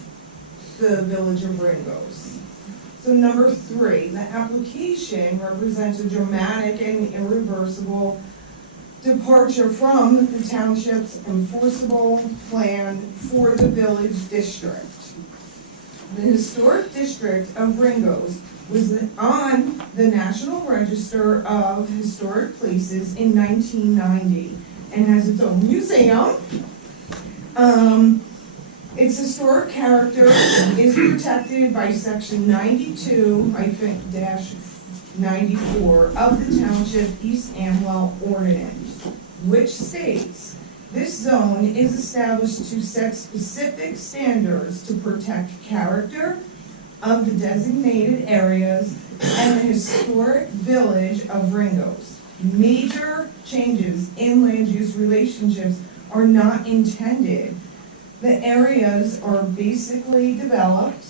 the village of Ringos. So number 3, the application represents a dramatic and irreversible departure from the township's enforceable plan for the village district. The historic district of Ringos was on the National Register of Historic Places in 1990 and has its own museum. Its historic character is protected by section 92-94 of the Township East Amwell Ordinance, which states, this zone is established to set specific standards to protect character of the designated areas and the historic village of Ringos. Major changes in land use relationships are not intended. The areas are basically developed.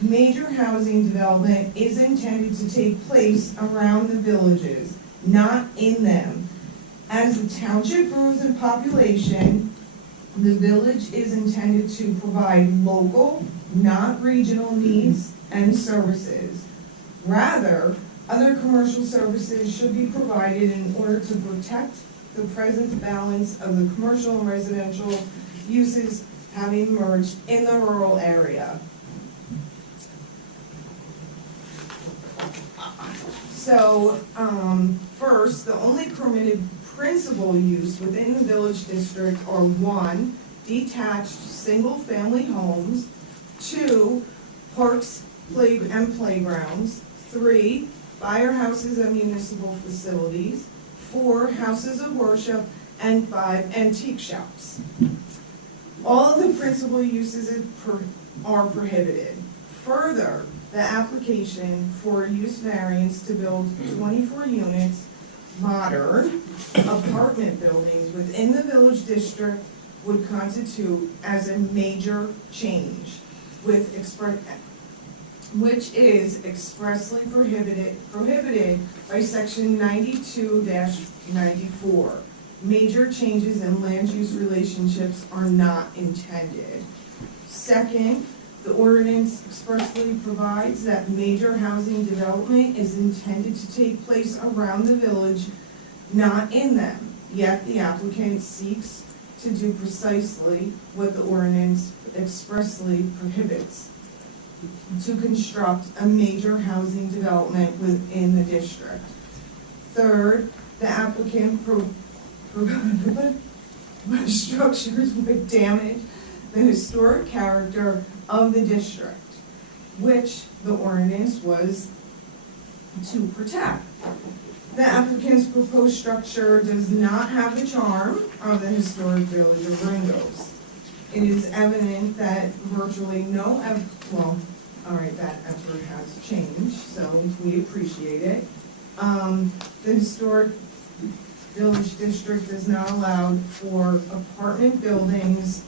Major housing development is intended to take place around the villages, not in them. As the township grows in population, the village is intended to provide local, not regional needs and services. Rather, other commercial services should be provided in order to protect the present balance of the commercial and residential uses having merged in the rural area. So, first, the only permitted principal use within the village district are 1, detached single-family homes, 2, parks and playgrounds, 3, firehouses and municipal facilities, 4, houses of worship, and 5, antique shops. All of the principal uses are prohibited. Further, the application for use variance to build 24 units modern apartment buildings within the village district would constitute as a major change which is expressly prohibited by section 92-94. Major changes in land use relationships are not intended. Second, the ordinance expressly provides that major housing development is intended to take place around the village, not in them. Yet the applicant seeks to do precisely what the ordinance expressly prohibits, to construct a major housing development within the district. Third, the applicant structures would damage the historic character of the district, which the ordinance was to protect. The applicant's proposed structure does not have the charm of the historic village of Ringgoes. It is evident that virtually no, that effort has changed, so we appreciate it. The historic village district is not allowed for apartment buildings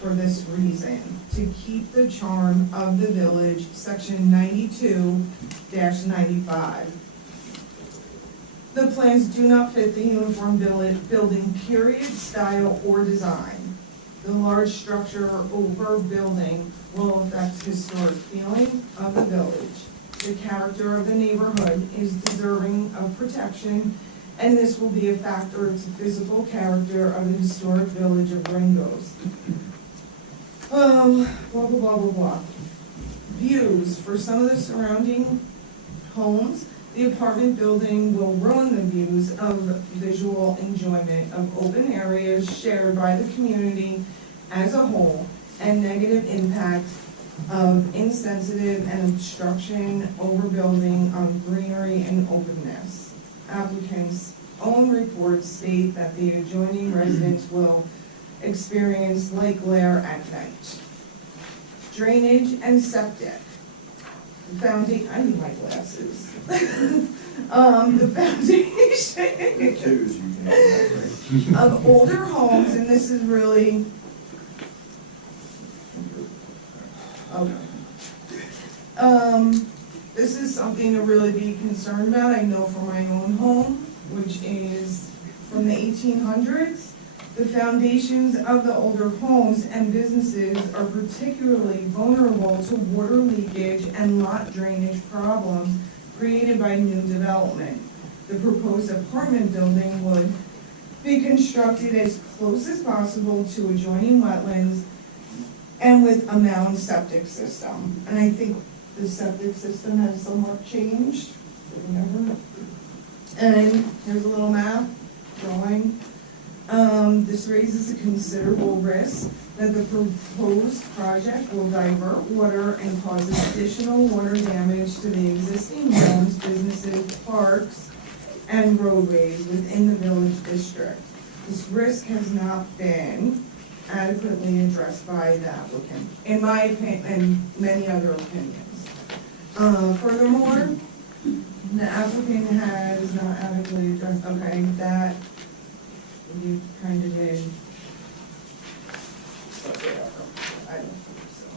for this reason, to keep the charm of the village, section 92-95. The plans do not fit the uniform building period, style, or design. The large structure or overbuilding will affect historic feeling of the village. The character of the neighborhood is deserving of protection, and this will be a factor of the physical character of the historic village of Ringgoes. Blah, blah, blah, blah, blah. Views. For some of the surrounding homes, the apartment building will ruin the views of visual enjoyment of open areas shared by the community as a whole, and negative impact of insensitive and obstruction, overbuilding on greenery and openness. Applicants' own reports state that the adjoining residents will experience light glare at night. Drainage and septic. I need my glasses. The foundation of older homes, and this is really, okay. This is something to really be concerned about. I know for my own home, which is from the 1800s, the foundations of the older homes and businesses are particularly vulnerable to water leakage and lot drainage problems created by new development. The proposed apartment building would be constructed as close as possible to adjoining wetlands and with a mound septic system. And I think the septic system has somewhat changed, remember? And here's a little map drawing. This raises a considerable risk that the proposed project will divert water and cause additional water damage to the existing homes, businesses, parks, and roadways within the village district. This risk has not been adequately addressed by the applicant, in my opinion, and many other opinions. Furthermore, the applicant has not adequately addressed, okay, that you kind of did. I don't think so.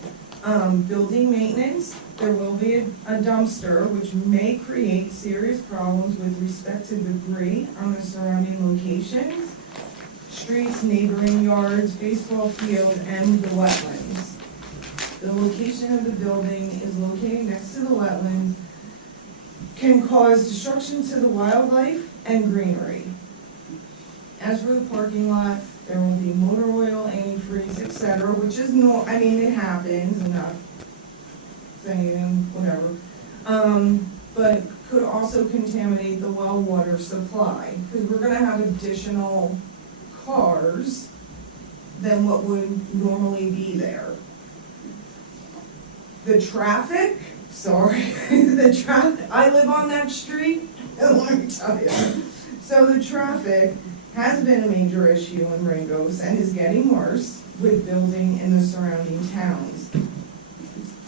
Building maintenance, there will be a dumpster, which may create serious problems with respect to debris on the surrounding locations, streets, neighboring yards, baseball field, and the wetlands. The location of the building is located next to the wetlands, can cause destruction to the wildlife and greenery. As for the parking lot, there will be motor oil, antifreeze, etc., which is I mean, it happens, I'm not saying anything, whatever. But could also contaminate the well water supply, because we're gonna have additional cars than what would normally be there. The traffic, sorry, I live on that street, and let me tell you. So the traffic has been a major issue in Ringgoes and is getting worse with building in the surrounding towns.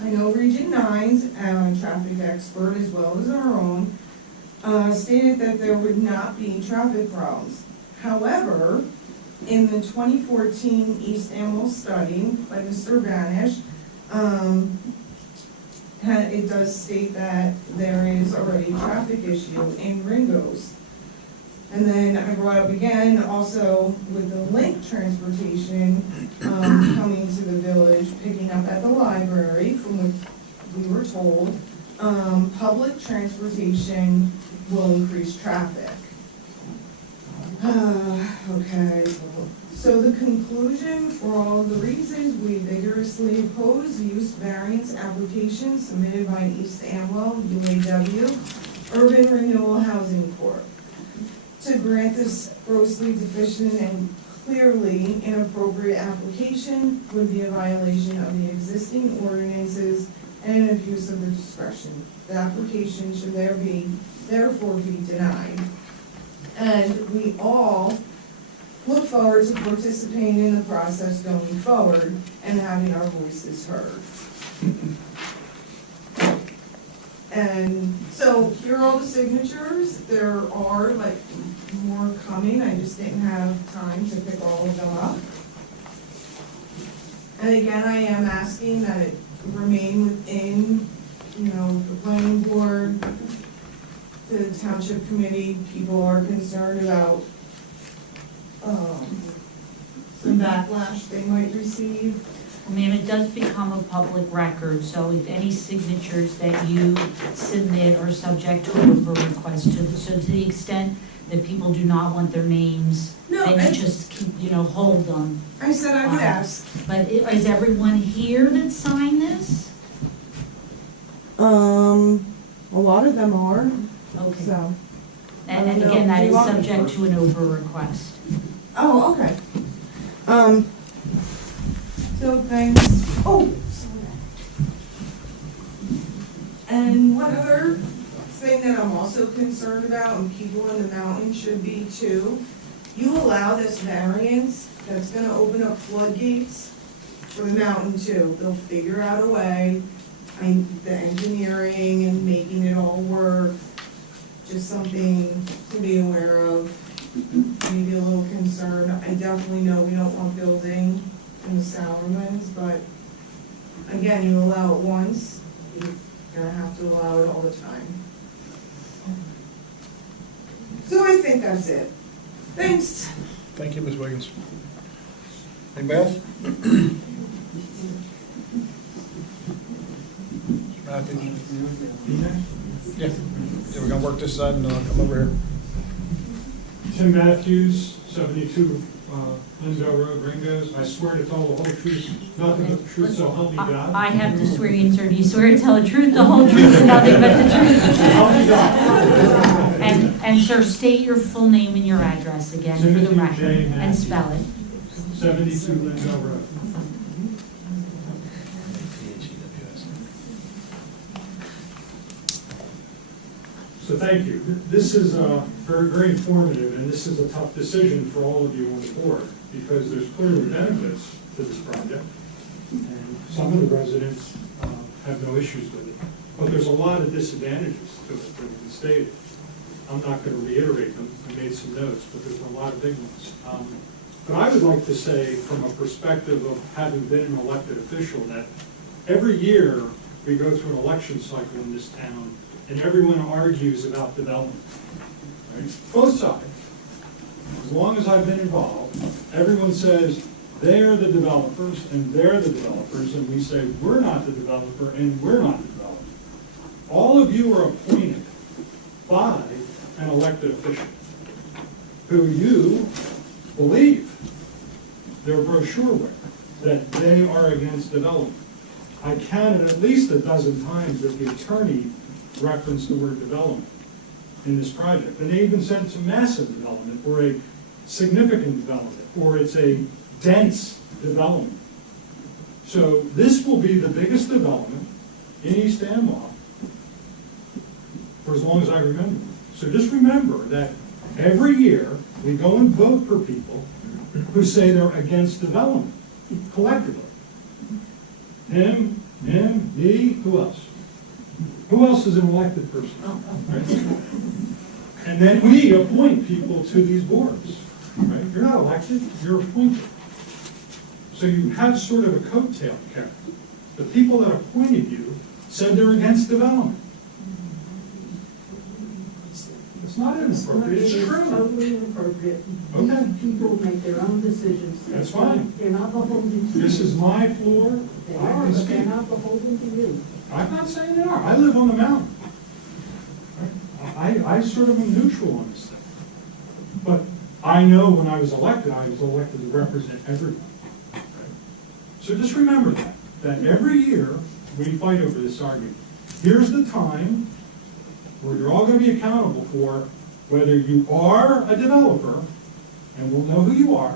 I know Region 9's traffic expert, as well as our own, stated that there would not be traffic problems. However, in the 2014 East Amwell study by Mr. Vanish, it does state that there is already a traffic issue in Ringgoes. And then I brought up again also with the link transportation coming to the village, picking up at the library, from what we were told, public transportation will increase traffic. Okay, so the conclusion, for all of the reasons, we vigorously oppose use variance application submitted by East Amwell, UAW, Urban Renewal Housing Corp. To grant this grossly deficient and clearly inappropriate application would be a violation of the existing ordinances and an abuse of the discretion. The application should therefore be denied. And we all look forward to participating in the process going forward and having our voices heard. And so here are all the signatures. There are like more coming. I just didn't have time to pick all of them up. And again, I am asking that it remain within, the planning board, the township committee. People are concerned about some backlash they might receive. Ma'am, it does become a public record, so if any signatures that you submit are subject to a request, so to the extent that people do not want their names, then you just keep, hold them. I said I would ask. But is everyone here that signed this? A lot of them are. Okay. So. And again, that is subject to an over request. Oh, okay. So thanks. Oh, and one other thing that I'm also concerned about, and people in the mountain should be too, you allow this variance that's gonna open up floodgates for the mountain too. They'll figure out a way, the engineering and making it all work, just something to be aware of, maybe a little concern. I definitely know we don't want building in the Sourlands, but again, you allow it once, you're gonna have to allow it all the time. So I think that's it. Thanks. Thank you, Ms. Wiggins. Anybody else? Yeah, we're gonna work this side and come over here. Tim Matthews, 72 Linville Road, Ringgoes. I swear to tell the whole truth, nothing but the truth, so help me God. I have to swear in, sir. Do you swear to tell the truth, the whole truth, and nothing but the truth? Help me God. And sir, state your full name and your address again for the record, and spell it. 72 Linville Road. So thank you. This is very, very informative, and this is a tough decision for all of you on the board, because there's clearly benefits to this project, and some of the residents have no issues with it. But there's a lot of disadvantages to it that have been stated. I'm not going to reiterate them. I made some notes, but there's a lot of big ones. But I would like to say, from a perspective of having been an elected official, that every year, we go through an election cycle in this town, and everyone argues about development, right? Both sides. As long as I've been involved, everyone says, they're the developers, and they're the developers, and we say, we're not the developer, and we're not the developer. All of you are appointed by an elected official, who you believe their brochure with, that they are against development. I counted at least a dozen times that the attorney referenced the word development in this project. And they even said it's a massive development, or a significant development, or it's a dense development. So this will be the biggest development in East Amwell for as long as I remember. So just remember that every year we go and vote for people who say they're against development, collectively. Him, me, who else? Who else is an elected person? Right? And then we appoint people to these boards. Right? You're not elected, you're appointed. So you have sort of a coattail character. The people that appointed you said they're against development. It's not inappropriate, it's true. Totally inappropriate. Okay. These people make their own decisions. That's fine. They're not beholden to you. This is my floor. They I are, can but speak. they're not beholden to you. I'm not saying they are. I live on the mountain. I sort of am neutral on this thing. But I know when I was elected to represent everyone. Right? So just remember that every year we fight over this argument. Here's the time where you're all going to be accountable for whether you are a developer, and we'll know who you are,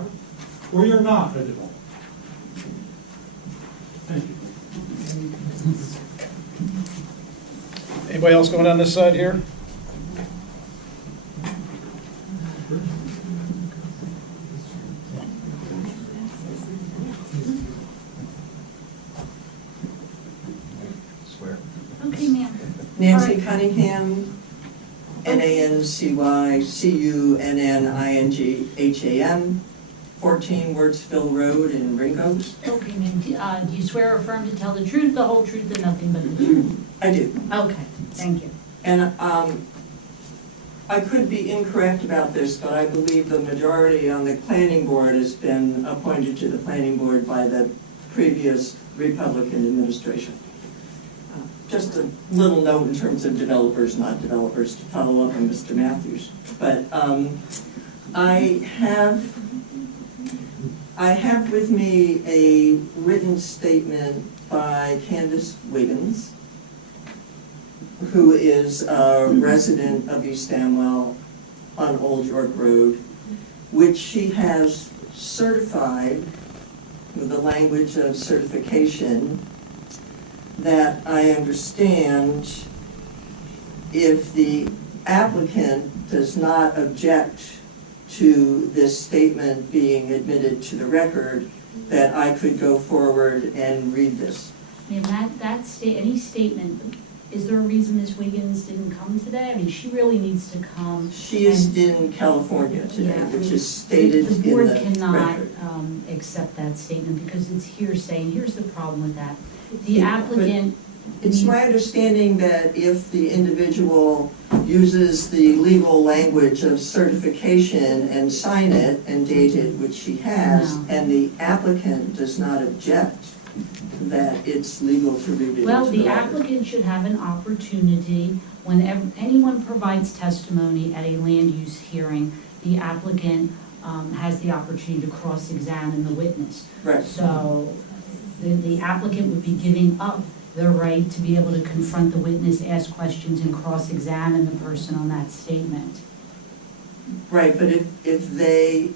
or you're not a developer. Thank you. Anybody else going on this side here? Swear. Okay, ma'am. Nancy Cunningham, NancyCunningham, 14 Wurtsville Road in Ringgoes. Okay, ma'am. Do you swear or affirm to tell the truth, the whole truth, and nothing but the truth? I do. Okay, thank you. And I could be incorrect about this, but I believe the majority on the planning board has been appointed to the planning board by the previous Republican administration. Just a little note in terms of developers, not developers, to follow up on Mr. Matthews. But I have with me a written statement by Candace Wiggins, who is a resident of East Amwell on Old York Road, which she has certified with the language of certification that I understand if the applicant does not object to this statement being admitted to the record, that I could go forward and read this. Ma'am, any statement, is there a reason Ms. Wiggins didn't come today? I mean, she really needs to come. She is in California today, Yeah, which is stated in the board record. cannot accept that statement because it's hearsay, and here's the problem with that. The applicant. It's my understanding that if the individual uses the legal language of certification and sign it and date it, which she has, No. and the applicant does not object, that it's legal to read it Well, into the record. applicant should have an opportunity, whenever anyone provides testimony at a land use hearing, the applicant has the opportunity to cross-examine the witness. Right. So the applicant would be giving up their right to be able to confront the witness, ask questions, and cross-examine the person on that statement. Right, but if they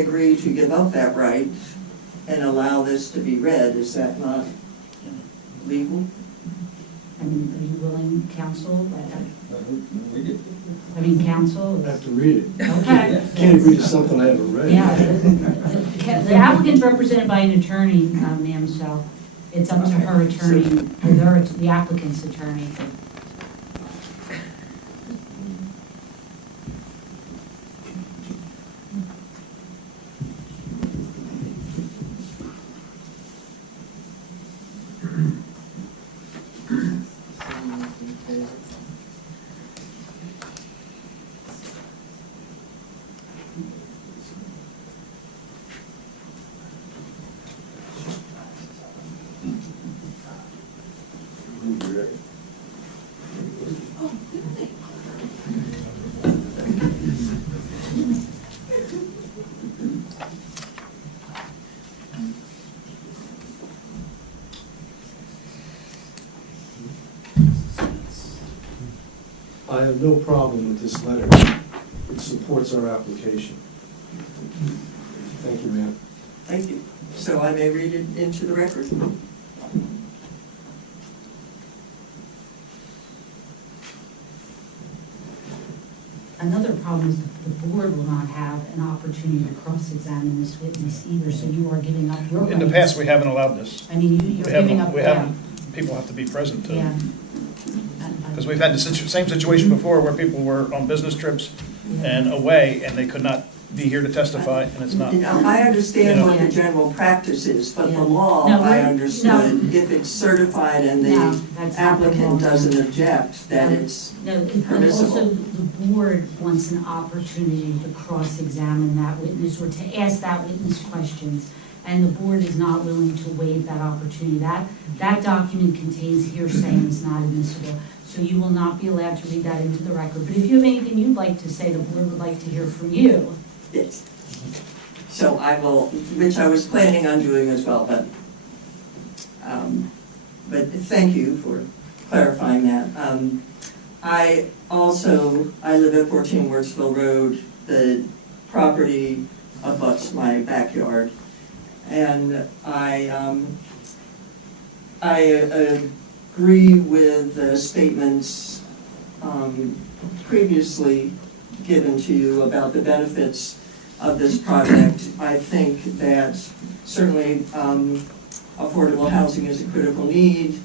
agree to give up that right and allow this to be read, is that not legal? I mean, are you willing, counsel? Read it. I mean, counsel? I have to read it. Okay. Can't agree to something I haven't read. Yeah, the applicant's represented by an attorney, ma'am, so it's up to her attorney, or the applicant's attorney. Move your record. I have no problem with this letter. It supports our application. Thank you, ma'am. Thank you. So I may read it into the record? Another problem is the board will not have an opportunity to cross-examine this witness either, so you are giving up your rights. In the past, we haven't allowed this. I mean, you're giving up. We haven't, people have to be present to. Yeah. Because we've had the same situation before where people were on business trips and away, and they could not be here to testify, and it's not. I understand what the general practice is, but the law, I understood, if it's certified and the applicant doesn't object, that it's permissible. Also, the board wants an opportunity to cross-examine that witness or to ask that witness questions, and the board is not willing to waive that opportunity. That document contains hearsay and is not admissible, so you will not be allowed to read that into the record. But if you have anything you'd like to say, the board would like to hear from you. Yes. So I will, which I was planning on doing as well, but thank you for clarifying that. I live at 14 Wurtsville Road. The property abuts my backyard. And I agree with the statements previously given to you about the benefits of this project. I think that certainly affordable housing is a critical need.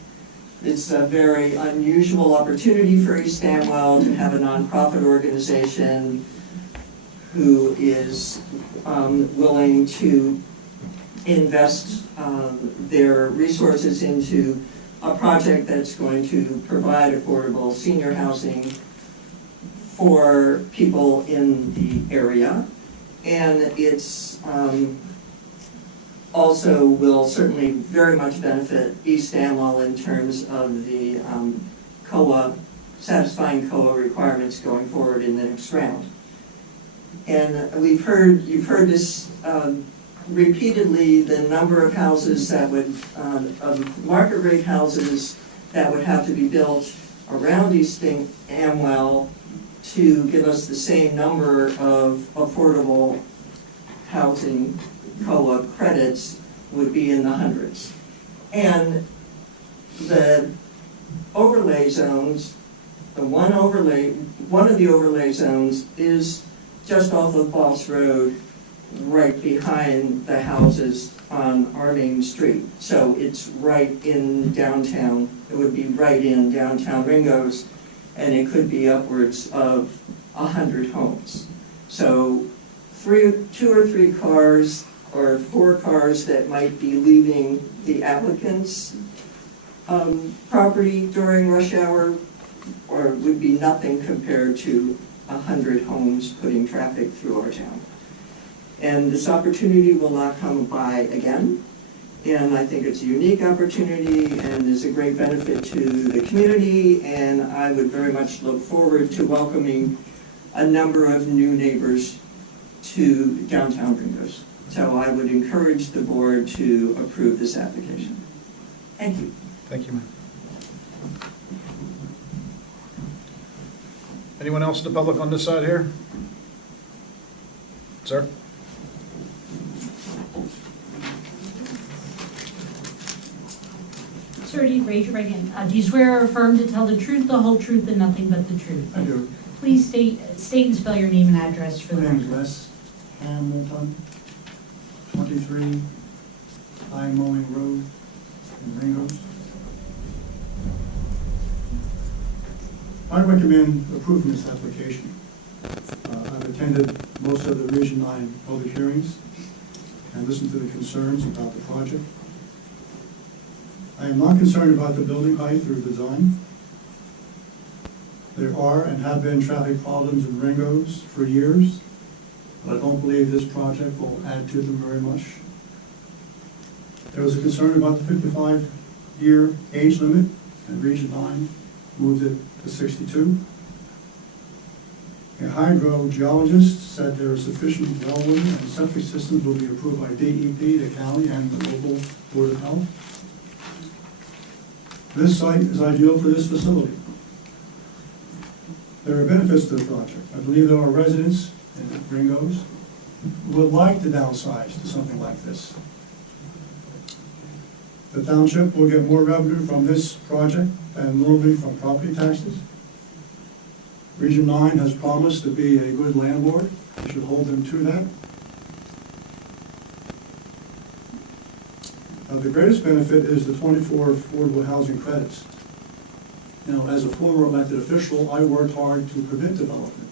It's a very unusual opportunity for East Amwell to have a nonprofit organization who is willing to invest their resources into a project that's going to provide affordable senior housing for people in the area. And it's also will certainly very much benefit East Amwell in terms of the COA, satisfying COA requirements going forward in the next round. And you've heard this repeatedly, the number of houses that would, of market rate houses that would have to be built around East Amwell to give us the same number of affordable housing COA credits would be in the hundreds. And the overlay zones, one of the overlay zones is just off of Boss Road, right behind the houses on our main street. So it's right in downtown. It would be right in downtown Ringo's, and it could be upwards of 100 homes. So 2 or 3 cars or 4 cars that might be leaving the applicant's property during rush hour, or would be nothing compared to 100 homes putting traffic through our town. And this opportunity will not come by again. And I think it's a unique opportunity and is a great benefit to the community. And I would very much look forward to welcoming a number of new neighbors to downtown Ringo's. So I would encourage the board to approve this application. Thank you. Thank you, ma'am. Anyone else in the public on this side here? Sir? Sir, do you raise your right hand? Do you swear or affirm to tell the truth, the whole truth, and nothing but the truth? I do. Please state and spell your name and address for the My name is record. Les Hamilton, 23 High Mowing Road in Ringos. I recommend approving this application. I've attended most of the Region 9 public hearings and listened to the concerns about the project. I am not concerned about the building height or design. There are and have been traffic problems in Ringo's for years, but I don't believe this project will add to them very much. There was a concern about the 55-year age limit and Region 9 moved it to 62. A hydrogeologist said there is sufficient well water and septic systems will be approved by DEP, the county, and the local Board of Health. This site is ideal for this facility. There are benefits to the project. I believe there are residents in Ringo's who would like to downsize to something like this. The township will get more revenue from this project than normally from property taxes. Region 9 has promised to be a good landlord. We should hold them to that. The greatest benefit is the 24 affordable housing credits. You know, as a former elected official, I worked hard to prevent development.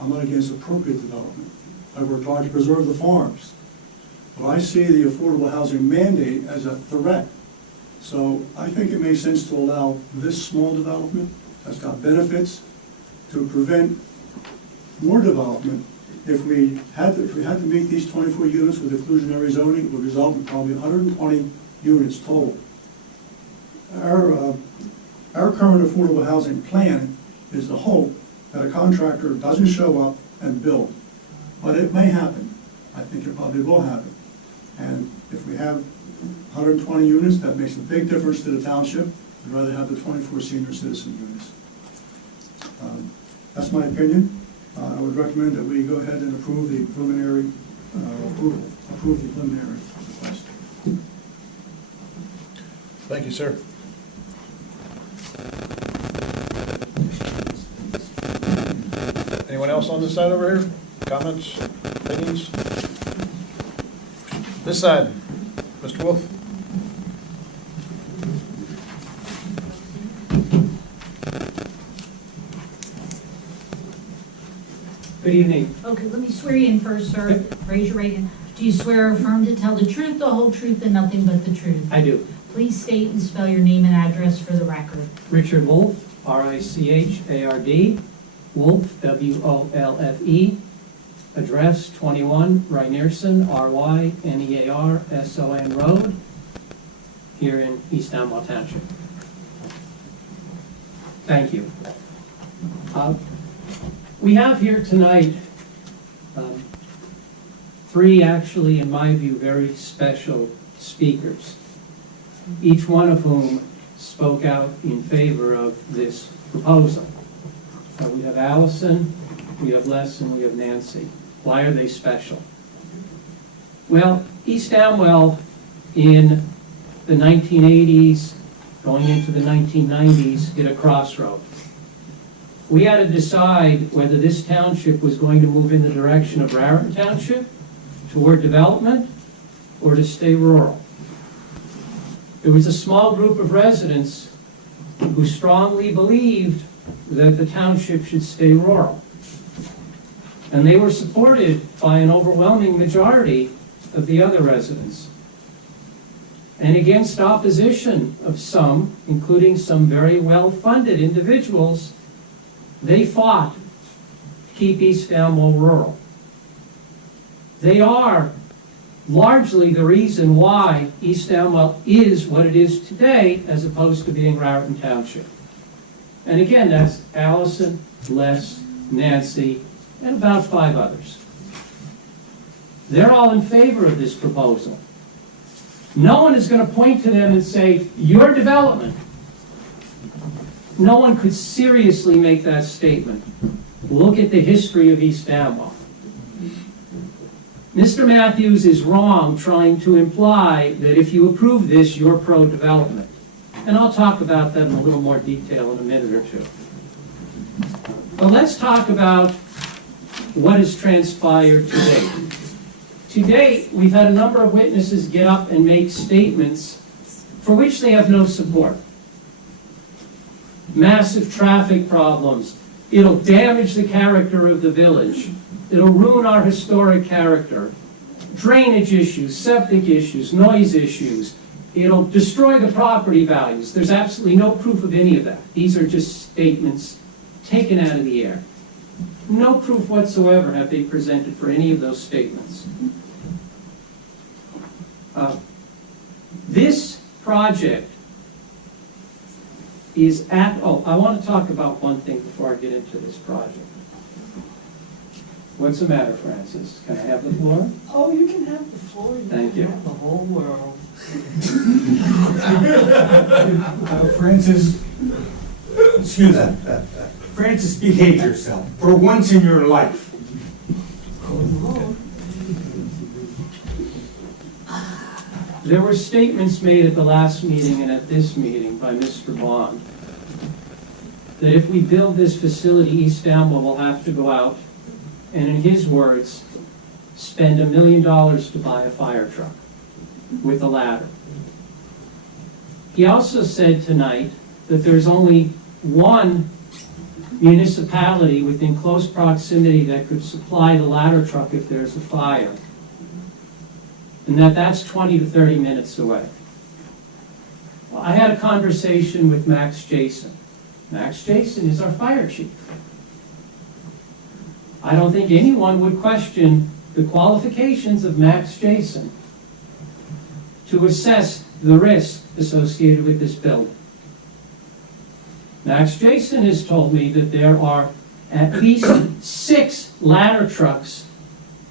I'm not against appropriate development. I worked hard to preserve the farms. But I see the affordable housing mandate as a threat. So I think it makes sense to allow this small development that's got benefits to prevent more development. If we had to meet these 24 units with inclusionary zoning, it would result in probably 120 units total. Our current affordable housing plan is the hope that a contractor doesn't show up and build. But it may happen. I think it probably will happen. And if we have 120 units, that makes a big difference to the township. I'd rather have the 24 senior citizen units. That's my opinion. I would recommend that we go ahead and approve the preliminary request. Thank you, sir. Anyone else on this side over here? Comments, opinions? This side, Mr. Wolf. Good evening. Okay, let me swear you in first, sir. Raise your right hand. Do you swear or affirm to tell the truth, the whole truth, and nothing but the truth? I do. Please state and spell your name and address for the record. Richard Wolf, R-I-C-H-A-R-D, Wolf, W-O-L-F-E, address 21 Rynearson, R-Y-N-E-A-R-S-O-N Road, here in East Amwell Township. Thank you. We have here tonight three, actually, in my view, very special speakers, each one of whom spoke out in favor of this proposal. We have Allison, we have Les, and we have Nancy. Why are they special? Well, East Amwell in the 1980s, going into the 1990s, hit a crossroad. We had to decide whether this township was going to move in the direction of Raritan Township, toward development, or to stay rural. There was a small group of residents who strongly believed that the township should stay rural. And they were supported by an overwhelming majority of the other residents. And against opposition of some, including some very well-funded individuals, they fought to keep East Amwell rural. They are largely the reason why East Amwell is what it is today, as opposed to being Raritan Township. And again, that's Allison, Les, Nancy, and about 5 others. They're all in favor of this proposal. No one is going to point to them and say, your development. No one could seriously make that statement. Look at the history of East Amwell. Mr. Matthews is wrong trying to imply that if you approve this, you're pro-development. And I'll talk about that in a little more detail in a minute or two. But let's talk about what has transpired to date. To date, we've had a number of witnesses get up and make statements for which they have no support. Massive traffic problems. It'll damage the character of the village. It'll ruin our historic character. Drainage issues, septic issues, noise issues. It'll destroy the property values. There's absolutely no proof of any of that. These are just statements taken out of the air. No proof whatsoever have they presented for any of those statements. This project is I want to talk about one thing before I get into this project. What's the matter, Francis? Can I have the floor? Oh, you can have the floor. Thank you. The whole world. Francis, excuse me. Francis, behave yourself for once in your life. There were statements made at the last meeting and at this meeting by Mr. Bond that if we build this facility, East Amwell will have to go out and, in his words, spend $1 million to buy a fire truck with a ladder. He also said tonight that there's only one municipality within close proximity that could supply the ladder truck if there's a fire, and that's 20 to 30 minutes away. Well, I had a conversation with Max Jason. Max Jason is our fire chief. I don't think anyone would question the qualifications of Max Jason to assess the risk associated with this building. Max Jason has told me that there are at least 6 ladder trucks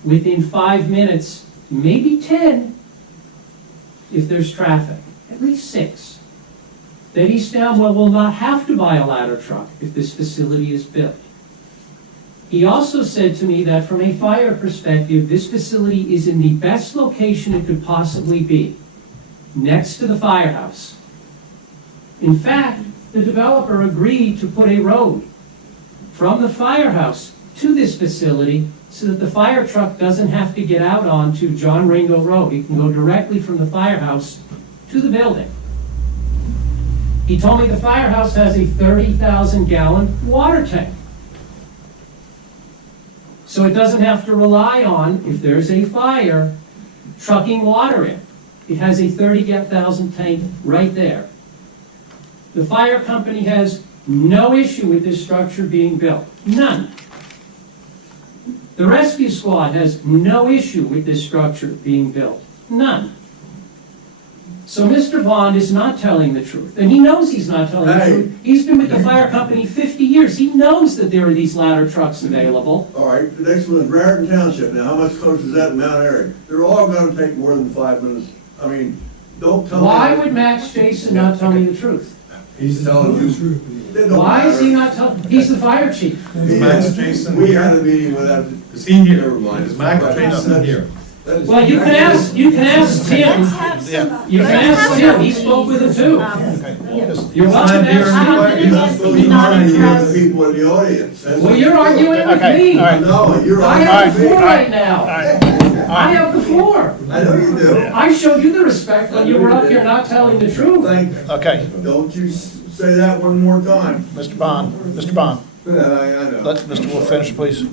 within 5 minutes, maybe 10, if there's traffic. At least 6. That East Amwell will not have to buy a ladder truck if this facility is built. He also said to me that from a fire perspective, this facility is in the best location it could possibly be, next to the firehouse. In fact, the developer agreed to put a road from the firehouse to this facility so that the fire truck doesn't have to get out onto John Ringo Road. He can go directly from the firehouse to the building. He told me the firehouse has a 30,000-gallon water tank. So it doesn't have to rely on, if there's a fire, trucking water in. It has a 30,000 tank right there. The fire company has no issue with this structure being built. None. The rescue squad has no issue with this structure being built. None. So Mr. Bond is not telling the truth. And he knows he's not telling the truth. He's been with the fire company 50 years. He knows that there are these ladder trucks available. All right, the next one is Raritan Township. Now, how much closer is that to Mount Airy? They're all going to take more than 5 minutes. I mean, don't tell me. Why would Max Jason not tell me the truth? He's telling you the truth. Why is he not telling? He's the fire chief. Is Max Jason We here? had a meeting with that. Is he here? Never mind. Is Max Jason here? Well, you can ask Tim. You can ask Tim. He spoke with him too. You're welcome to ask He's not supposed to argue with the people in the audience. him. Well, you're arguing with me. No, you're I arguing have with the me. floor right now. I have the floor. I know you do. I showed you the respect when you were up here not telling the truth. Okay, Don't you say that one more time. Mr. Bond, Mr. Bond, I know. let Mr. Wolf finish, please.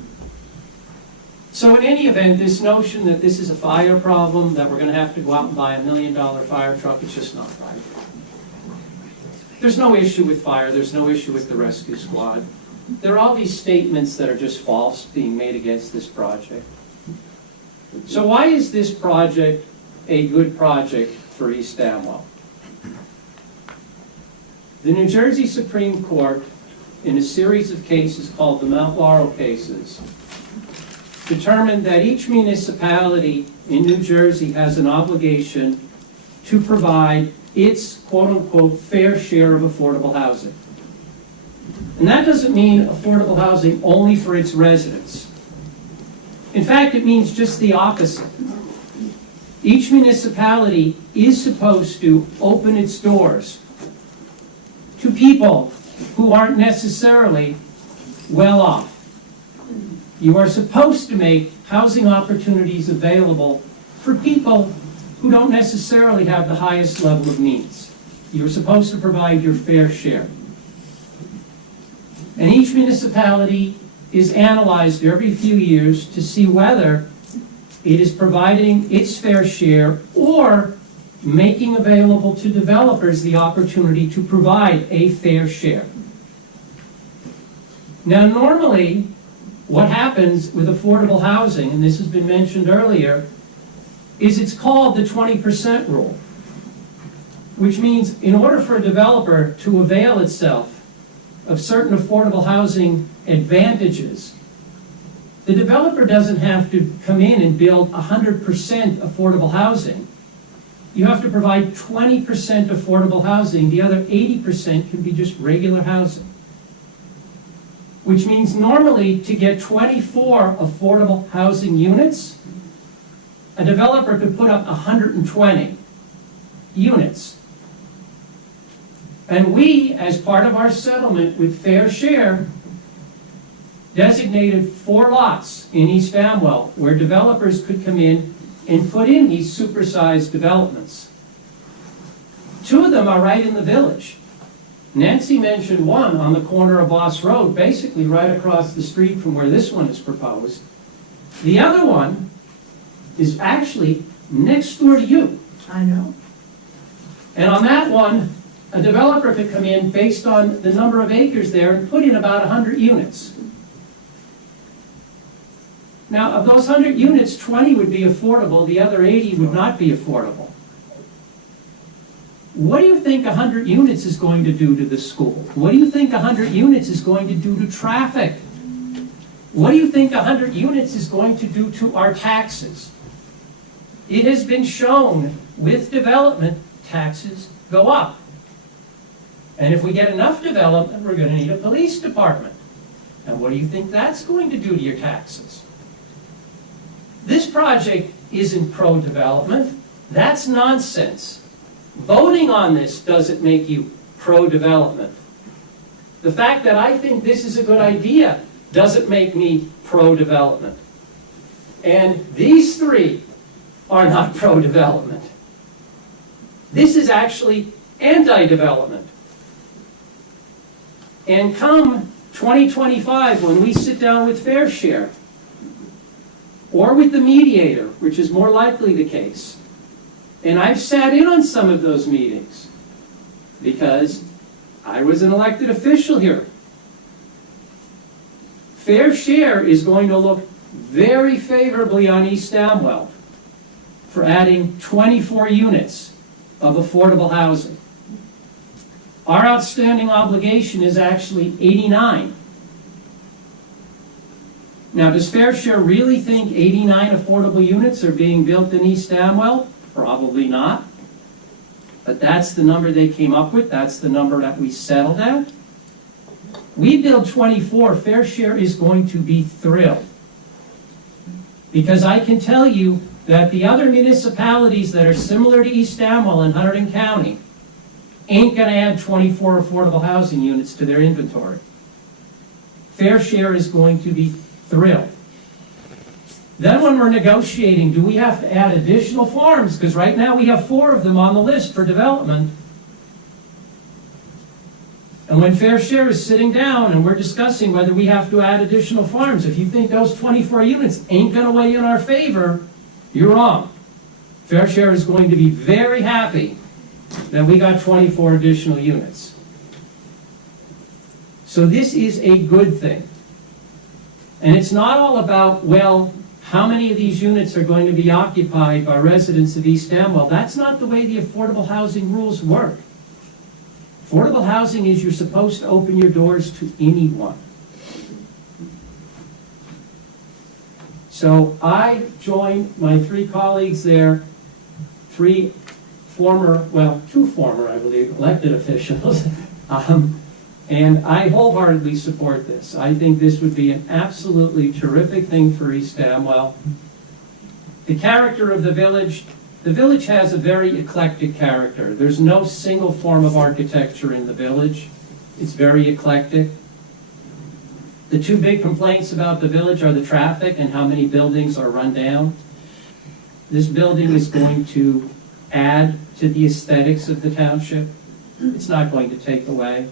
So in any event, this notion that this is a fire problem, that we're going to have to go out and buy $1 million fire truck, it's just not right. There's no issue with fire. There's no issue with the rescue squad. There are all these statements that are just false being made against this project. So why is this project a good project for East Amwell? The New Jersey Supreme Court, in a series of cases called the Mount Laurel cases, determined that each municipality in New Jersey has an obligation to provide its quote-unquote fair share of affordable housing. And that doesn't mean affordable housing only for its residents. In fact, it means just the opposite. Each municipality is supposed to open its doors to people who aren't necessarily well off. You are supposed to make housing opportunities available for people who don't necessarily have the highest level of needs. You're supposed to provide your fair share. And each municipality is analyzed every few years to see whether it is providing its fair share or making available to developers the opportunity to provide a fair share. Now, normally, what happens with affordable housing, and this has been mentioned earlier, is it's called the 20% rule. which means in order for a developer to avail itself of certain affordable housing advantages, the developer doesn't have to come in and build 100% affordable housing. You have to provide 20% affordable housing. The other 80% can be just regular housing. Which means normally to get 24 affordable housing units, a developer could put up 120 units. And we, as part of our settlement with Fair Share, designated 4 lots in East Amwell where developers could come in and put in these supersized developments. 2 of them are right in the village. Nancy mentioned one on the corner of Boss Road, basically right across the street from where this one is proposed. The other one is actually next door to you. I know. And on that one, a developer could come in based on the number of acres there and put in about 100 units. Now, of those 100 units, 20 would be affordable, the other 80 would not be affordable. What do you think 100 units is going to do to the school? What do you think 100 units is going to do to traffic? What do you think 100 units is going to do to our taxes? It has been shown with development, taxes go up. And if we get enough development, we're going to need a police department. And what do you think that's going to do to your taxes? This project isn't pro-development. That's nonsense. Voting on this doesn't make you pro-development. The fact that I think this is a good idea doesn't make me pro-development. And these 3 are not pro-development. This is actually anti-development. And come 2025, when we sit down with Fair Share, or with the mediator, which is more likely the case, and I've sat in on some of those meetings because I was an elected official here. Fair Share is going to look very favorably on East Amwell for adding 24 units of affordable housing. Our outstanding obligation is actually 89. Now, does Fair Share really think 89 affordable units are being built in East Amwell? Probably not. But that's the number they came up with. That's the number that we settled at. We build 24. Fair Share is going to be thrilled. Because I can tell you that the other municipalities that are similar to East Amwell and Hunterdon County ain't going to add 24 affordable housing units to their inventory. Fair Share is going to be thrilled. Then when we're negotiating, do we have to add additional farms? Because right now we have 4 of them on the list for development. And when Fair Share is sitting down and we're discussing whether we have to add additional farms, if you think those 24 units ain't going to weigh in our favor, you're wrong. Fair Share is going to be very happy that we got 24 additional units. So this is a good thing. And it's not all about, well, how many of these units are going to be occupied by residents of East Amwell. That's not the way the affordable housing rules work. Affordable housing is you're supposed to open your doors to anyone. So I joined my 3 colleagues there, 3 former, well, 2 former, I believe, elected officials. And I wholeheartedly support this. I think this would be an absolutely terrific thing for East Amwell. The character of the village has a very eclectic character. There's no single form of architecture in the village. It's very eclectic. The 2 big complaints about the village are the traffic and how many buildings are run down. This building is going to add to the aesthetics of the township. It's not going to take away.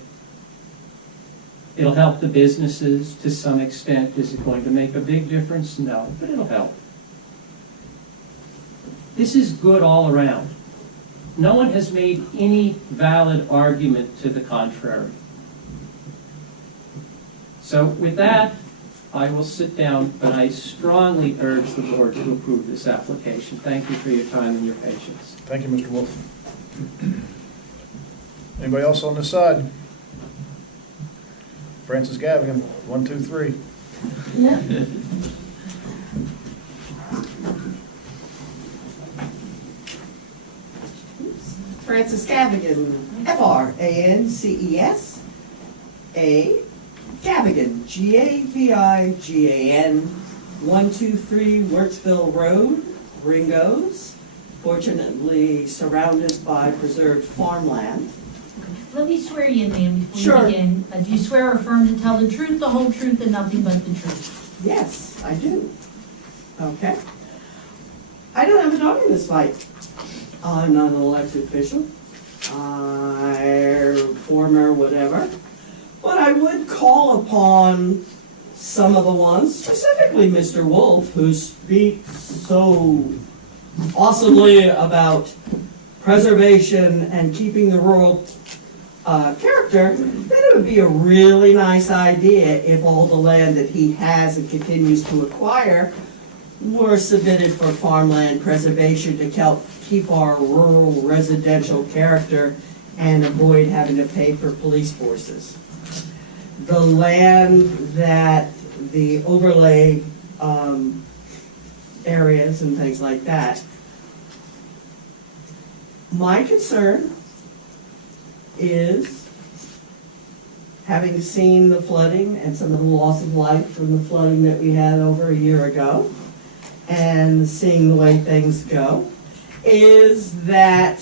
It'll help the businesses to some extent. Is it going to make a big difference? No, but it'll help. This is good all around. No one has made any valid argument to the contrary. So with that, I will sit down, but I strongly urge the board to approve this application. Thank you for your time and your patience. Thank you, Mr. Wolf. Anybody else on this side? Francis Gavigan, 1, 2, 3. Francis Gavigan, Frances, Gavigan, Gavigan, 123 Wurtsville Road, Ringgoes, fortunately surrounded by preserved farmland. Let me swear you in, ma'am, before Sure. you begin. Do you swear or affirm to tell the truth, the whole truth, and nothing but the truth? Yes, I do. Okay. I don't have a dog in this fight. I'm not an elected official. I'm former whatever. But I would call upon some of the ones, specifically Mr. Wolf, who speaks so awesomely about preservation and keeping the rural character, that it would be a really nice idea if all the land that he has and continues to acquire were submitted for farmland preservation to help keep our rural residential character and avoid having to pay for police forces. The land that the overlay areas and things like that, my concern is, having seen the flooding and some of the loss of life from the flooding that we had over a year ago, and seeing the way things go, is that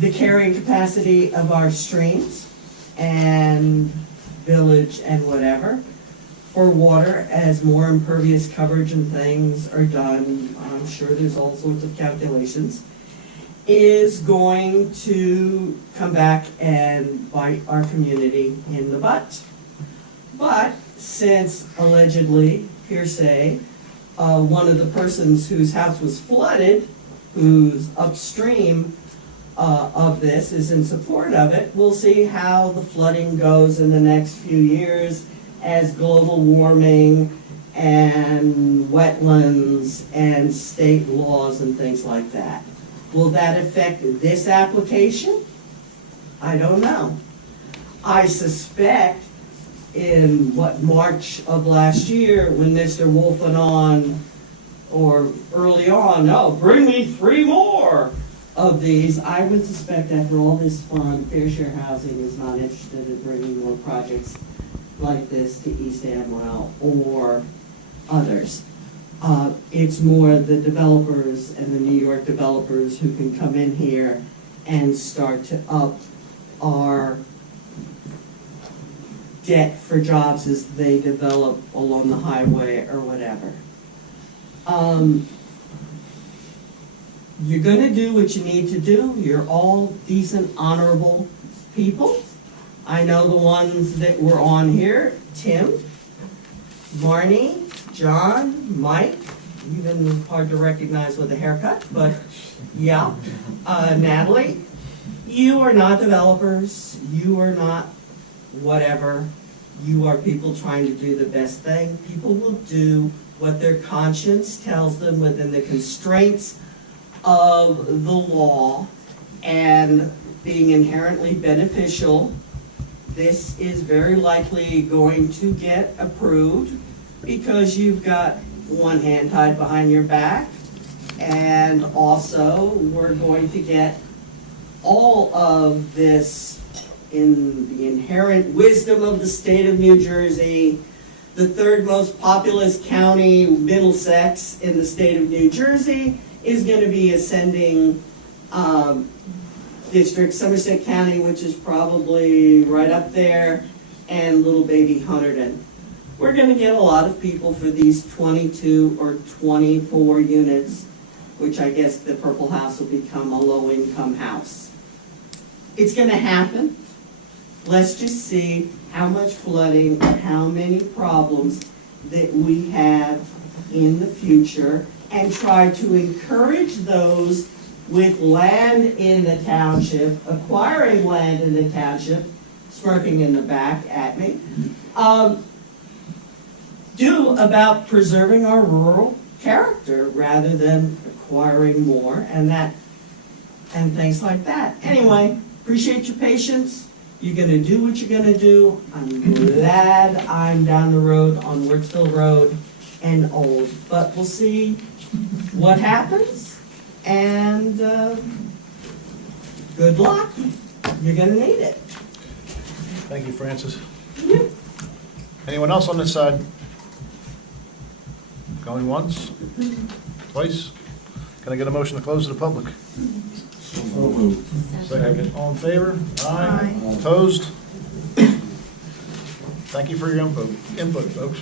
the carrying capacity of our streams and village and whatever for water, as more impervious coverage and things are done, I'm sure there's all sorts of calculations, is going to come back and bite our community in the butt. But since allegedly, hearsay, one of the persons whose house was flooded, who's upstream of this, is in support of it, we'll see how the flooding goes in the next few years as global warming and wetlands and state laws and things like that. Will that affect this application? I don't know. I suspect in March of last year, when Mr. Wolf went on, or early on, no, bring me 3 more of these, I would suspect after all this fun, Fair Share Housing is not interested in bringing more projects like this to East Amwell or others. It's more the developers and the New York developers who can come in here and start to up our debt for jobs as they develop along the highway or whatever. You're gonna do what you need to do. You're all decent, honorable people. I know the ones that were on here: Tim, Marnie, John, Mike, even hard to recognize with a haircut, but yeah. Natalie, you are not developers, you are not whatever. You are people trying to do the best thing. People will do what their conscience tells them within the constraints of the law and being inherently beneficial. This is very likely going to get approved because you've got one hand tied behind your back, and also we're going to get all of this in the inherent wisdom of the state of New Jersey, the 3rd most populous county, Middlesex, in the state of New Jersey, is going to be ascending district, Somerset County, which is probably right up there, and little baby Hunterdon. We're going to get a lot of people for these 22 or 24 units, which I guess the Purple House will become a low-income house. It's going to happen. Let's just see how much flooding or how many problems that we have in the future, and try to encourage those with land in the township, acquiring land in the township, smirking in the back at me, do about preserving our rural character rather than acquiring more and things like that. Anyway, Appreciate your patience. You're gonna do what you're gonna do. I'm glad I'm down the road on Wirtsville Road and old, but we'll see what happens. And good luck. You're gonna need it. Thank you, Francis. Anyone else on this side? Going once? Twice? Can I get a motion to close to the public? Second. All in favor? Aye. Opposed? Thank you for your input, folks.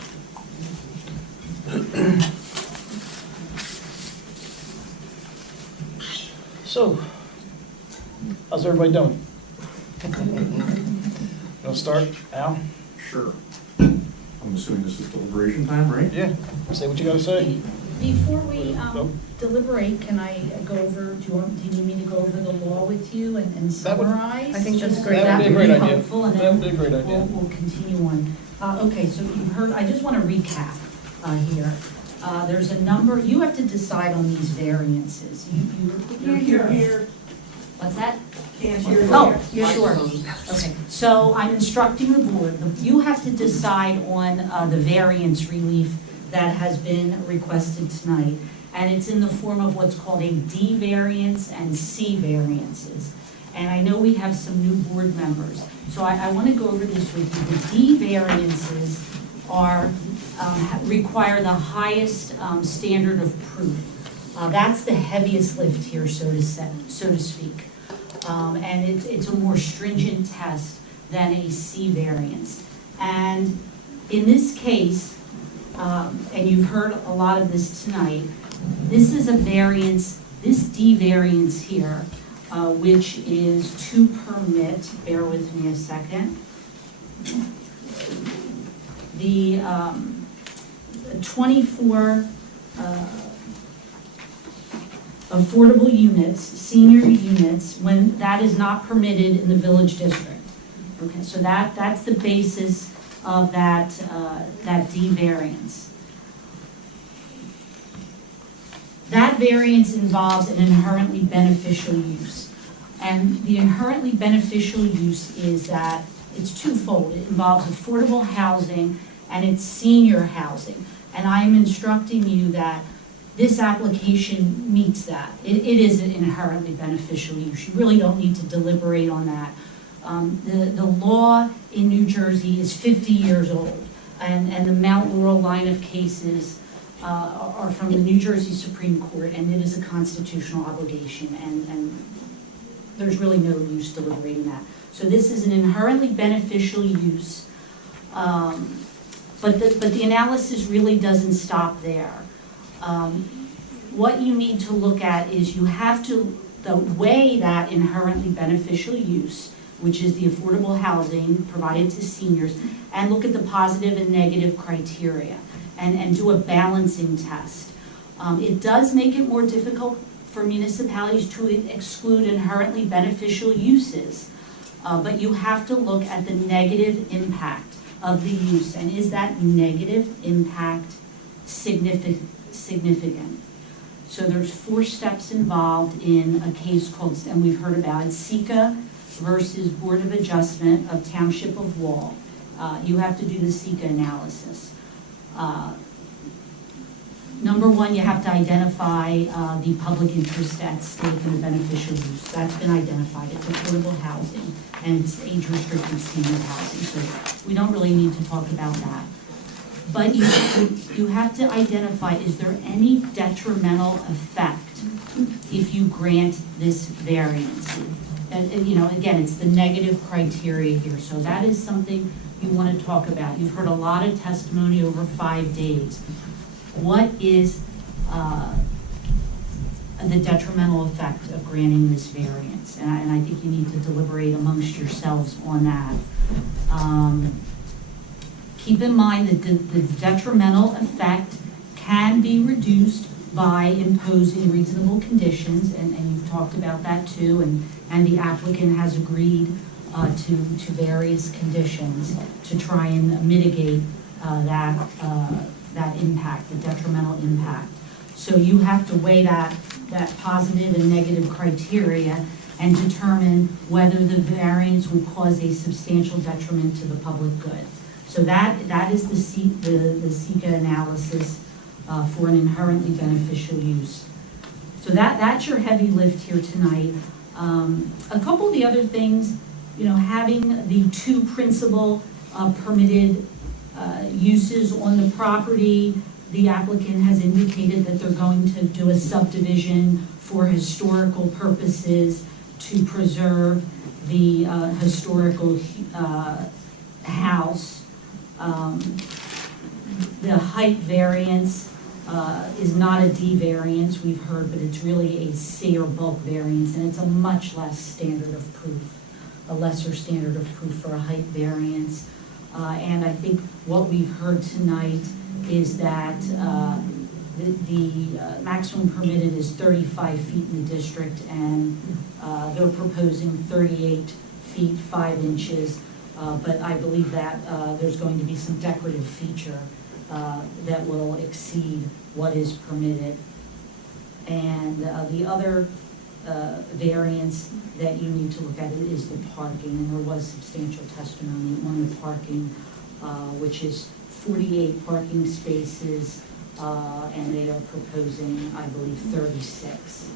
So, how's everybody doing? Gonna start, Al? Sure. I'm assuming this is deliberation time, right? Yeah. Say what you gotta say. Before we deliberate, can I go over, do you need me to go over the law with you and That would- summarize? I think that's Just- great. That would be a great idea. helpful, and That then would be a great idea. We'll continue on. Okay, so you've heard, I just want to recap here. There's a number, you have to decide on these variances. You're here. What's that? Can't hear. Oh, you're sure. Okay, so I'm instructing the board, you have to decide on the variance relief that has been requested tonight. And it's in the form of what's called a D variance and C variances. And I know we have some new board members, so I want to go over this with you. The D variances are, require the highest standard of proof. That's the heaviest lift here, so to speak. And it's a more stringent test than a C variance. And in this case, and you've heard a lot of this tonight, this is a variance, this D variance here, which is to permit, bear with me a second, the 24 affordable units, senior units, when that is not permitted in the village district. Okay, so that's the basis of that D variance. That variance involves an inherently beneficial use. And the inherently beneficial use is that it's twofold. It involves affordable housing and it's senior housing. And I am instructing you that this application meets that. It is an inherently beneficial use. You really don't need to deliberate on that. The law in New Jersey is 50 years old, and the Mount Laurel line of cases are from the New Jersey Supreme Court, and it is a constitutional obligation, and there's really no use deliberating that. So this is an inherently beneficial use, but the analysis really doesn't stop there. What you need to look at is you have to weigh that inherently beneficial use, which is the affordable housing provided to seniors, and look at the positive and negative criteria and do a balancing test. It does make it more difficult for municipalities to exclude inherently beneficial uses, but you have to look at the negative impact of the use, and is that negative impact significant? So there's 4 steps involved in a case called, and we've heard about it, SECA versus Board of Adjustment of Township of Wall. You have to do the SECA analysis. Number 1, you have to identify the public interest at stake in the beneficial use. That's been identified. It's affordable housing, and it's age-restricted senior housing, so we don't really need to talk about that. But you have to identify, is there any detrimental effect if you grant this variance? And you know, again, it's the negative criteria here, so that is something you want to talk about. You've heard a lot of testimony over 5 days. What is the detrimental effect of granting this variance? And I think you need to deliberate amongst yourselves on that. Keep in mind that the detrimental effect can be reduced by imposing reasonable conditions, and you've talked about that too, and the applicant has agreed to various conditions to try and mitigate that impact, the detrimental impact. So you have to weigh that positive and negative criteria and determine whether the variance would cause a substantial detriment to the public good. So that is the SECA analysis for an inherently beneficial use. So that's your heavy lift here tonight. A couple of the other things, having the two principal permitted uses on the property, the applicant has indicated that they're going to do a subdivision for historical purposes to preserve the historical house. The height variance is not a D variance, we've heard, but it's really a C or bulk variance, and it's a much less standard of proof, a lesser standard of proof for a height variance. And I think what we've heard tonight is that the maximum permitted is 35 feet in the district, and they're proposing 38 feet 5 inches. But I believe that there's going to be some decorative feature that will exceed what is permitted. And the other variance that you need to look at is the parking, and there was substantial testimony on the parking, which is 48 parking spaces, and they are proposing, I believe, 36.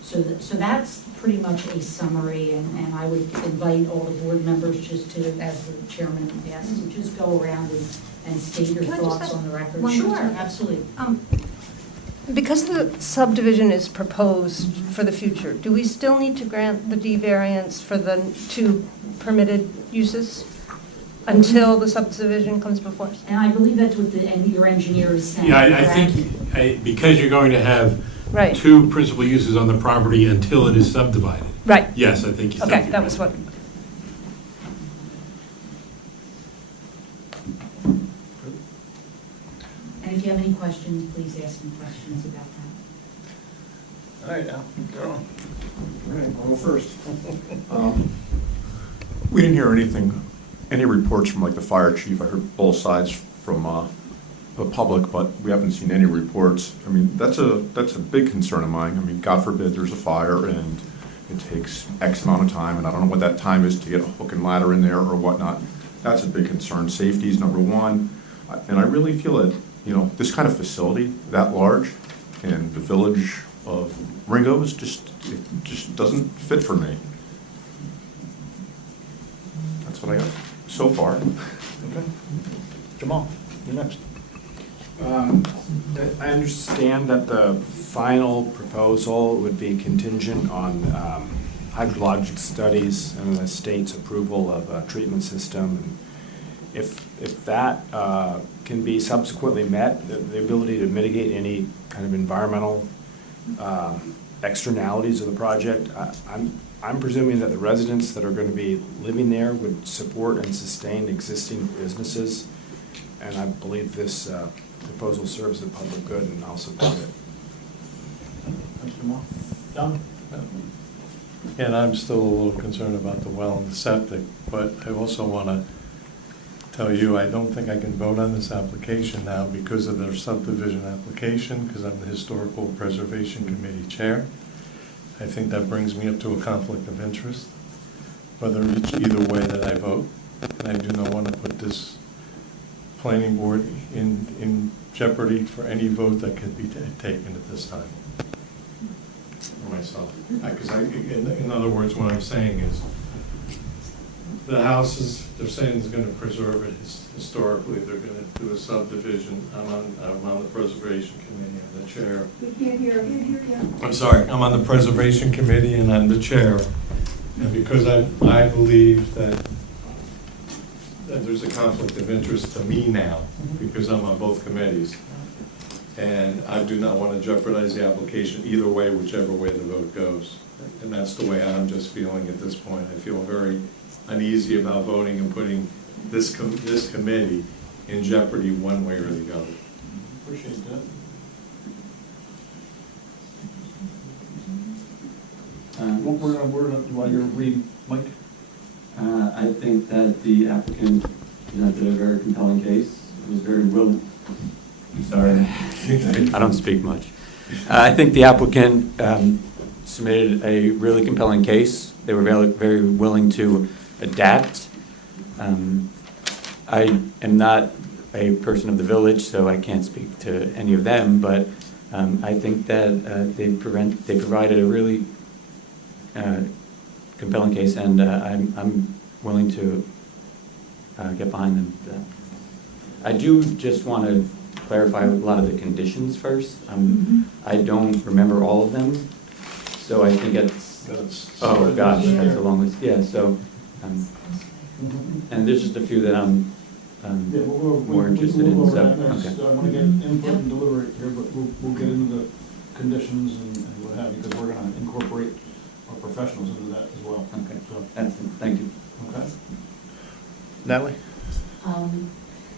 So that's pretty much a summary, and I would invite all the board members just to, as the chairman asked, to just go around and state your thoughts on the record. Sure, absolutely. Because the subdivision is proposed for the future, do we still need to grant the D variance for the two permitted uses until the subdivision comes before us? And I believe that's what your engineer is saying. Yeah, I think because you're going to have Right. two principal uses on the property until it is subdivided. Right. Yes, I think you said. Okay, that was what. And if you have any questions, please ask me questions about that. All right, Al, go on. All right, I'll go first. We didn't hear any reports from like the fire chief. I heard both sides from the public, but we haven't seen any reports. I mean, that's a big concern of mine. I mean, God forbid there's a fire and it takes X amount of time, and I don't know what that time is to get a hook and ladder in there or whatnot. That's a big concern. Safety is number one. And I really feel that, this kind of facility that large in the village of Ringo is just doesn't fit for me. That's what I got so far. Okay. Jamal, you're next. I understand that the final proposal would be contingent on hydrologic studies and the state's approval of a treatment system. And if that can be subsequently met, the ability to mitigate any kind of environmental externalities of the project, I'm presuming that the residents that are going to be living there would support and sustain existing businesses, and I believe this proposal serves the public good, and I'll support it. Thanks, Jamal. Don? And I'm still a little concerned about the well and the septic, but I also want to tell you, I don't think I can vote on this application now because of their subdivision application, because I'm the Historical Preservation Committee Chair. I think that brings me up to a conflict of interest, whether it's either way that I vote. And I do not want to put this planning board in jeopardy for any vote that could be taken at this time. For myself. Because in other words, what I'm saying is, the houses, they're saying is going to preserve it historically. They're going to do a subdivision. I'm on the Preservation Committee. I'm the chair. We can't hear you. I'm sorry. I'm on the Preservation Committee and I'm the chair. And because I believe that there's a conflict of interest to me now, because I'm on both committees. And I do not want to jeopardize the application either way, whichever way the vote goes. And that's the way I'm just feeling at this point. I feel very uneasy about voting and putting this committee in jeopardy one way or the other. Appreciate that. While you're reading, Mike? I think that the applicant presented a very compelling case. Was very willing. Sorry, I don't speak much. I think the applicant submitted a really compelling case. They were very, very willing to adapt. I am not a person of the village, so I can't speak to any of them, but I think that they provided a really compelling case, and I'm willing to get behind them. I do just want to clarify a lot of the conditions first. I don't remember all of them, so I think oh gosh, that's a long list. Yeah, so, and there's just a few that I'm more interested in. So, okay. I want to get input and deliberate here, but we'll get into the conditions and what have you, because we're going to incorporate our professionals into that as well. Okay. So, Excellent. Thank you. Okay. Natalie?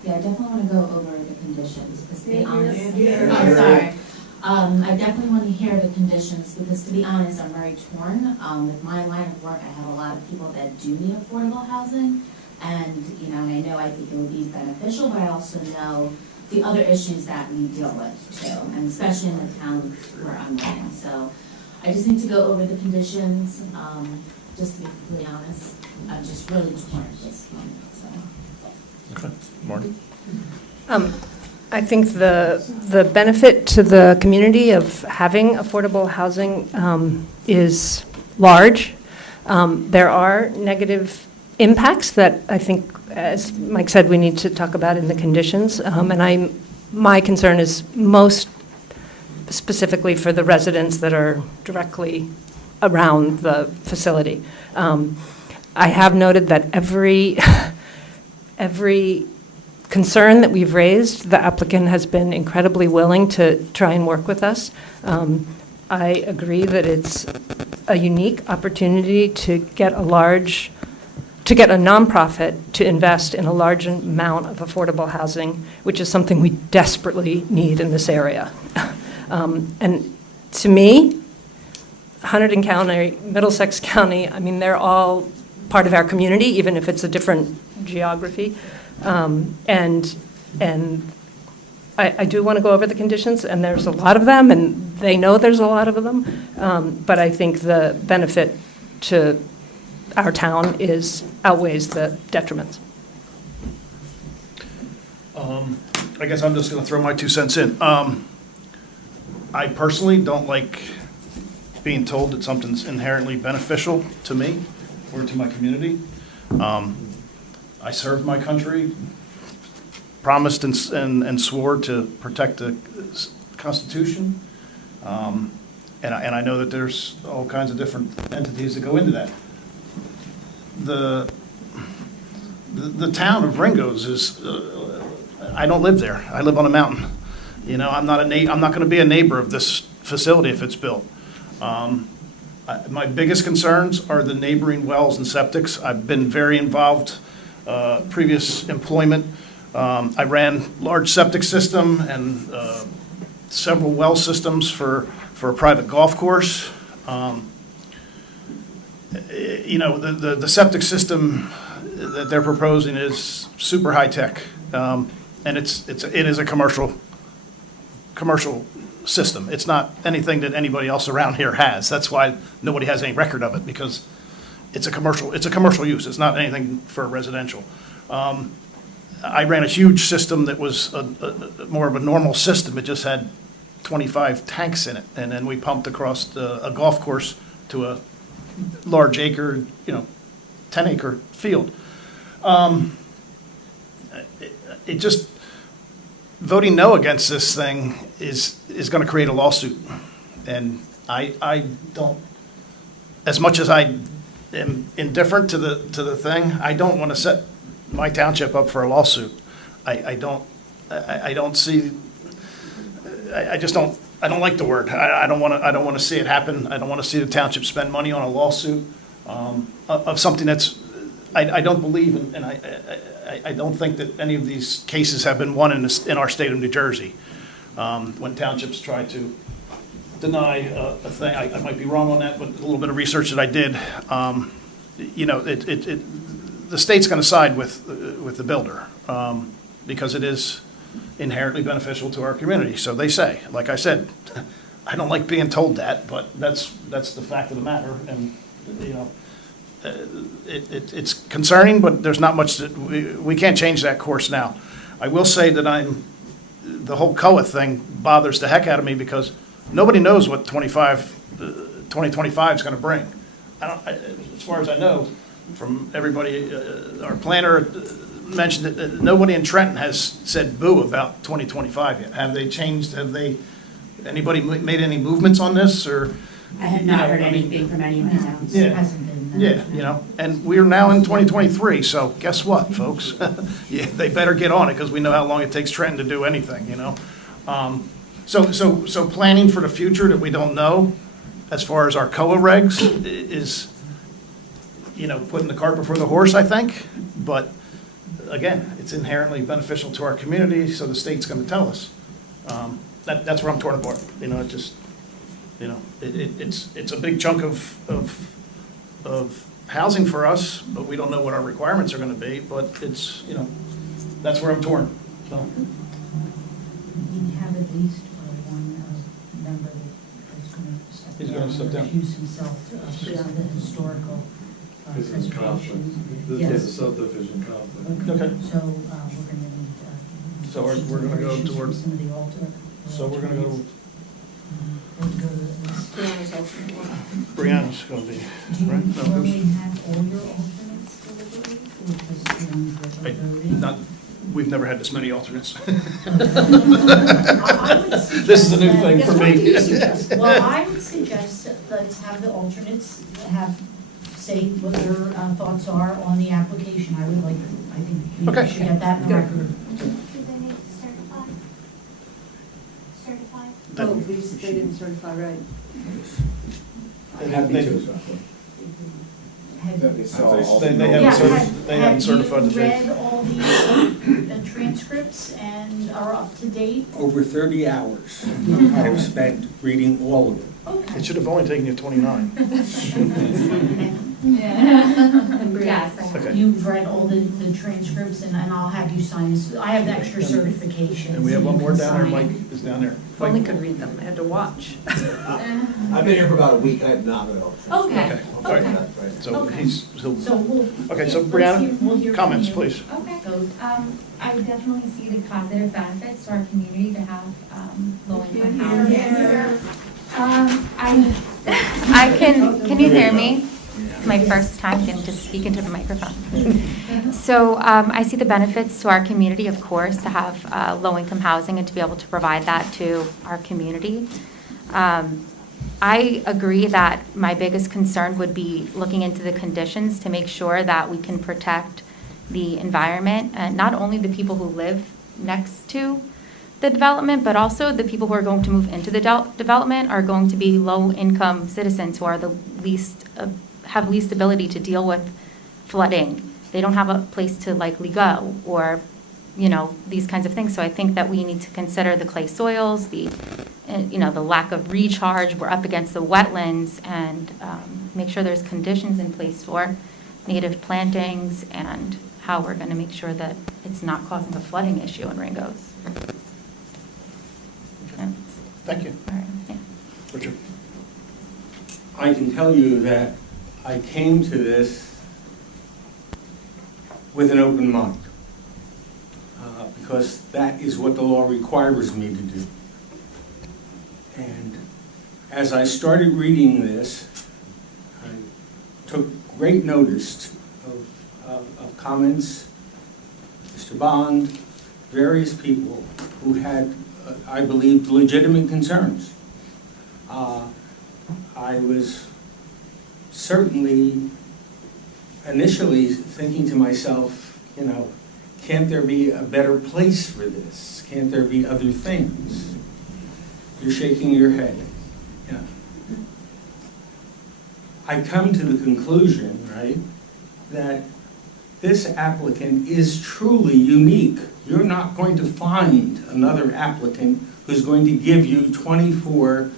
Yeah, I definitely want to go over the conditions, because to be honest, Yeah. I'm sorry. I definitely want to hear the conditions, because to be honest, I'm very torn. With my line of work, I have a lot of people that do need affordable housing, and, you know, and I know I think it would be beneficial, but I also know the other issues that we deal with too, and especially in the town where I'm living. So I just need to go over the conditions, just to be completely honest. I'm just really torn at this moment, so. Okay. Marty? I think the benefit to the community of having affordable housing is large. There are negative impacts that I think, as Mike said, we need to talk about in the conditions. And my concern is most specifically for the residents that are directly around the facility. I have noted that every concern that we've raised, the applicant has been incredibly willing to try and work with us. I agree that it's a unique opportunity to get a nonprofit to invest in a large amount of affordable housing, which is something we desperately need in this area. And to me, Hunterdon County, Middlesex County, I mean, they're all part of our community, even if it's a different geography. And I do want to go over the conditions, and there's a lot of them, and they know there's a lot of them. But I think the benefit to our town outweighs the detriments. I guess I'm just going to throw my 2 cents in. I personally don't like being told that something's inherently beneficial to me or to my community. I served my country, promised and swore to protect the Constitution, and I know that there's all kinds of different entities that go into that. The town of Ringo's is, I don't live there. I live on a mountain. You know, I'm not going to be a neighbor of this facility if it's built. My biggest concerns are the neighboring wells and septics. I've been very involved, previous employment. I ran large septic system and several well systems for a private golf course. You know, the septic system that they're proposing is super high tech, and it is a commercial system. It's not anything that anybody else around here has. That's why nobody has any record of it, because it's a commercial use. It's not anything for residential. I ran a huge system that was more of a normal system. It just had 25 tanks in it, and then we pumped across a golf course to a large acre, 10-acre field. It just, voting no against this thing is going to create a lawsuit. And I don't, as much as I am indifferent to the thing, I don't want to set my township up for a lawsuit. I don't like the word. I don't want to see it happen. I don't want to see the township spend money on a lawsuit of something that's, I don't believe in, and I don't think that any of these cases have been won in our state of New Jersey. When townships try to deny a thing, I might be wrong on that, but a little bit of research that I did, the state's going to side with the builder because it is inherently beneficial to our community. So they say, like I said, I don't like being told that, but that's the fact of the matter, and, you know, it's concerning, but there's not much that, we can't change that course now. I will say that the whole COA thing bothers the heck out of me, because nobody knows what 2025 is going to bring. As far as I know, from everybody, our planner mentioned that nobody in Trenton has said boo about 2025 yet. Have they changed, anybody made any movements on this, or? I have not heard anything from anyone else. Yeah. Hasn't been. Yeah, you know, and we're now in 2023, so guess what, folks? Yeah, they better get on it, because we know how long it takes Trenton to do anything, you know? So planning for the future that we don't know, as far as our COA regs, is, you know, putting the cart before the horse, I think. But again, it's inherently beneficial to our community, so the state's going to tell us. That's where I'm torn apart. You know, it just, you know, it's a big chunk of housing for us, but we don't know what our requirements are going to be. But it's, you know, that's where I'm torn. So. We have at least one member that's going to step He's down. going to step down. Recuse himself to the historical preservation. This Yes. is a subdivision conflict. Okay. So we're going to need. So we're going to go towards. Some of the alter. So we're going to go. Brianna's alternate one. Brianna's going to be, Do you right? No, normally who's- have all your alternates deliberately, or just the ones that are voting? Not, we've never had this many alternates. I would suggest This is a new that- thing yes, for what me. do you suggest? Well, I would suggest that let's have the alternates say what their thoughts are on the application. I think we Okay. should get that in the record. Do they need to certify? Oh, they didn't certify, right. Happy to. Have- They Yeah, haven't certified the Have you tape. read all the transcripts and are up to date? Over 30 hours I have spent reading all of it. Okay. It should have only taken you 29. Yes, Okay. you've read all the transcripts, and I'll have you sign this. I have the extra certification. And we have so one you more can down there, sign. Mike is down there. If only could read them, I had to watch. I've been here for about a week, I have not read all. Okay, Okay, all right. okay. So Okay. he'll, So we'll. okay, so we'll Brianna, hear from comments, you. please. Okay, I would definitely see the positive benefits to our community to have low-income housing. Can you hear me? It's my first time getting to speak into the microphone. So I see the benefits to our community, of course, to have low-income housing and to be able to provide that to our community. I agree that my biggest concern would be looking into the conditions to make sure that we can protect the environment, and not only the people who live next to the development, but also the people who are going to move into the development are going to be low-income citizens who are the least, have least ability to deal with flooding. They don't have a place to likely go, or, you know, these kinds of things. So I think that we need to consider the clay soils, the lack of recharge. We're up against the wetlands, and make sure there's conditions in place for native plantings and how we're going to make sure that it's not causing a flooding issue in Ringo's. Thank you. All right, yeah. Richard. I can tell you that I came to this with an open mind, because that is what the law requires me to do. And as I started reading this, I took great notice of comments, Mr. Bond, various people who had, I believed, legitimate concerns. I was certainly initially thinking to myself, you know, can't there be a better place for this? Can't there be other things? You're shaking your head. Yeah. I come to the conclusion, right, that this applicant is truly unique. You're not going to find another applicant who's going to give you 24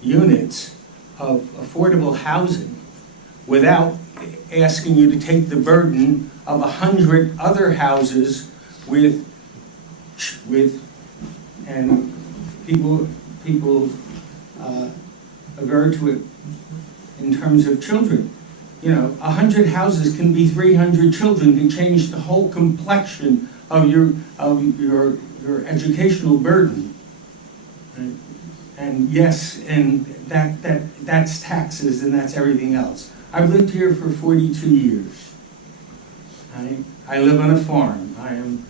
units of affordable housing without asking you to take the burden of 100 other houses and people avert to it in terms of children. 100 houses can be 300 children, can change the whole complexion of your educational burden. And yes, and that's taxes and that's everything else. I've lived here for 42 years. I live on a farm. I am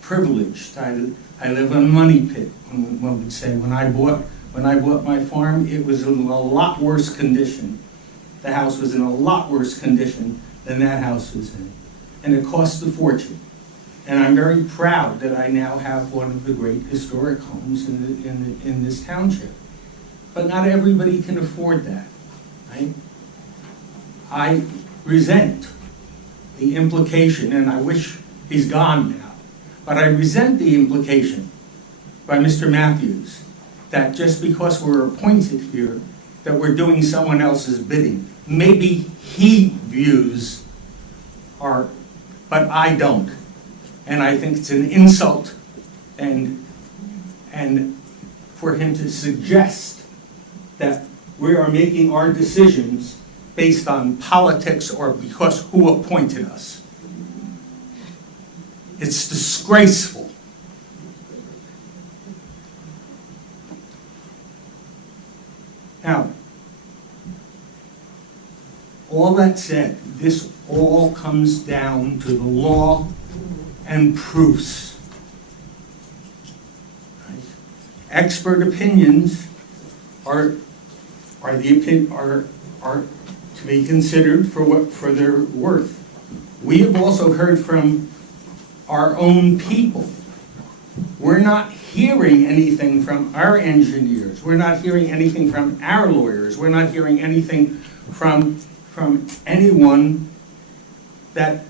privileged. I live on a money pit, one would say. When I bought my farm, it was in a lot worse condition. The house was in a lot worse condition than that house was in. And it cost a fortune. And I'm very proud that I now have one of the great historic homes in this township. But not everybody can afford that, right? I resent the implication, and I wish he's gone now, but I resent the implication by Mr. Matthews that just because we're appointed here, that we're doing someone else's bidding. Maybe he views our, but I don't. And I think it's an insult and for him to suggest that we are making our decisions based on politics or because who appointed us. It's disgraceful. Now, all that said, this all comes down to the law and proofs. Right? Expert opinions are to be considered for their worth. We have also heard from our own people. We're not hearing anything from our engineers. We're not hearing anything from our lawyers. We're not hearing anything from anyone that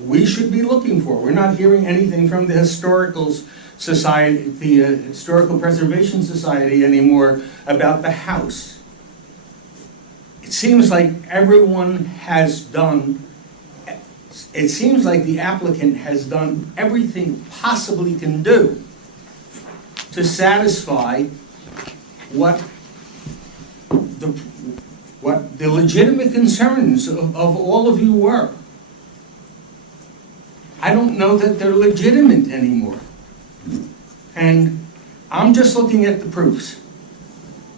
we should be looking for. We're not hearing anything from the Historical Society, the Historical Preservation Society anymore about the house. It seems like everyone has done, it seems like the applicant has done everything possibly can do to satisfy what the legitimate concerns of all of you were. I don't know that they're legitimate anymore. And I'm just looking at the proofs.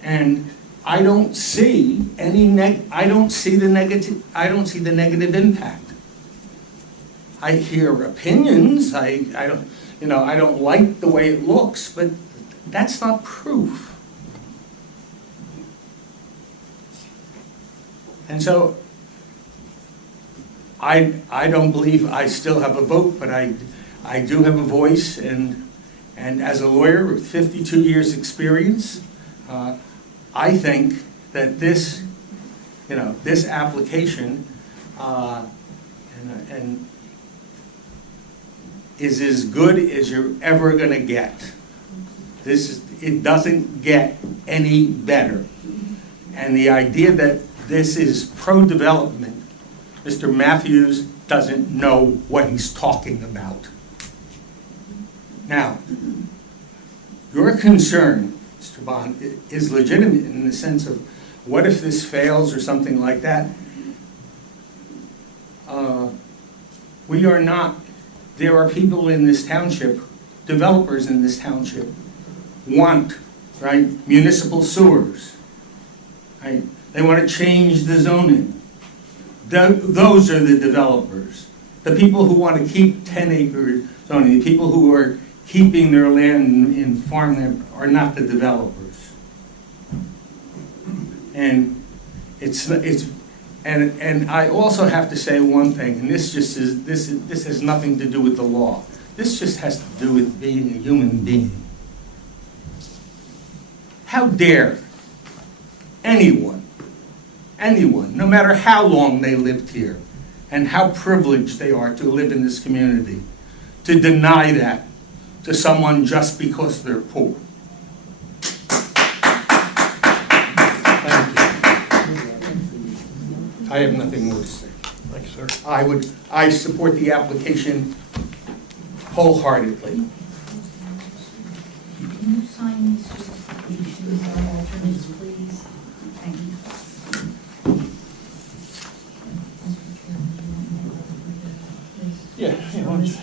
And I don't see the negative impact. I hear opinions. I don't like the way it looks, but that's not proof. And so I don't believe I still have a vote, but I do have a voice, and as a lawyer with 52 years experience, I think that this application and is as good as you're ever going to get. It doesn't get any better. And the idea that this is pro-development, Mr. Matthews doesn't know what he's talking about. Now, your concern, Mr. Bond, is legitimate in the sense of what if this fails or something like that? We are not, there are people in this township, developers in this township, want, right, municipal sewers, right? They want to change the zoning. Those are the developers. The people who want to keep 10-acre zoning, the people who are keeping their land in farmland are not the developers. And and I also have to say one thing, and this has nothing to do with the law. This just has to do with being a human being. How dare anyone, no matter how long they lived here, and how privileged they are to live in this community, to deny that to someone just because they're poor. Thank you. I have nothing more to say. Thank you, sir. I support the application wholeheartedly. Can you sign these certifications or alternate documents, please. Thank you. Yeah, yeah, why don't you-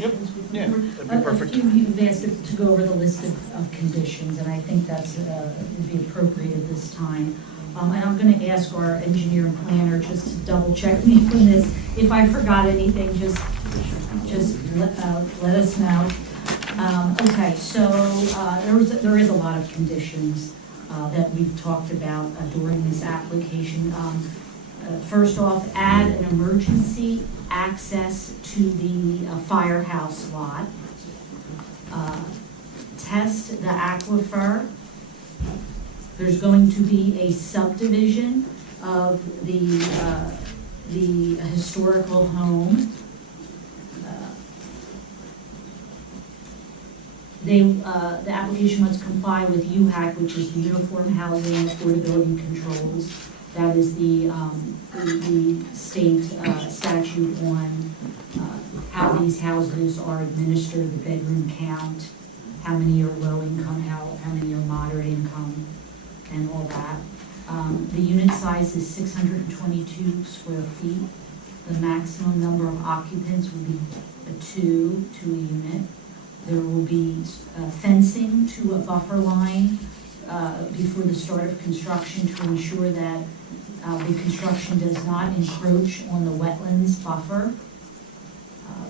Yep, yeah, that'd be perfect. A few of you have asked to go over the list of conditions, and I think that's, would be appropriate at this time. And I'm gonna ask our engineer and planner just to double check me on this. If I forgot anything, just let us know. Okay, so, there is a lot of conditions, that we've talked about during this application. First off, add an emergency access to the firehouse lot. Test the aquifer. There's going to be a subdivision of the historical home. The application must comply with UHAC, which is the Uniform Housing Affordability Controls. That is the state statute on how these houses are administered, the bedroom count, how many are low income, how many are moderate income, and all that. The unit size is 622 square feet. The maximum number of occupants will be two a unit. There will be fencing to a buffer line before the start of construction to ensure that the construction does not encroach on the wetlands buffer.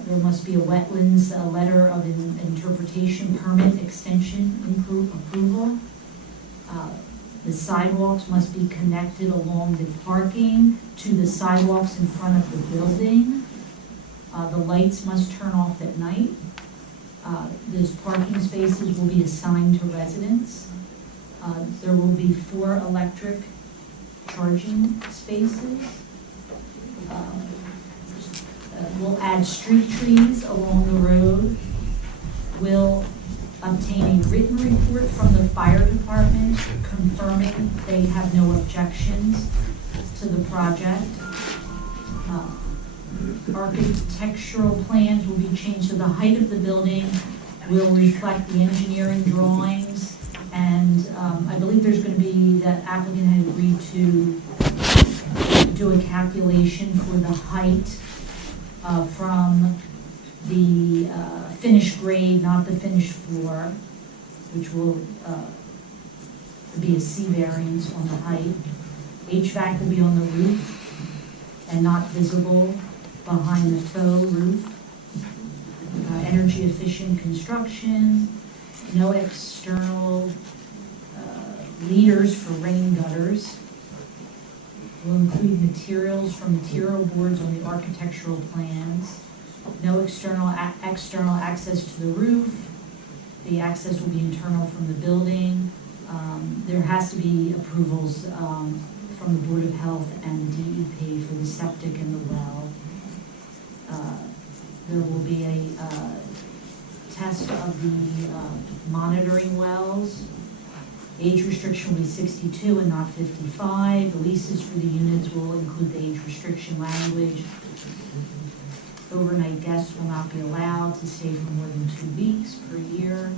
There must be a wetlands letter of interpretation permit extension approval. The sidewalks must be connected along the parking to the sidewalks in front of the building. The lights must turn off at night. Those parking spaces will be assigned to residents. There will be 4 electric charging spaces. We'll add street trees along the road. We'll obtain a written report from the fire department confirming they have no objections to the project. Architectural plans will be changed, so the height of the building will reflect the engineering drawings, and I believe there's going to be, that applicant had agreed to do a calculation for the height from the finished grade, not the finished floor, which will be a C variance on the height. HVAC will be on the roof and not visible behind the faux roof. Energy efficient construction, no external leaders for rain gutters. Will include materials from material boards on the architectural plans. No external access to the roof. The access will be internal from the building. There has to be approvals from the Board of Health and DEP for the septic and the well. There will be a test of the monitoring wells. Age restriction will be 62 and not 55. The leases for the units will include the age restriction language. Overnight guests will not be allowed to stay for more than 2 weeks per year.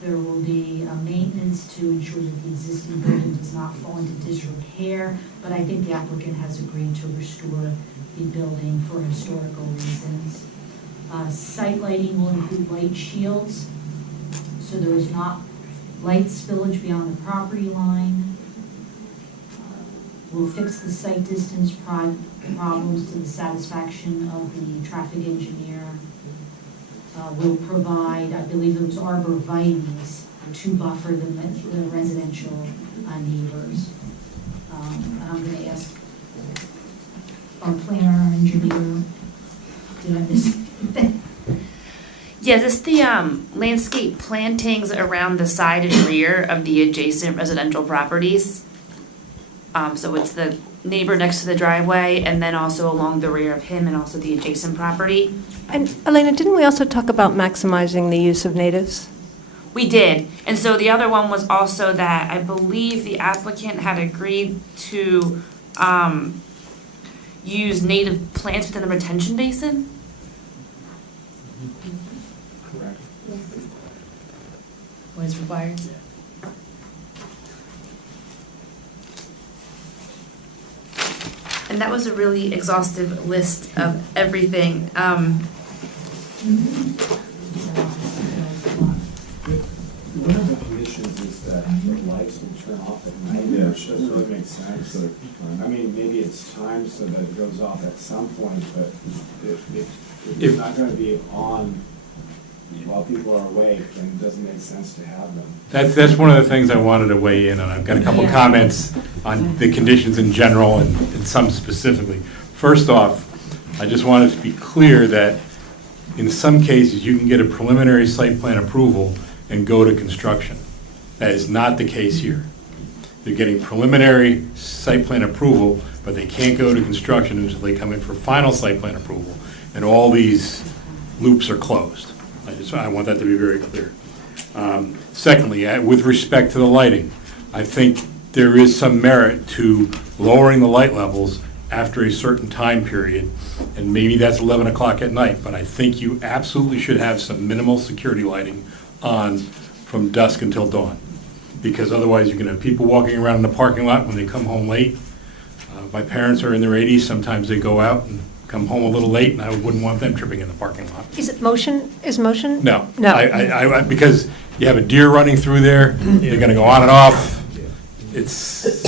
There will be maintenance to ensure that the existing building does not fall into disrepair, but I think the applicant has agreed to restore the building for historical reasons. Site lighting will include light shields, so there is not light spillage beyond the property line. We'll fix the site distance problems to the satisfaction of the traffic engineer. We'll provide, I believe it was arborvitae's to buffer the residential neighbors. I'm going to ask our planner, our engineer, did I miss anything? Yes, it's the landscape plantings around the side and rear of the adjacent residential properties. So it's the neighbor next to the driveway and then also along the rear of him and also the adjacent property. And Elena, didn't we also talk about maximizing the use of natives? We did. And so the other one was also that I believe the applicant had agreed to use native plants within the retention basin. Correct. what is required? And that was a really exhaustive list of everything. One of the conditions is that the lights will turn off at night, which doesn't really make sense. I mean, maybe it's timed so that it goes off at some point, but if it's not going to be on while people are awake, then it doesn't make sense to have them. That's one of the things I wanted to weigh in on. I've got a couple comments on the conditions in general and some specifically. First off, I just wanted to be clear that in some cases, you can get a preliminary site plan approval and go to construction. That is not the case here. They're getting preliminary site plan approval, but they can't go to construction until they come in for final site plan approval, and all these loops are closed. I want that to be very clear. Secondly, with respect to the lighting, I think there is some merit to lowering the light levels after a certain time period, and maybe that's 11 o'clock at night, but I think you absolutely should have some minimal security lighting on from dusk until dawn, because otherwise you're going to have people walking around in the parking lot when they come home late. My parents are in their 80s. Sometimes they go out and come home a little late, and I wouldn't want them tripping in the parking lot. Is it motion? Is motion? No. No. Because you have a deer running through there, they're going to go on and off. That's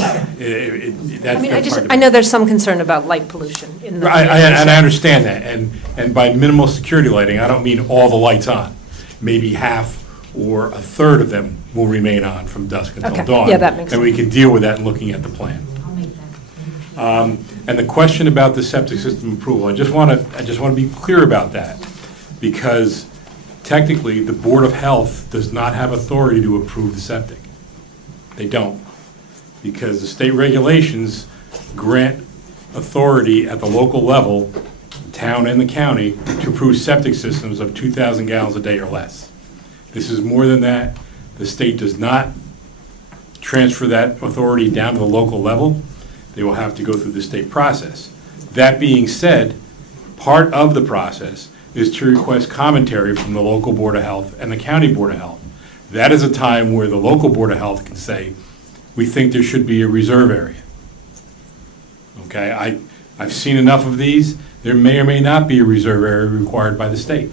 I know there's some concern about light pollution in the. And I understand that, and by minimal security lighting, I don't mean all the lights on. Maybe half or a third of them will remain on from dusk until dawn. Yeah, that makes sense. And we can deal with that in looking at the plan. And the question about the septic system approval, I just want to be clear about that, because technically, the Board of Health does not have authority to approve the septic. They don't, because the state regulations grant authority at the local level, the town and the county, to approve septic systems of 2,000 gallons a day or less. This is more than that. The state does not transfer that authority down to the local level. They will have to go through the state process. That being said, part of the process is to request commentary from the local Board of Health and the county Board of Health. That is a time where the local Board of Health can say, we think there should be a reserve area. Okay, I've seen enough of these. There may or may not be a reserve area required by the state.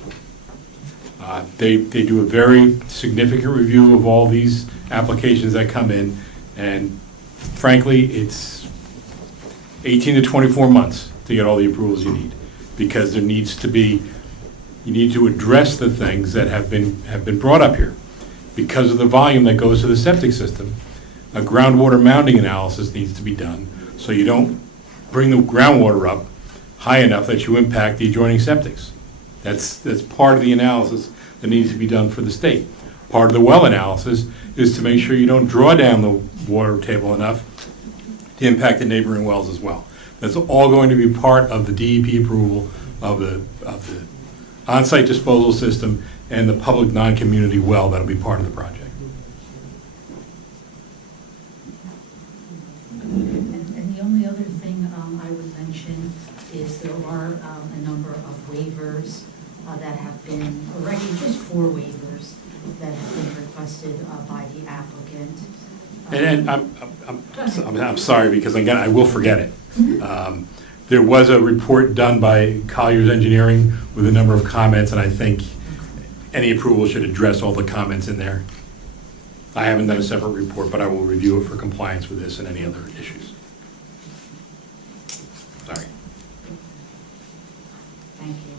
They do a very significant review of all these applications that come in, and frankly, it's 18 to 24 months to get all the approvals you need, because there needs to be, you need to address the things that have been brought up here. Because of the volume that goes to the septic system, a groundwater mounding analysis needs to be done, so you don't bring the groundwater up high enough that you impact the adjoining septics. That's part of the analysis that needs to be done for the state. Part of the well analysis is to make sure you don't draw down the water table enough to impact the neighboring wells as well. That's all going to be part of the DEP approval of the on-site disposal system and the public non-community well that'll be part of the project. And the only other thing I would mention is there are a number of waivers that have been, or actually just 4 waivers that have been requested by the applicant. And I'm sorry, because again, I will forget it. There was a report done by Collier's Engineering with a number of comments, and I think any approval should address all the comments in there. I haven't done a separate report, but I will review it for compliance with this and any other issues. Sorry. Thank you.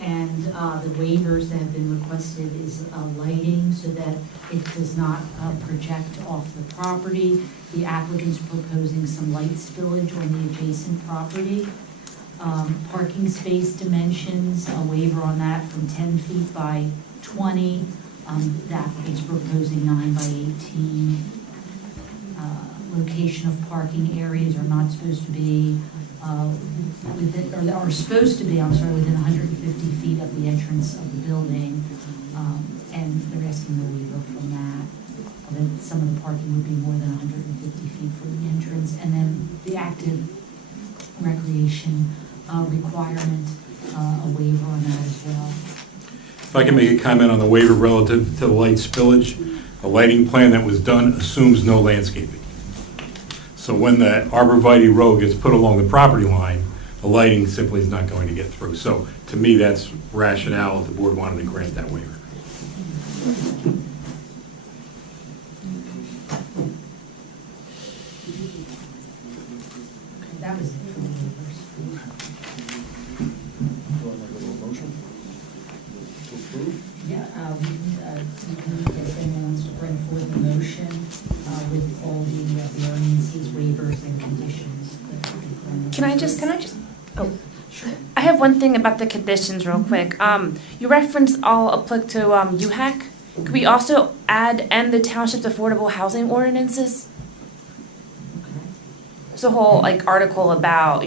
And the waivers that have been requested is lighting so that it does not project off the property. The applicant's proposing some light spillage on the adjacent property. Parking space dimensions, a waiver on that from 10 feet by 20. The applicant's proposing 9 by 18. Location of parking areas are not supposed to be within, or are supposed to be, within 150 feet of the entrance of the building, and they're asking the waiver from that. That some of the parking would be more than 150 feet from the entrance, and then the active recreation requirement, a waiver on that as well. If I can make a comment on the waiver relative to the light spillage, the lighting plan that was done assumes no landscaping. So when the arborvitae row gets put along the property line, the lighting simply is not going to get through. So to me, that's rationale if the board wanted to grant that waiver. That was it for the waivers. Yeah, you can, if anyone wants to bring forth a motion with all the variances, waivers, and conditions. Can I just, oh, sure. I have one thing about the conditions real quick. You referenced all applicable to UHAC. Could we also add and the township's affordable housing ordinances? There's a whole like article about,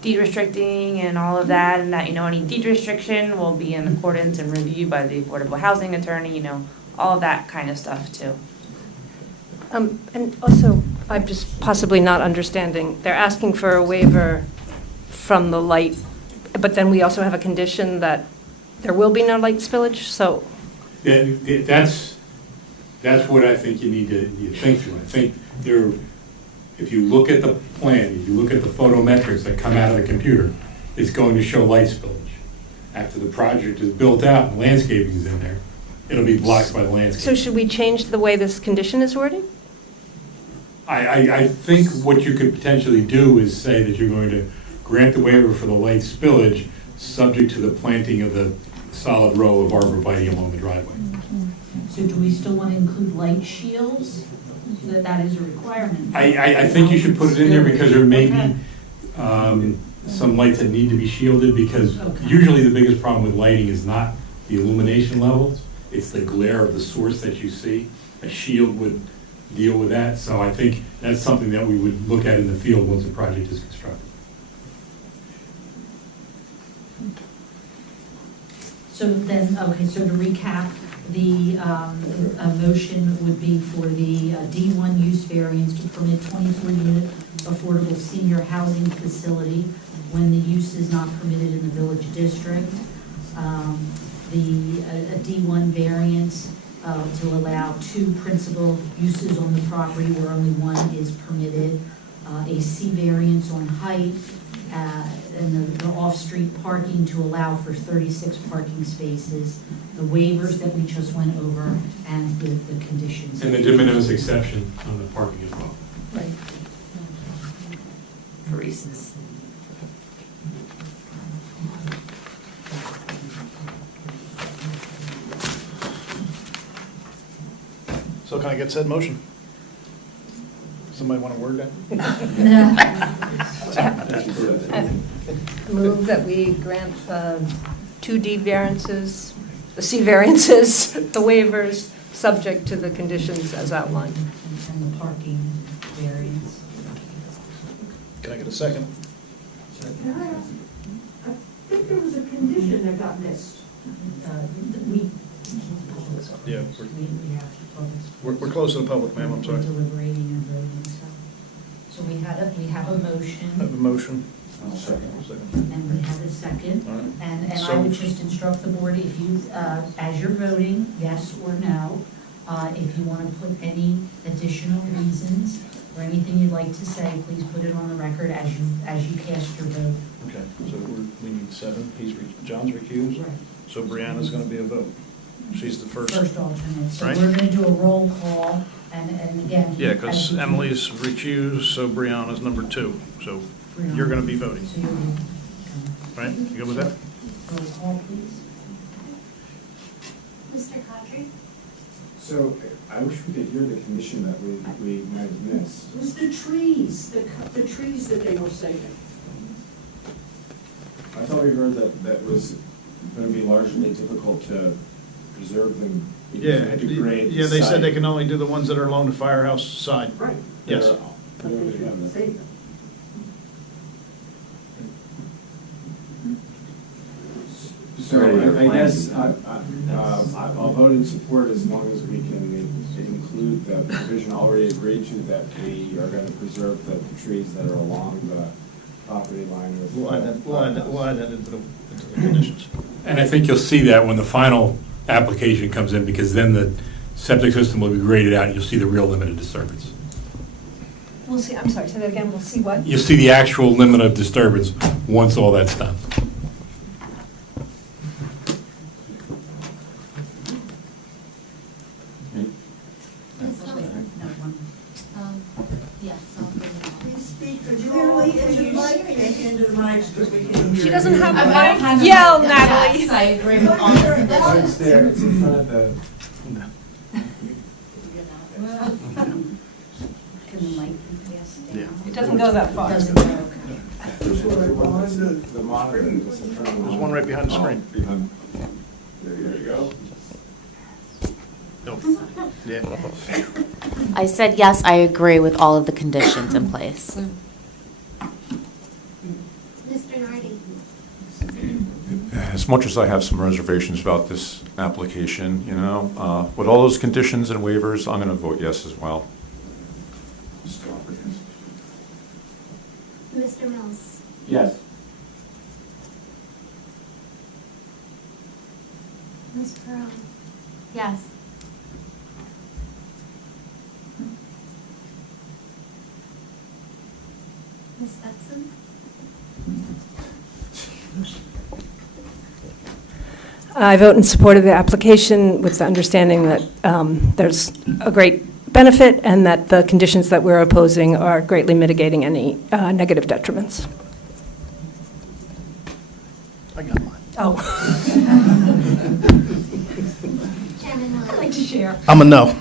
deed restricting and all of that, and that, any deed restriction will be in accordance and reviewed by the affordable housing attorney, all of that kind of stuff too. And also, I'm just possibly not understanding, they're asking for a waiver from the light, but then we also have a condition that there will be no light spillage, so. Yeah, that's what I think you need to think through. I think if you look at the plan, if you look at the photometrics that come out of the computer, it's going to show light spillage. After the project is built out and landscaping is in there, it'll be blocked by the landscape. So should we change the way this condition is worded? I think what you could potentially do is say that you're going to grant the waiver for the light spillage, subject to the planting of the solid row of arborvitae along the driveway. So do we still want to include light shields? So that is a requirement. I think you should put it in there because there may be some lights that need to be shielded, because usually the biggest problem with lighting is not the illumination levels, it's the glare of the source that you see. A shield would deal with that, so I think that's something that we would look at in the field once the project is constructed. So then, okay, so to recap, the motion would be for the D1 use variance to permit 24-unit affordable senior housing facility when the use is not permitted in the village district. A D1 variance to allow 2 principal uses on the property where only 1 is permitted. A C variance on height, and the off-street parking to allow for 36 parking spaces, the waivers that we just went over, and the conditions. And the de minimis exception on the parking as well. Right. For reasons. So can I get said motion? Somebody want to word that? Move that we grant 2 D variances, the C variances, the waivers, subject to the conditions as outlined. And the parking variance. Can I get a second? I think there was a condition that got missed. Yeah, We have to focus. we're close to the public, ma'am, I'm sorry. Deliberating and voting, so we have a motion. I have a motion. And we have a second. All right. And I So- would just instruct the board, if you, as you're voting, yes or no, if you want to put any additional reasons or anything you'd like to say, please put it on the record as you cast your vote. Okay, so we need 7. John's recused. Right. So Brianna's going to be a vote. She's the first. First alternate. So Right. we're going to do a roll call, and again. Yeah, because as we do- Emily's recused, so Brianna's number 2. So you're going to be voting, So you're, right? You good with that? roll call, please. Mr. Cotry? So I wish we could hear the condition that we might have missed. It was the trees, the trees that they were saving. I thought we heard that was going to be largely difficult to preserve them. because Yeah, you had to grade the yeah, they said site. they can only do the ones that are along the firehouse side. Right. Yes. But they shouldn't save them. So I guess I'll vote in support as long as we can include the provision already agreed to that we are going to preserve the trees that are along the property line. With We'll add that into the conditions. And I think you'll see that when the final application comes in, because then the septic system will be graded out, and you'll see the real limit of disturbance. We'll see, I'm sorry, say that again, we'll see what? You'll see the actual limit of disturbance once all that's done. She doesn't have a mic. Yell, Natalie. I agree with all the It's there, it's in front of the. It doesn't go that far. The monitor is in front of the. There's one right behind the screen. Behind. There you go. Nope. Yeah. I said, yes, I agree with all of the conditions in place. Mr. Nardi? As much as I have some reservations about this application, you know, with all those conditions and waivers, I'm going to vote yes as well. Mr. Mills? Yes. Ms. Pearl? Yes. Ms. Stetson? I vote in support of the application with the understanding that there's a great benefit and that the conditions that we're opposing are greatly mitigating any negative detriments. I got mine. Oh. Chairman Miller? I'd like to share. I'm a no.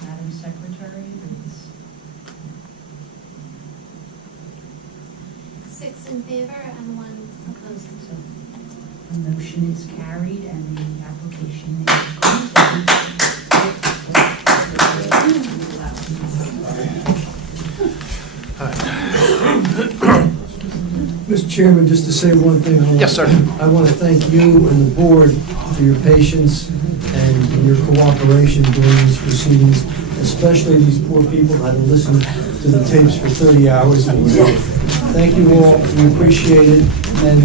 Madam Secretary, please. 6 in favor and 1 opposing. So the motion is carried and the application is granted. Mr. Chairman, just to say one thing. Yes, sir. I want to thank you and the board for your patience and your cooperation during these proceedings, especially these poor people that had to listen to the tapes for 30 hours. Thank you all. We appreciate it. And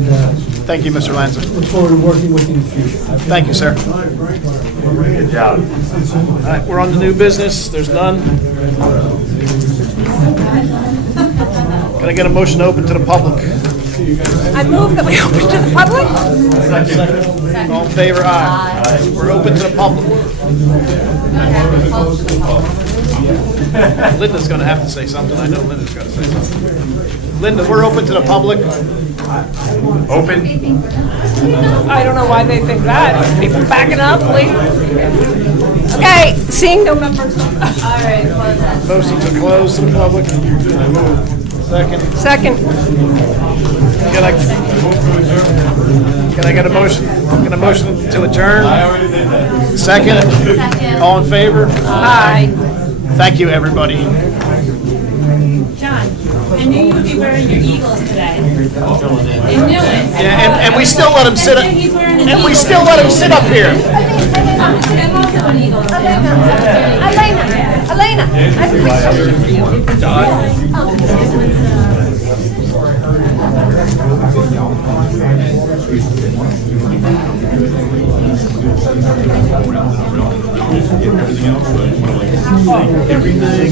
thank you, Mr. Lanza. Look forward to working with you in the future. Thank you, sir. Good job. All right, we're on to new business. There's none. Can I get a motion to open to the public? I move that we open to the public. Second. All in favor? Aye. We're open to the public. Linda's going to have to say something. I know Linda's got to say something. Linda, we're open to the public. Open. I don't know why they think that. People backing up, please. Okay, seeing no members. All right, close that. Motion to close to the public. Second. Second. Can I get a motion? Get a motion to adjourn? Second. All in favor? Aye. Thank you, everybody. John, I knew you would be wearing your Eagles today. I knew it. Yeah, and we still let him sit. And we still let him sit up here. I'm also an Eagles fan. Elena, I have a question for you. Everything.